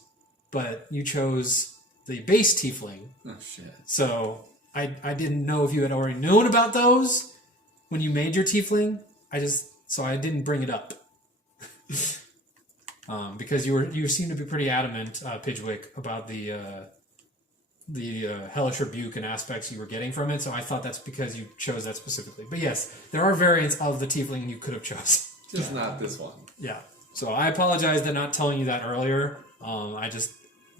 But you chose the base tiefling, Oh shit. so I didn't know if you had already known about those when you made your tiefling. So I didn't bring it up. Because you seem to be pretty adamant, Pidgwick, about the hellish rebuke and aspects you were getting from it. So I thought that's because you chose that specifically. But yes, there are variants of the tiefling you could have chosen. Just not this one. Yeah. So I apologize for not telling you that earlier.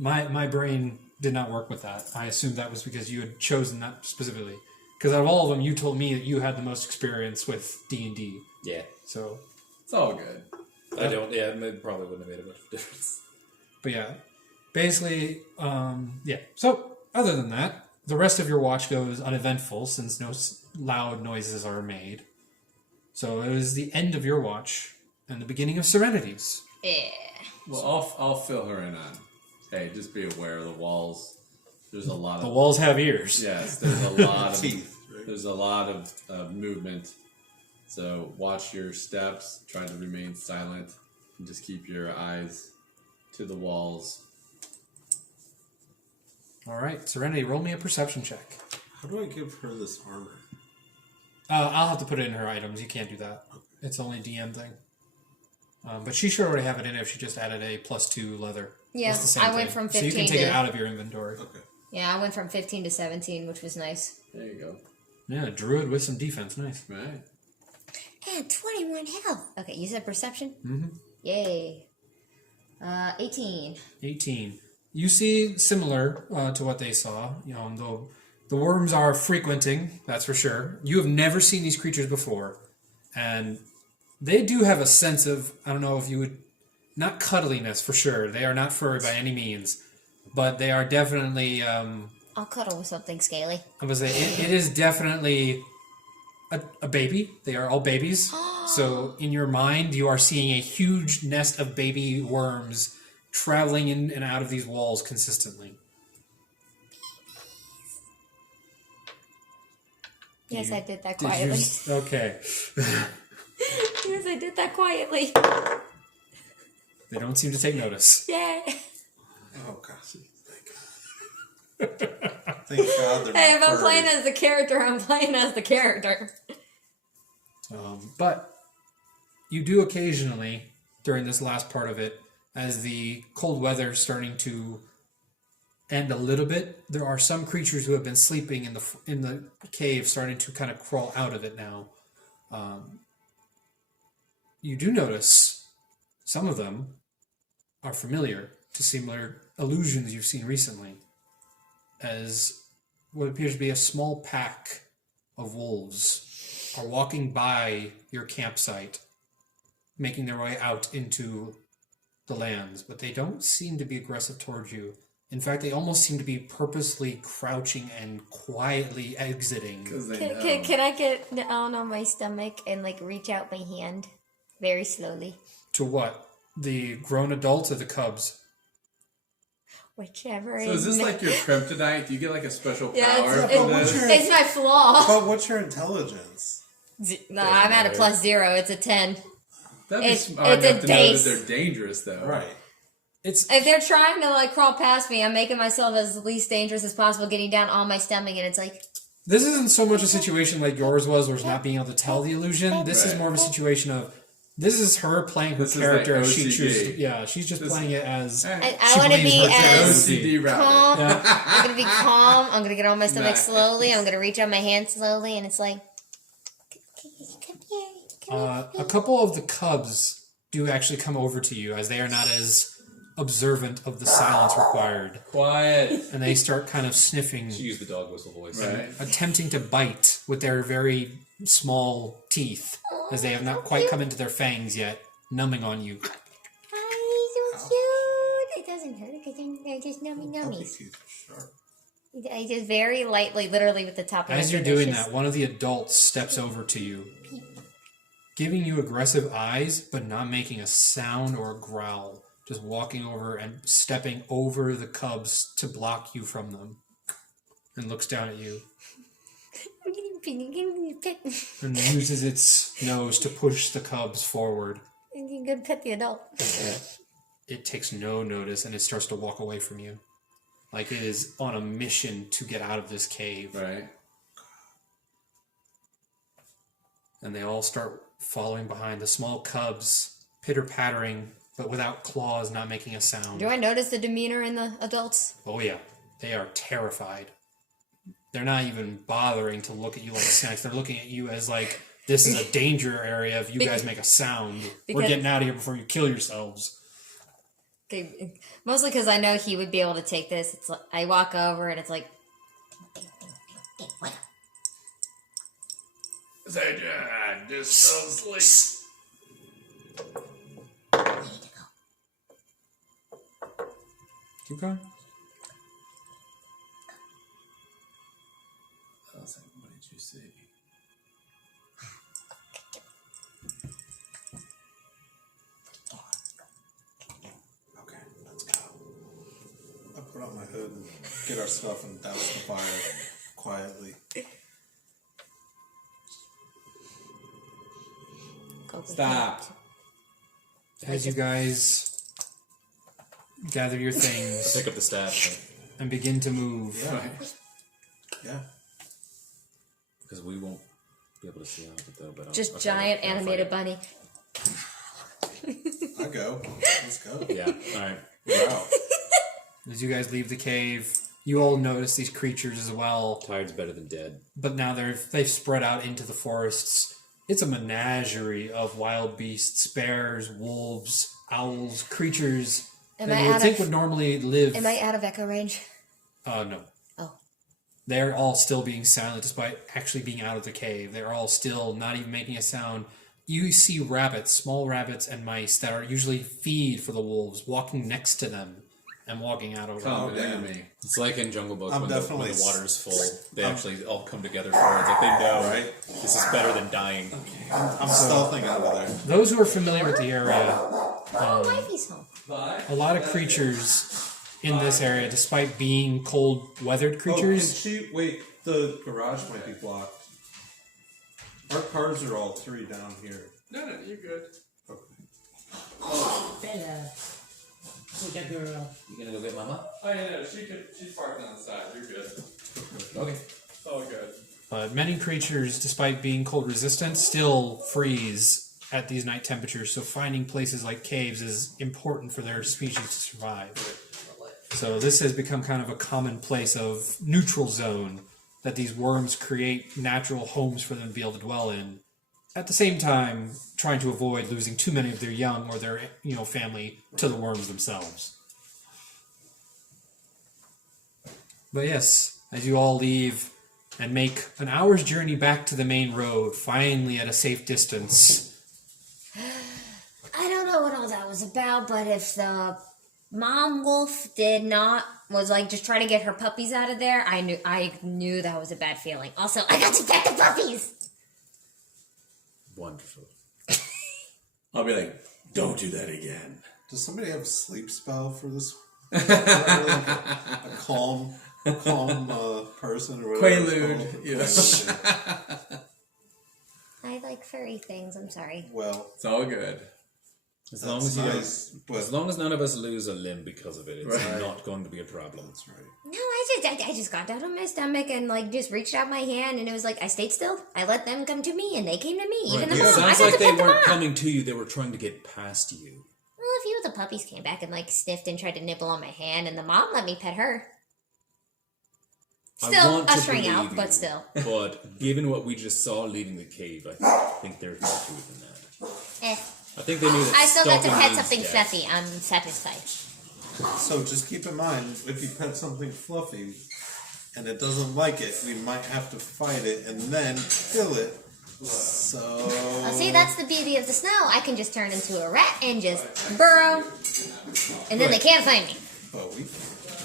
My brain did not work with that. I assumed that was because you had chosen that specifically. Because out of all of them, you told me that you had the most experience with D&D. Yeah. So, It's all good. I don't. Yeah, it probably wouldn't have made a much difference. but yeah, basically, yeah. So other than that, the rest of your watch goes uneventful since no loud noises are made. So it was the end of your watch and the beginning of Serenity's. Yeah. Well, I'll fill her in on. Hey, just be aware of the walls. There's a lot of The walls have ears. Yes, there's a lot of Teeth, right? there's a lot of movement. So watch your steps. Try to remain silent, and just keep your eyes to the walls. All right, Serenity, roll me a perception check. How do I give her this armor? I'll have to put it in her items. You can't do that. It's only DM thing. But she should already have it in if she just added a +2 leather. Yeah, It's the same I went thing. from So you 15 can take to... it out of your inventory. Okay. Yeah, I went from 15 to 17, which was nice. There you go. Yeah, druid with some defense. Nice. Right. And 21 health. Okay, you said perception? Mm-hmm. Yay. 18. 18. You see similar to what they saw. You know, the worms are frequenting, that's for sure. You have never seen these creatures before. And they do have a sense of, I don't know if you would, not cuddliness for sure. They are not furry by any means. But they are definitely, I'll cuddle with something scaly. I would say, it is definitely a baby. They are all babies. So in your mind, you are seeing a huge nest of baby worms traveling in and out of these walls consistently. Yes, I did that Did you- quietly. okay. Yes, I did that quietly. They don't seem to take notice. Yay. Oh gosh. Thank God they're Hey, not if I'm furry. playing as the character, I'm playing as the character. But you do occasionally, during this last part of it, as the cold weather is starting to end a little bit, there are some creatures who have been sleeping in the cave starting to kind of crawl out of it now. You do notice some of them are familiar to similar illusions you've seen recently, as what appears to be a small pack of wolves are walking by your campsite, making their way out into the lands, but they don't seem to be aggressive towards you. In fact, they almost seem to be purposely crouching and quietly exiting. Because they know. Can I get down on my stomach and like reach out my hand very slowly? To what? The grown adults or the cubs? Whichever. So is this like your kryptonite? Do you get like a special power Yeah, from what's this? your- it's my flaw. But what's your intelligence? No, I'm at a +0. It's a 10. That'd be It's smart a enough to know that dice. they're dangerous, though. Right. It's If they're trying to like crawl past me, I'm making myself as least dangerous as possible, getting down on my stomach, and it's like, this isn't so much a situation like yours was, where it's not being able to tell the illusion. This is Right. more of a situation of this is her playing her This is character like as she OCD. chooses. Yeah, she's just playing it as I she want to believes be her character as to be. OCD rabbit. calm. Yeah. I'm gonna be calm. I'm gonna get on my stomach Nice. slowly. I'm gonna reach out my hand slowly, and it's like, come here, come here. A couple of the cubs do actually come over to you, as they are not as observant of the silence required, Quiet. and they start kind of sniffing, She used the dog whistle voice. Right. attempting to bite with their very small teeth, as they have not quite come into their fangs yet, numbing on you. Hi, so cute. It doesn't hurt because they're just nummy Puppy nummies. teeth are sharp. I just very lightly, literally with the top of my As you're fingers, doing just- that, one of the adults steps over to you, giving you aggressive eyes, but not making a sound or a growl. Just walking over and stepping over the cubs to block you from them. And looks down at you. You And uses its nose to push the cubs forward. can pet the adult. It takes no notice and it starts to walk away from you. Like it is on a mission to get out of this cave. Right. And they all start following behind. The small cubs, pitter-pattering, but without claws, not making a sound. Do I notice the demeanor in the adults? Oh yeah, they are terrified. They're not even bothering to look at you like snacks. They're looking at you as like, this is a danger area if you guys make a sound. We're Because- getting out of here before you kill yourselves. Okay, mostly because I know he would be able to take this. It's like, I walk over and it's like, Just so sleep. Keep going. I was like, what did you see? get our stuff and douse the fire quietly. Stop. As you guys gather your things Pick up the staff. and begin to move, Yeah. Because we won't be able to see out of it, though. But Just okay, giant I'll animated fight bunny. I go. Let's go. it. Yeah, alright. Wow. as you guys leave the cave, you all notice these creatures as well. Tired's better than dead. But now they've spread out into the forests. It's a menagerie of wild beasts, bears, wolves, owls, creatures Am that I you would out think of- would normally live. Am I out of echo range? No. Oh. They're all still being silent despite actually being out of the cave. They're all still not even making a sound. You see rabbits, small rabbits and mice that are usually feed for the wolves, walking next to them and walking out of Calm them. down, me. It's like in Jungle Book I'm when definitely the water is full. They I'm- actually all come together for it. It's like they know Right. this is better than dying. I'm stealthing out of there. Those who are familiar with the area, Oh, wifey's home. a lot of creatures in this area, despite being cold-weathered creatures, Wait, the garage might be blocked. Our cars are all three down here. No, you're good. Bella. Good girl. You gonna go get Mama? Oh, yeah, no, she's parked on the side. You're good. Okay. Oh, good. but many creatures, despite being cold-resistant, still freeze at these night temperatures, so finding places like caves is important for their species to survive. So this has become kind of a common place of neutral zone that these worms create natural homes for them to be able to dwell in. At the same time, trying to avoid losing too many of their young or their family to the worms themselves. But yes, as you all leave and make an hour's journey back to the main road, finally at a safe distance. I don't know what all that was about, but if the mom wolf was like just trying to get her puppies out of there, I knew that was a bad feeling. Also, I got to pet the puppies. Wonderful. I'll be like, don't do that again. Does somebody have a sleep spell for this? a calm person or whatever. Quaalude, It's called. I like furry things. I'm sorry. Well, It's all good. As long that's as you nice, but as long as none of us lose a limb because of it, it's Right. not going to be a problem. that's right. No, I just got down on my stomach and like just reached out my hand and it was like I stayed still. I let them come to me and they came to me. Even the It mom. I sounds got like to they pet the weren't mom. coming to you; they were trying to get past you. Well, a few of the puppies came back and like sniffed and tried to nibble on my hand, and the mom let me pet her. I Still want to ushering out, believe but you, still. But given what we just saw leaving the cave, I think there's more to it than that. Eh. I think they knew that. I still got to stalking pet means something death. fluffy. I'm satisfied. So just keep in mind, if you pet something fluffy and it doesn't like it, we might have to fight it and then kill it. So Well, see, that's the beauty of the snow. I can just turn into a rat and just burrow, and then they can't find me. but we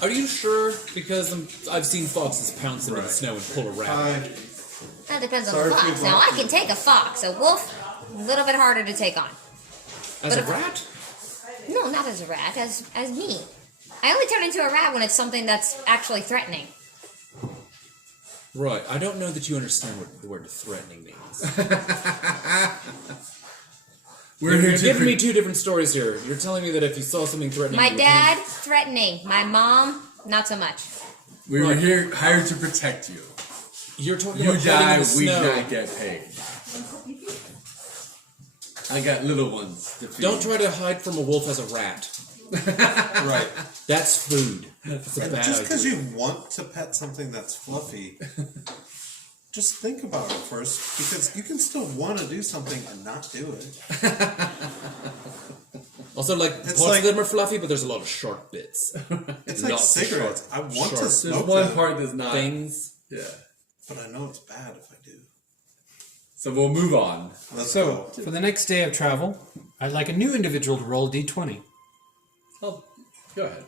Are you sure? Because I've seen foxes pounce into the snow and pull a rabbit. That depends on Sorry the if fox. you Now, I blocked can take a fox. A wolf, a little bit harder to take on. As a if- rat? No, not as a rat, as me. I only turn into a rat when it's something that's actually threatening. Right. I don't know that you understand what the word threatening means. You're giving me two different stories here. You're telling me that if you saw something threatening, My you would dad, threatening. My mom, not so much. We were here hired to protect you. You're talking You about hiding die, in the we snow. not get paid. I got little ones to feed. Don't try to hide from a wolf as a rat. right. That's food. That's a bad Just because idea. you want to pet something that's fluffy, just think about it first, because you can still want to do something and not do it. Also, like, It's parts like- of them are fluffy, but there's a lot of sharp bits. It's like Lots of cigarettes. I sharp- want to sharp. smoke There's one them, part that's not. Things. Yeah. but I know it's bad if I do. So we'll move on. Let's So, go. for the next day of travel, I'd like a new individual to roll a d20. Oh, go ahead.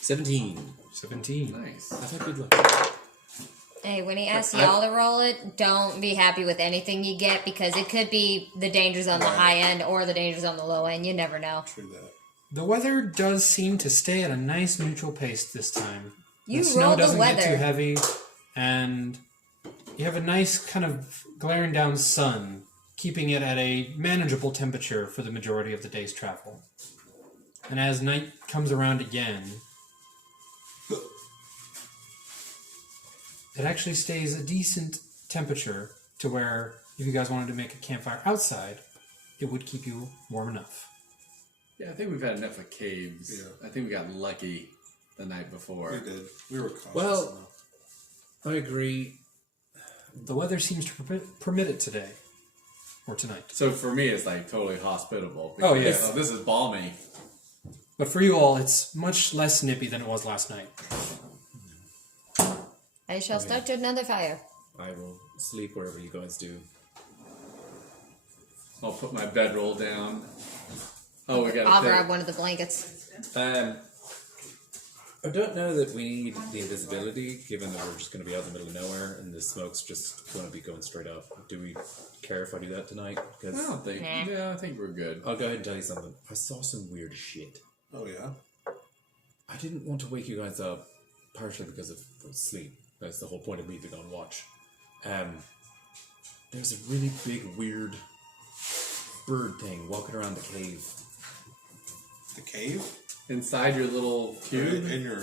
17. 17. Nice. I've had good luck. Hey, when he asks y'all to roll it, don't be happy with anything you get because it could be the dangers on the high end or the dangers on the low end. You never know. True that. The weather does seem to stay at a nice neutral pace this time. You the snow roll the doesn't get weather. too heavy, and you have a nice kind of glaring down sun, keeping it at a manageable temperature for the majority of the day's travel. And as night comes around again, it actually stays a decent temperature to where if you guys wanted to make a campfire outside, it would keep you warm enough. Yeah, I think we've had enough of caves. Yeah. I think we got lucky the night before. We did. We were cautious Well, enough. I agree. The weather seems to permit it today. Or tonight. So for me, it's like totally hospitable. Oh, because, yeah. this is balmy. But for you all, it's much less nippy than it was last night. I shall start another fire. I will sleep wherever you guys do. I'll put my bedroll down. Oh, we got I'll to grab one of the blankets. I don't know that we need the invisibility, given that we're just going to be out in the middle of nowhere and the smoke's just going to be going straight up. Do we care if I do that tonight? I Because don't think. Nah. Yeah, I think we're good. I'll go ahead and tell you something. I saw some weird shit. Oh, yeah? I didn't want to wake you guys up, partially because of sleep. That's the whole point of leaving on watch. There's a really big, weird bird thing walking around the cave. The cave? Inside your little cube. In your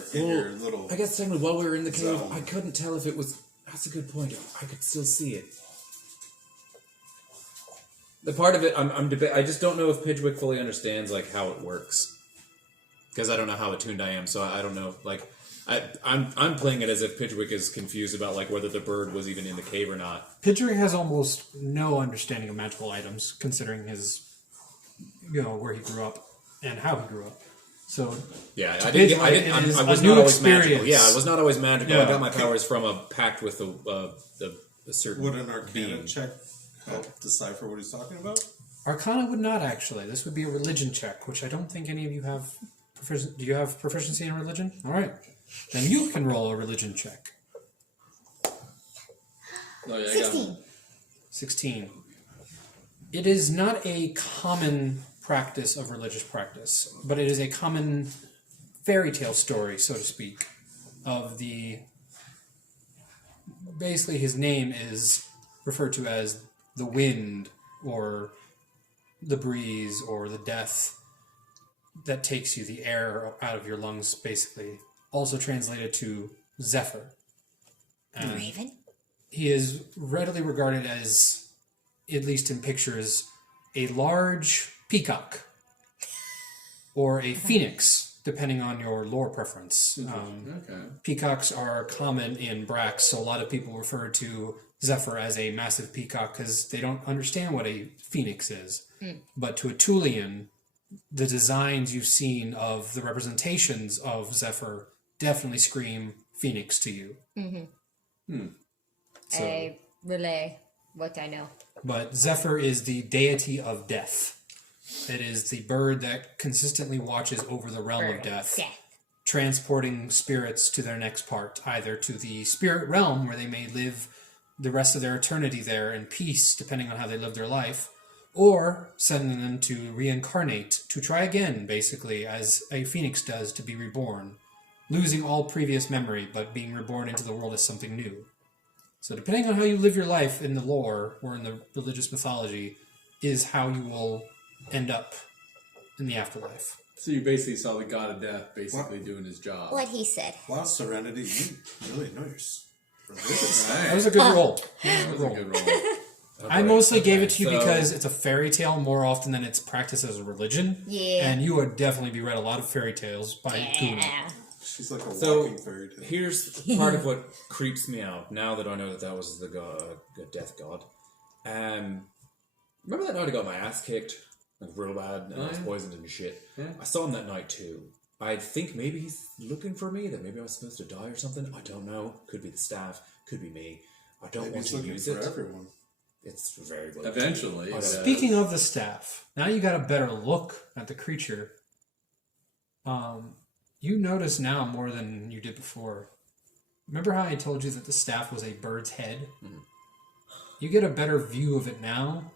little... I guess technically while we were in the cave, Zone. I couldn't tell if it was... That's a good point. I could still see it. The part of it, I just don't know if Pidgwick fully understands like how it works, because I don't know how attuned I am. So I don't know. Like, I'm playing it as if Pidgwick is confused about like whether the bird was even in the cave or not. Pidgwick has almost no understanding of magical items, considering his, where he grew up and how he grew up. So Yeah, To I Pidgwick, it is was a not new always magical. experience. Yeah, I was not always magical. I Yeah. got my powers from a pact with a certain Would an Arcana being. check help decipher what he's talking about? Arcana would not actually. This would be a religion check, which I don't think any of you have. Do you have proficiency in religion? All right, then you can roll a religion check. Oh, yeah, I got 16. 16. It is not a common practice of religious practice, but it is a common fairy tale story, so to speak, of the... Basically, his name is referred to as the wind, or the breeze, or the death that takes you, the air out of your lungs, basically. Also translated to Zephyr. And Raven? he is readily regarded as, at least in pictures, a large peacock or a phoenix, depending on your lore preference. Okay. Peacocks are common in Brax, so a lot of people refer to Zephyr as a massive peacock because they don't understand what a phoenix is. But to a Tulian, the designs you've seen of the representations of Zephyr definitely scream phoenix to you. So, I relay what I know. but Zephyr is the deity of death. It is the bird that consistently watches over the realm of death, transporting spirits to their next part, either to the spirit realm where they may live the rest of their eternity there in peace, depending on how they live their life, or sending them to reincarnate, to try again, basically, as a phoenix does, to be reborn, losing all previous memory, but being reborn into the world as something new. So depending on how you live your life in the lore, or in the religious mythology, is how you will end up in the afterlife. So you basically saw the god of death basically doing his job. What he said. Wow, Serenity, you really know your religious. That was a good roll. That was a good roll. I mostly gave it to you so- because it's a fairy tale more often than it's practiced as a religion. Yeah. And you would definitely be read a lot of fairy tales by Kuna. Yeah. She's like a So, walking fairy tale. here's part of what creeps me out now that I know that that was the death god. Remember that night I got my ass kicked? Like real bad, and I was poisoned and shit. Yeah. I saw him that night too. I think maybe he's looking for me, that maybe I was supposed to die or something. I don't know. Could be the staff, could be me. I don't Maybe want he's to looking use for it. everyone. It's very low. Eventually. I don't- Speaking of the staff, now you got a better look at the creature. You notice now more than you did before. Remember how I told you that the staff was a bird's head? You get a better view of it now,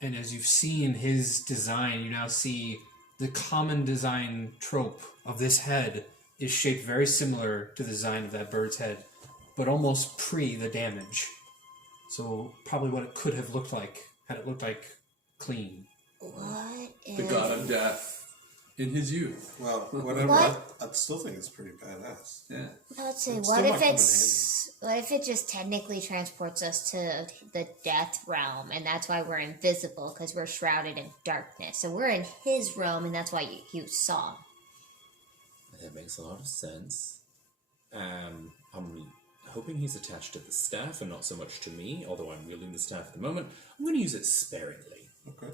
and as you've seen his design, you now see the common design trope of this head is shaped very similar to the design of that bird's head, but almost pre the damage. So probably what it could have looked like had it looked like clean. What The if... god of death in his youth. Well, whatever. What? I still think it's pretty badass. Yeah. Let's see, It what still might if come in it's... What if it just technically transports us to the death realm, and that's why we're invisible, because we're shrouded in darkness. So we're in his realm, and that's why you saw. That makes a lot of sense. I'm hoping he's attached to the staff and not so much to me, although I'm wielding the staff at the moment. I'm going to use it sparingly. Okay.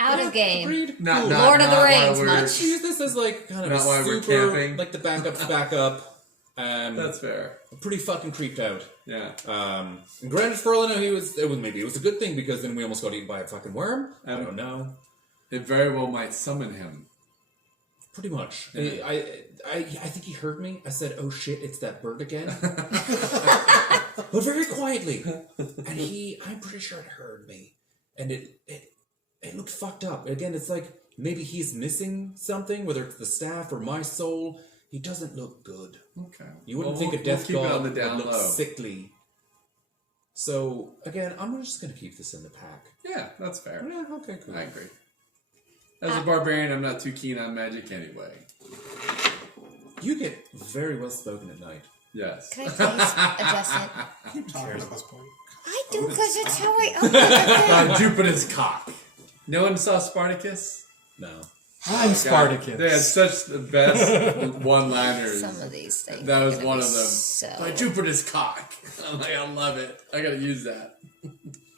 Out of game. Agreed. Not, Cool. not, Lord of the not Rings, while we're- much. Use this as like kind of Not a while we're super, camping. like the backup's backup. That's fair. I'm pretty fucking creeped out. Yeah. And granted, for all I know, maybe it was a good thing because then we almost got eaten by a fucking worm. I don't know. It very well might summon him. Pretty much. Yeah. I think he heard me. I said, "Oh shit, it's that bird again," but very quietly. And I'm pretty sure it heard me, and it looked fucked up. Again, it's like maybe he's missing something, whether it's the staff or my soul. He doesn't look good. Okay. You wouldn't Well, think a we'll death keep it god on the would down look low. sickly. So again, I'm just gonna keep this in the pack. Yeah, that's fair. Yeah, okay, cool. I agree. As a barbarian, I'm not too keen on magic anyway. You get very well spoken at night. Yes. Can I please adjust it? Keep talking at this point. I do, because it's how I open it. Jupiter's cock. No one saw Spartacus? No. I'm Spartacus. They had such the best one-liners. Some of these things. That are was gonna one be of them. So By Jupiter's cock. I'm like, I love it. I gotta use that.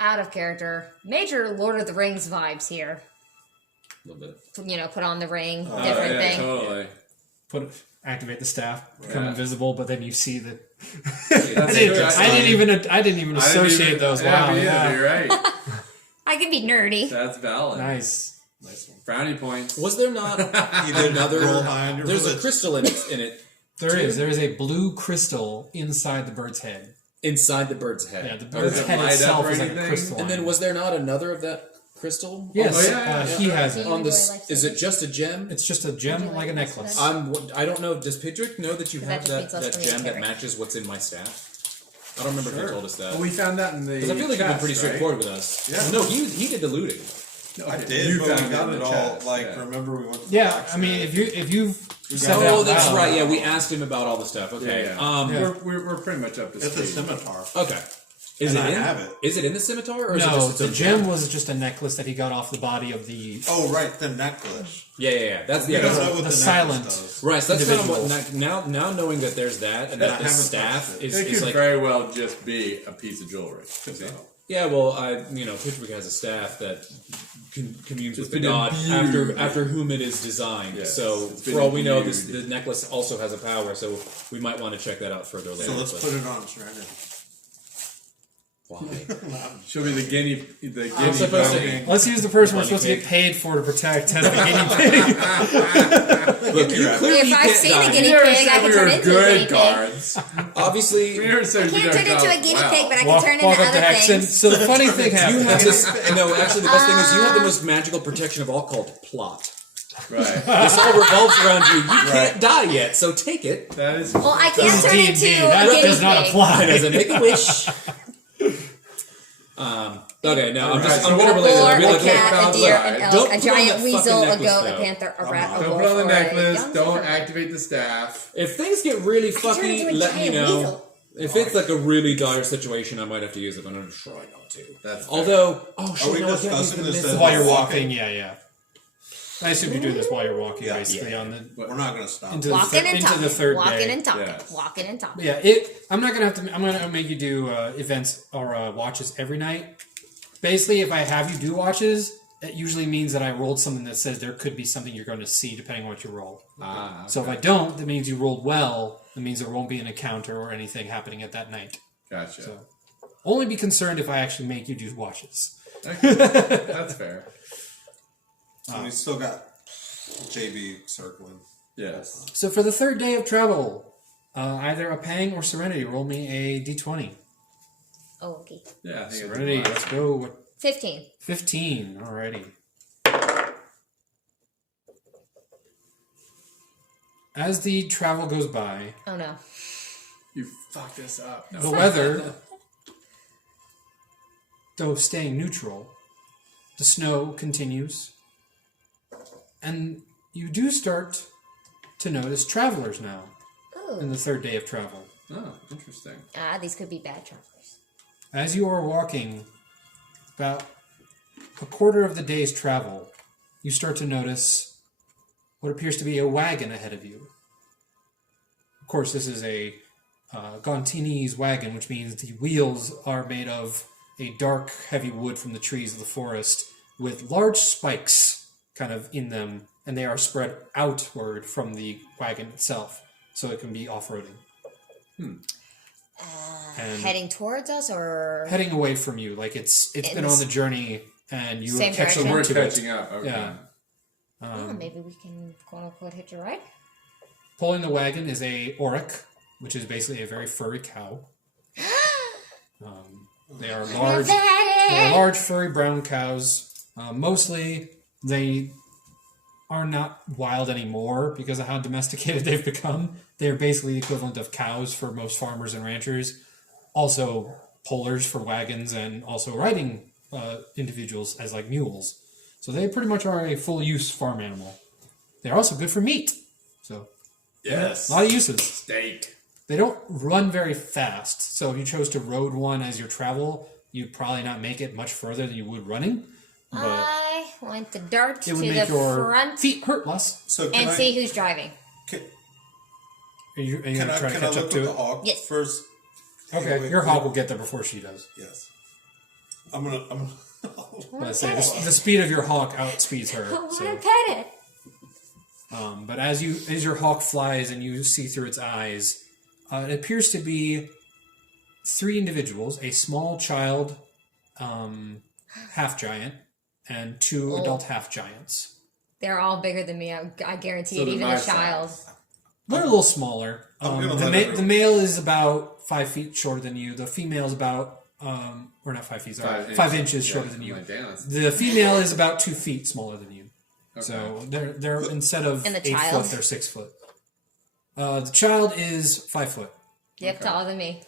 out of character. Major Lord of the Rings vibes here. A little bit. Put on the ring, Oh, different yeah, thing. totally. Activate the staff, become Yeah. invisible, but then you see the. That's I didn't even associate those. Wow, yeah. You're right. I can be nerdy. That's valid. Nice. Nice one. Brownie points. Was there not You did another? roll high on your There's a religion. crystal in it There is a blue crystal inside the bird's head. inside the bird's head. Yeah, the Does bird's it head light up itself or is like a anything? crystal. And then was there not another of that crystal? Yes, Oh, yeah. he has it. On this, is it just a gem? It's just a gem, like a necklace. I don't know. Does Pidgwick know that you That have just that, means less that for me gem to that carry. matches what's in my staff? I don't remember if you told us that. Well, we found that in the. Because I feel like you've been pretty chest, right? straightforward with us. Yeah. No, he did the looting. I Okay, did, you but we found got in it the all. chest, Like, yeah. remember we went to the Yeah, blacksmith. I mean, if you've said that Oh, out that's loud- right. Yeah, we asked him about all the stuff. Okay. Yeah, Yeah. We're pretty much up to It's a speed. scimitar. Okay. Is And it I in? have it. Is it in the scimitar or is it No, just its the own gem was just a necklace that he got off the body of the. Oh, right, the necklace. Yeah. That's We the don't other. know what the the silent- necklace does. Right, so that's kind of individual. what now knowing that there's that and I that the haven't staff touched it. is, It is could like very well just be a piece of jewelry. So. yeah, well, Pidgwick has a staff that communes with the been god imbued. after whom it is designed. Yes, so it's been for all we know, imbued. the necklace also has a power. So we might want to check that out further later. So let's but put it on Serenity. why? She'll be the guinea. The I'm guinea supposed to pig. be. Let's use the person we're Bunny supposed to get pig. paid for to protect as the guinea pig. Look, you clearly If I've can't seen a die. guinea We never pig, I said can we turn were into a guinea good pig. guards. Obviously, We never said we Can't did turn into a ourselves guinea well. pig, but I can Walk, turn into walk up to other Hexen. things. So the funny thing you have happens. this. No, actually, the best thing is you have the most magical protection of all, called plot. Right. This all revolves around you. You can't die yet, so take it. That is. Well, I can't turn D&D, into a that guinea does not pig. apply. And as a make a wish. Okay, now I'm Alright, so gonna relate Or it. a I'll be like, cat, a balance deer, out. an Don't elk, a put on giant that weasel, fucking a necklace, goat, a though. panther, a rat, a Don't wolf, put on the or a necklace. young Don't zebra. activate the staff. if things get really turn fucky, into a let me giant know. weasel. If it's like a really dire situation, I might have to use it, but I'm gonna try not to. That's fair. Although, oh Are shit, we no, I can't use discussing the this missile. While you're walking, yeah. I assume you do this while you're walking, Yeah. basically, on the We're not going to stop. into the, Walking and into talking. the third Walking day. and talking. Yes. Walking and talking. Yeah, I'm not gonna have to. I'm gonna make you do events or watches every night. Basically, if I have you do watches, it usually means that I rolled something that says there could be something you're going to see depending on what you roll. So if I don't, that means you rolled well. That means there won't be an encounter or anything happening at that night. Gotcha. So only be concerned if I actually make you do watches. Okay. That's fair. And we still got JB circling. Yes. So for the third day of travel, either a Pang or Serenity, roll me a d20. Oh, okay. Yeah. I think it's Serenity, fine. let's go with 15. 15. Alrighty. As the travel goes by, Oh no. You fucked us up. No. the weather, though staying neutral, the snow continues, and you do start to notice travelers now in Oh. the third day of travel. Oh, interesting. These could be bad travelers. As you are walking about a quarter of the day's travel, you start to notice what appears to be a wagon ahead of you. Of course, this is a Gontinese wagon, which means the wheels are made of a dark, heavy wood from the trees of the forest with large spikes kind of in them, and they are spread outward from the wagon itself, so it can be off-roading. And Heading towards us, or heading away from you, like it's In been the on the journey, and you same are catching direction? We're up to it. catching up. Okay. Yeah. oh, maybe we can quote unquote hitch a ride. Pulling the wagon is a auroch, which is basically a very furry cow. They are large. They are large, furry brown cows. Mostly, they are not wild anymore because of how domesticated they've become. They are basically the equivalent of cows for most farmers and ranchers. Also, pullers for wagons, and also riding individuals as like mules. So they pretty much are a full-use farm animal. They're also good for meat. So Yes. a lot of uses. Steak. They don't run very fast, so if you chose to road one as your travel, you'd probably not make it much further than you would running. But I want the dart it to would the make your front feet hurt less. So and see who's driving. Can, Are you can going I, to try to can I catch look up at to the it? hawk Yes. first? Okay, Wait, your wait. hawk will get there before she does. Yes. I'm gonna. Let's say the speed of your hawk outspeeds her. I want to So, pet it. but as your hawk flies and you see through its eyes, it appears to be three individuals: a small child, half giant, and two adult half giants. They're all bigger than me. I guarantee So it. they're Even my the child. size. They're a little smaller. I'm gonna The, let ma- everyone- the male is about 5 feet shorter than you. The female is about, or not 5 feet, sorry, 5 inches shorter than you. Like, damn, that's- The female is about 2 feet smaller than you. Okay. So they're instead of And the 8 child? foot, they're 6 foot. The child is 5 foot. Yep, Okay. taller than me.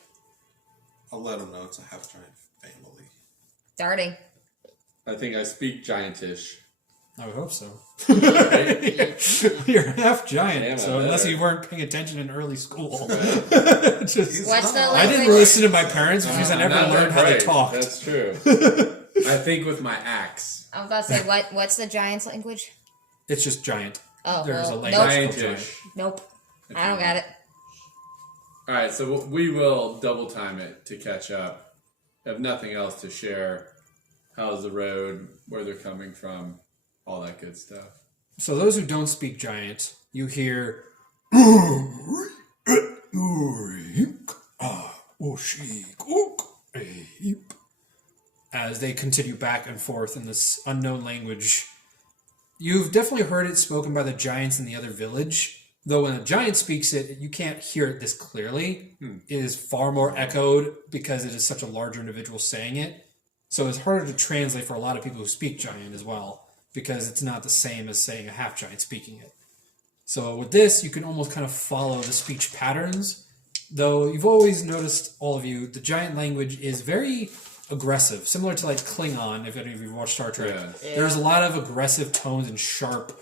I'll let him know it's a half giant family. Darting. I think I speak giantish. I would hope so. Right? You're half giant, Damn, I so unless better. you weren't paying attention in early school. Just, What's the I didn't language? listen to my parents because I never Not learned how they right. talked. That's true. I think with my axe. I was about to say, what's the giant's language? It's just giant. Oh, There's a well, language nope. called giant. Giantish. Nope. I don't got it. All right, so we will double time it to catch up. If nothing else, to share how's the road, where they're coming from, all that good stuff. So those who don't speak giant, you hear as they continue back and forth in this unknown language. You've definitely heard it spoken by the giants in the other village, though when a giant speaks it, you can't hear it this clearly. It is far more echoed because it is such a larger individual saying it. So it's harder to translate for a lot of people who speak giant as well, because it's not the same as saying a half giant speaking it. So with this, you can almost kind of follow the speech patterns, though you've always noticed, all of you, the giant language is very aggressive, similar to like Klingon, if any of you watch Star Trek. Yeah. There's a lot of aggressive tones and sharp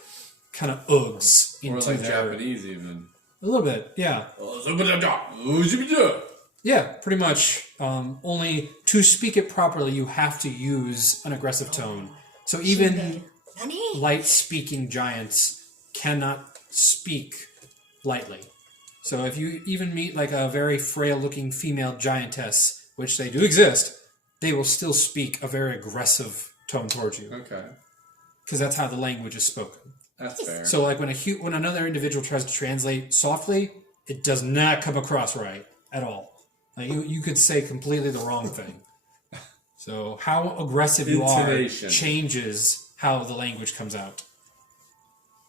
kind of ughs Or into like their... Japanese, even. A little bit, yeah. Yeah. Yeah, pretty much. Only to speak it properly, you have to use an aggressive tone. So even light-speaking giants cannot speak lightly. So if you even meet like a very frail-looking female giantess, which they do exist, they will still speak a very aggressive tone towards you, Okay, because that's how the language is spoken. that's fair. So like when another individual tries to translate softly, it does not come across right at all. Like you could say completely the wrong thing. So how aggressive you are Intonation. changes how the language comes out.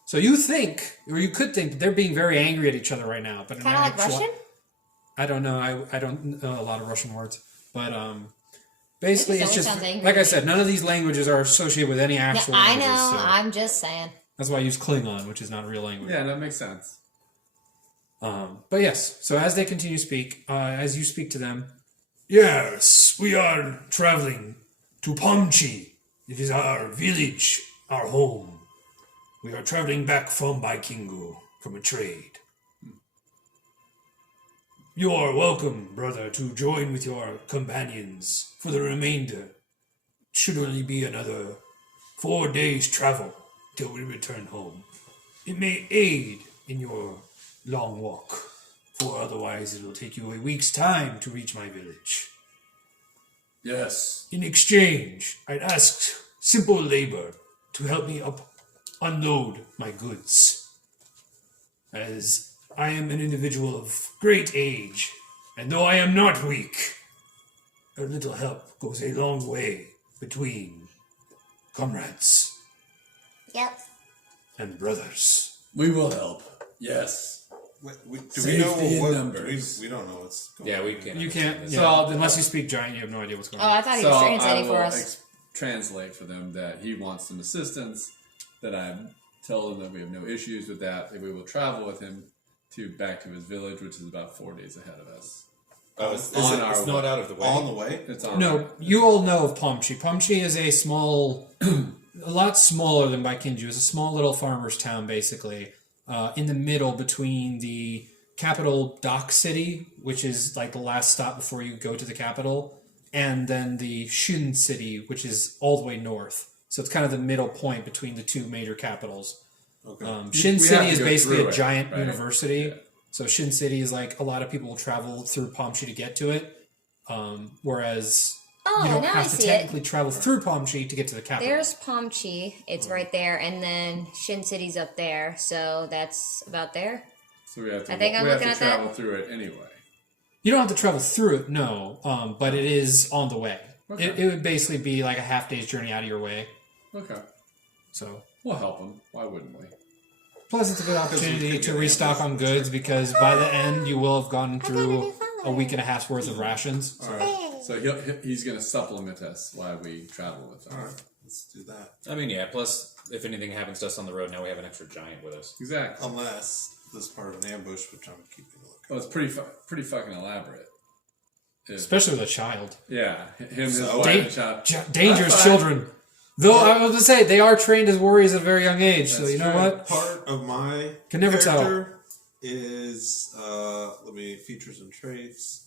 So you think, or you could think, that they're being very angry at each other right now, but in Kind of like actual- Russian? I don't know. I don't know a lot of Russian words, but basically It it's just sounds angry like to I me. said. None of these languages are associated with any Yeah, actual. I languages, know. so I'm just saying. that's why I use Klingon, which is not a real language. Yeah, that makes sense. But yes, so as they continue to speak, as you speak to them, yes, we are traveling to Pomchi. It is our village, our home. We are traveling back from Baikingu from a trade. You are welcome, brother, to join with your companions for the remainder. Should only be another 4 days' travel till we return home. It may aid in your long walk, for otherwise it will take you a week's time to reach my village. Yes. In exchange, I'd ask simple labor to help me unload my goods, as I am an individual of great age, and though I am not weak, a little help goes a long way between comrades Yep. and brothers. We will help. Yes. Do we know Safety in what? numbers. We don't know what's going Yeah, on. we can't. You can't, understand yeah, this. unless you speak giant, you have no idea what's going Oh, on. I thought he was translating for will us. translate for them that he wants some assistance. That I tell them that we have no issues with that. That we will travel with him back to his village, which is about 4 days ahead of us. Oh, Is on it- our it's not out of the way. On the way? It's on. No, you all know of Pomchi. Pomchi is a small, a lot smaller than Baikinju. It's a small little farmer's town, basically, in the middle between the capital dock city, which is like the last stop before you go to the capital, and then the Shun city, which is all the way north. So it's kind of the middle point between the two major capitals. Okay. Shin We have City to is go basically through a it, giant right? university. Yeah. So Shin City is like a lot of people will travel through Pomchi to get to it, whereas Oh, you don't now I have to see it. technically travel through Pomchi to get to the capital. There's Pomchi. It's right there, and then Shin City's up there. So that's about there. So we have to. I think I'm we have looking to at that. travel through it anyway. You don't have to travel through it, no, but it is on the way. Okay. It would basically be like a half day's journey out of your way. Okay, So we'll help them. Why wouldn't we? plus it's a good opportunity could to get restock on ambushed. goods because by the end you will have gone through a week and a half's worth of rations. All right. So he's going to supplement us while we travel with him. All right. Let's do that. I mean, yeah. Plus, if anything happens to us on the road, now we have an extra giant with us. Exactly. Unless this part of an ambush, which I'm keeping a look. Well, it's pretty fucking elaborate. Especially with a child. Yeah, him, his So- wife, Da- and child. dangerous That's fine. children. Though I was to say they are trained as warriors at a very young age, so That's you know true. what? Part of my Can never tell. character is features and traits.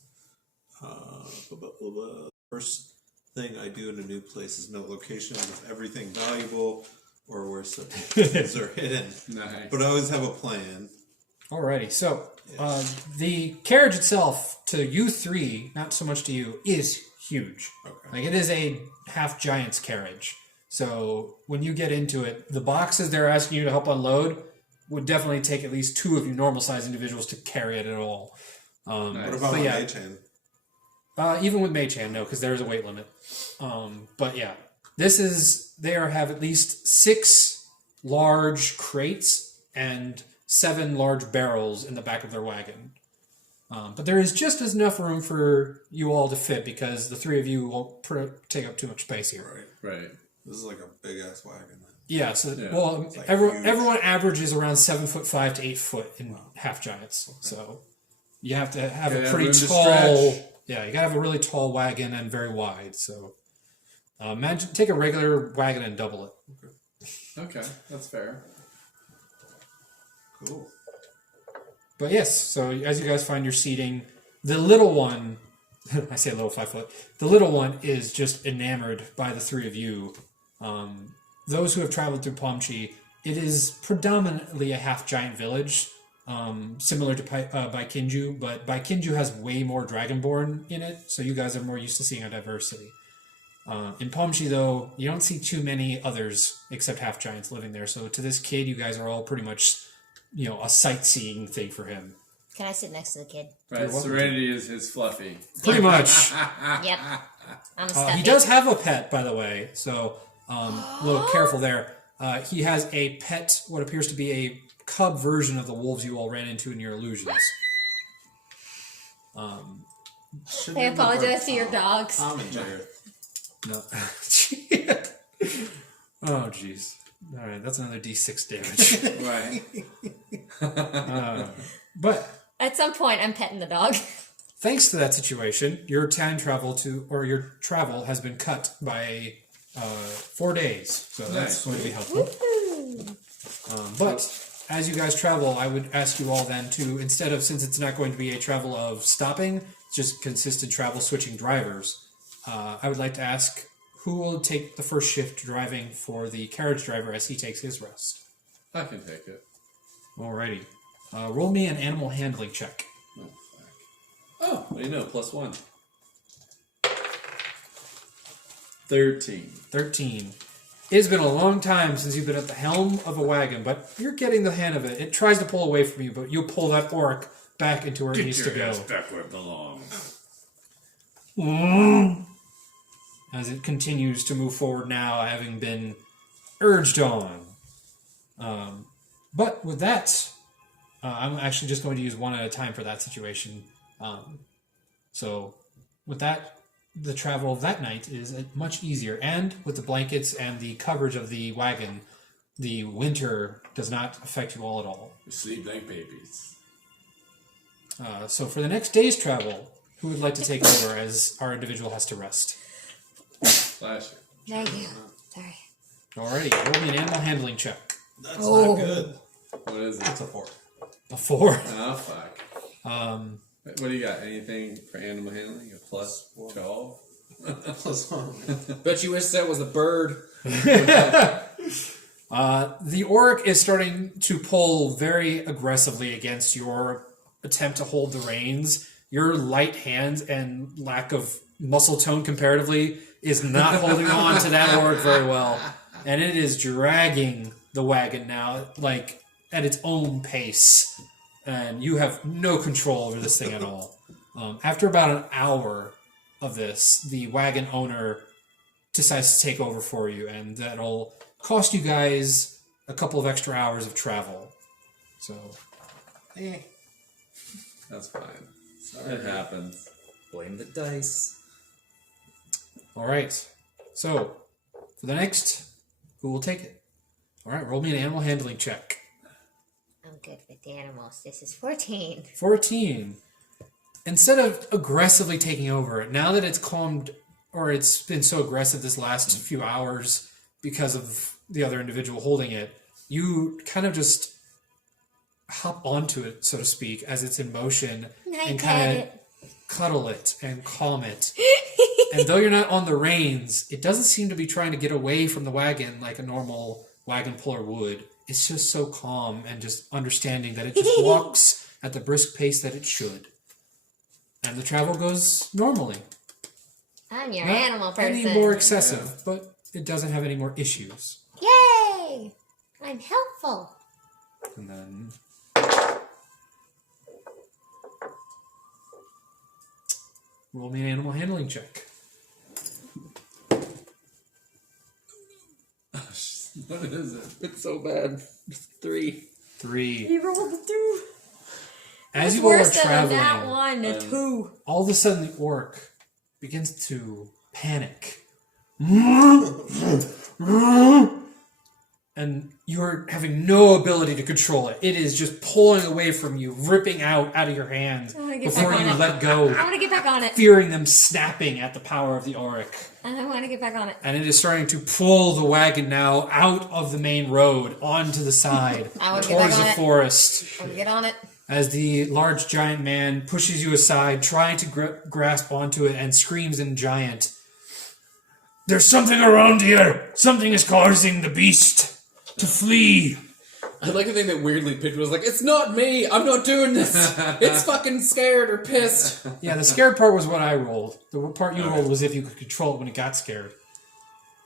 First thing I do in a new place is note location of everything valuable or where certain things are hidden. Nice. But I always have a plan. Alrighty, so the carriage itself to you three, not so much to you, is huge. Okay. Like it is a half giant's carriage. So when you get into it, the boxes they're asking you to help unload would definitely take at least two of you normal sized individuals to carry it at all. What Nice. about But my yeah. mage hand? Even with Mage Hand, no, because there's a weight limit. But yeah, they have at least 6 large crates and 7 large barrels in the back of their wagon. But there is just enough room for you all to fit because the 3 of you won't take up too much space here. Right. This is like a big ass wagon. Yeah, so Yeah. well, It's like everyone huge. everyone averages around 7'5" to 8 foot in half giants. So you have to have Gotta a have pretty room to tall. stretch. Yeah, you gotta have a really tall wagon and very wide. So imagine take a regular wagon and double it. Okay, that's fair. Cool. But yes, so as you guys find your seating, the little one, I say little 5 foot, the little one is just enamored by the 3 of you. Those who have traveled through Pomchi, it is predominantly a half giant village, similar to Baikinju, but Baikinju has way more Dragonborn in it, so you guys are more used to seeing a diversity. In Pomchi, though, you don't see too many others except half giants living there. So to this kid, you guys are all pretty much, a sightseeing thing for him. Can I sit next to the kid? Right. Serenity is his fluffy. Pretty much. Yep. I'm a stuffy. He does have a pet, by the way, so a little careful there. He has a pet, what appears to be a cub version of the wolves you all ran into in your illusions. I apologize to your dogs. Tom and Jerry. No. Oh, jeez. All right, that's another D6 damage. Right. But At some point, I'm petting the dog. Thanks to that situation, your travel has been cut by 4 days. So that's going to be helpful. But as you guys travel, I would ask you all then to, since it's not going to be a travel of stopping, just consistent travel switching drivers, I would like to ask who will take the first shift driving for the carriage driver as he takes his rest. I can take it. Alrighty. Roll me an animal handling check. Oh, fuck. Oh, what do you know? +1. 13. 13. It has been a long time since you've been at the helm of a wagon, but you're getting the hang of it. It tries to pull away from you, but you'll pull that orc back into where it needs to go. Back where it belongs. As it continues to move forward now, having been urged on. But with that, I'm actually just going to use one at a time for that situation. So with that, the travel of that night is much easier. And with the blankets and the coverage of the wagon, the winter does not affect you all at all. We sleep like babies. So for the next day's travel, who would like to take over as our individual has to rest? Flasher. Thank you. Sorry. Alrighty, roll me an animal handling check. That's not good. What is it? It's a 4. A 4. Oh, fuck. What do you got? Anything for animal handling? A +12? +1. Bet you wish that was a bird. The orc is starting to pull very aggressively against your attempt to hold the reins. Your light hands and lack of muscle tone comparatively is not holding on to that orc very well. And it is dragging the wagon now, like, at its own pace. And you have no control over this thing at all. After about an hour of this, the wagon owner decides to take over for you, and that'll cost you guys a couple of extra hours of travel. So, That's fine. It happens. Blame the dice. all right. So, for the next, who will take it? All right, roll me an animal handling check. I'm good with the animals. This is 14. 14. Instead of aggressively taking over, now that it's calmed, or it's been so aggressive this last few hours because of the other individual holding it, you kind of just hop onto it, so to speak, as it's in motion, and kind of cuddle it and calm it. And though you're not on the reins, it doesn't seem to be trying to get away from the wagon like a normal wagon puller would. It's just so calm and just understanding that it just walks at the brisk pace that it should. And the travel goes normally. I'm your Not animal person. any more excessive, but it doesn't have any more issues. Yay! I'm helpful. And then... roll me an animal handling check. What is it? It's so bad. 3. 3. He rolled a 2. As It's you all are worse than traveling, that one, a 2. all of a sudden the orc begins to panic. And you're having no ability to control it. It is just pulling away from you, ripping out of your hands wanna get before back on you it. let go, I want to get back on it. fearing them snapping at the power of the auric. I want to get back on it. And it is starting to pull the wagon now out of the main road onto the side I wanna get towards back on the it. forest. I want to get on it. As the large giant man pushes you aside, trying to grasp onto it, and screams in giant, "There's something around here! Something is causing the beast to flee!" I like to think that weirdly Pidgwick was like, "It's not me! I'm not doing this! It's fucking scared or pissed!" Yeah, the scared part was what I rolled. The part you rolled was if you could control it when it got scared.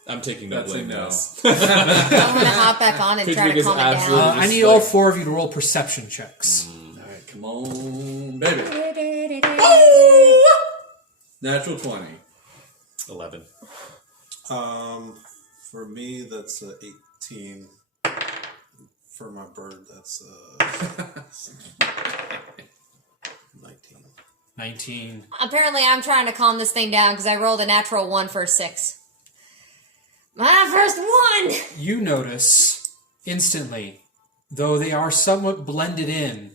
I'm taking no That's a blame no. this. I'm going to hop back on and try Pidgwick to is calm it absolutely- down. I need all 4 of you to roll perception checks. Alright, come on, baby. Natural 20. 11. For me, that's 18. For my bird, that's 19. 19. Apparently, I'm trying to calm this thing down because I rolled a natural 1 for a 6. My first one! You notice instantly, though they are somewhat blended in,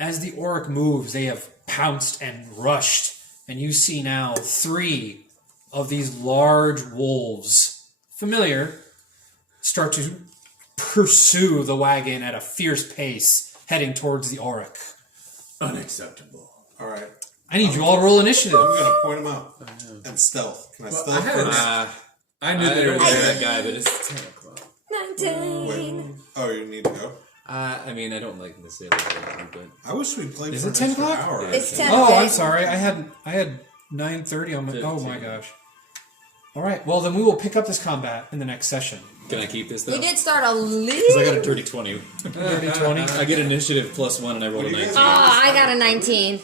As the orc moves, they have pounced and rushed, and you see now 3 of these large wolves, familiar, start to pursue the wagon at a fierce pace, heading towards the orc. Unacceptable. All right. I need you all to roll initiative. I'm going to point him out. And stealth. Can I stealth first? I knew there was that guy, but it's 10 o'clock. 19. Oh, you need to go? I mean, I don't like necessarily, but I wish we played Is for it an 10 extra o'clock? hour. It's 10. Oh, I'm sorry. I had 9:30 on my. Oh my gosh. All right. Well, then we will pick up this combat in the next session. can I keep this though? We did start a Because I got a little. dirty 20. Dirty 20. I get initiative +1 and I rolled a 19. Oh, I got a 19.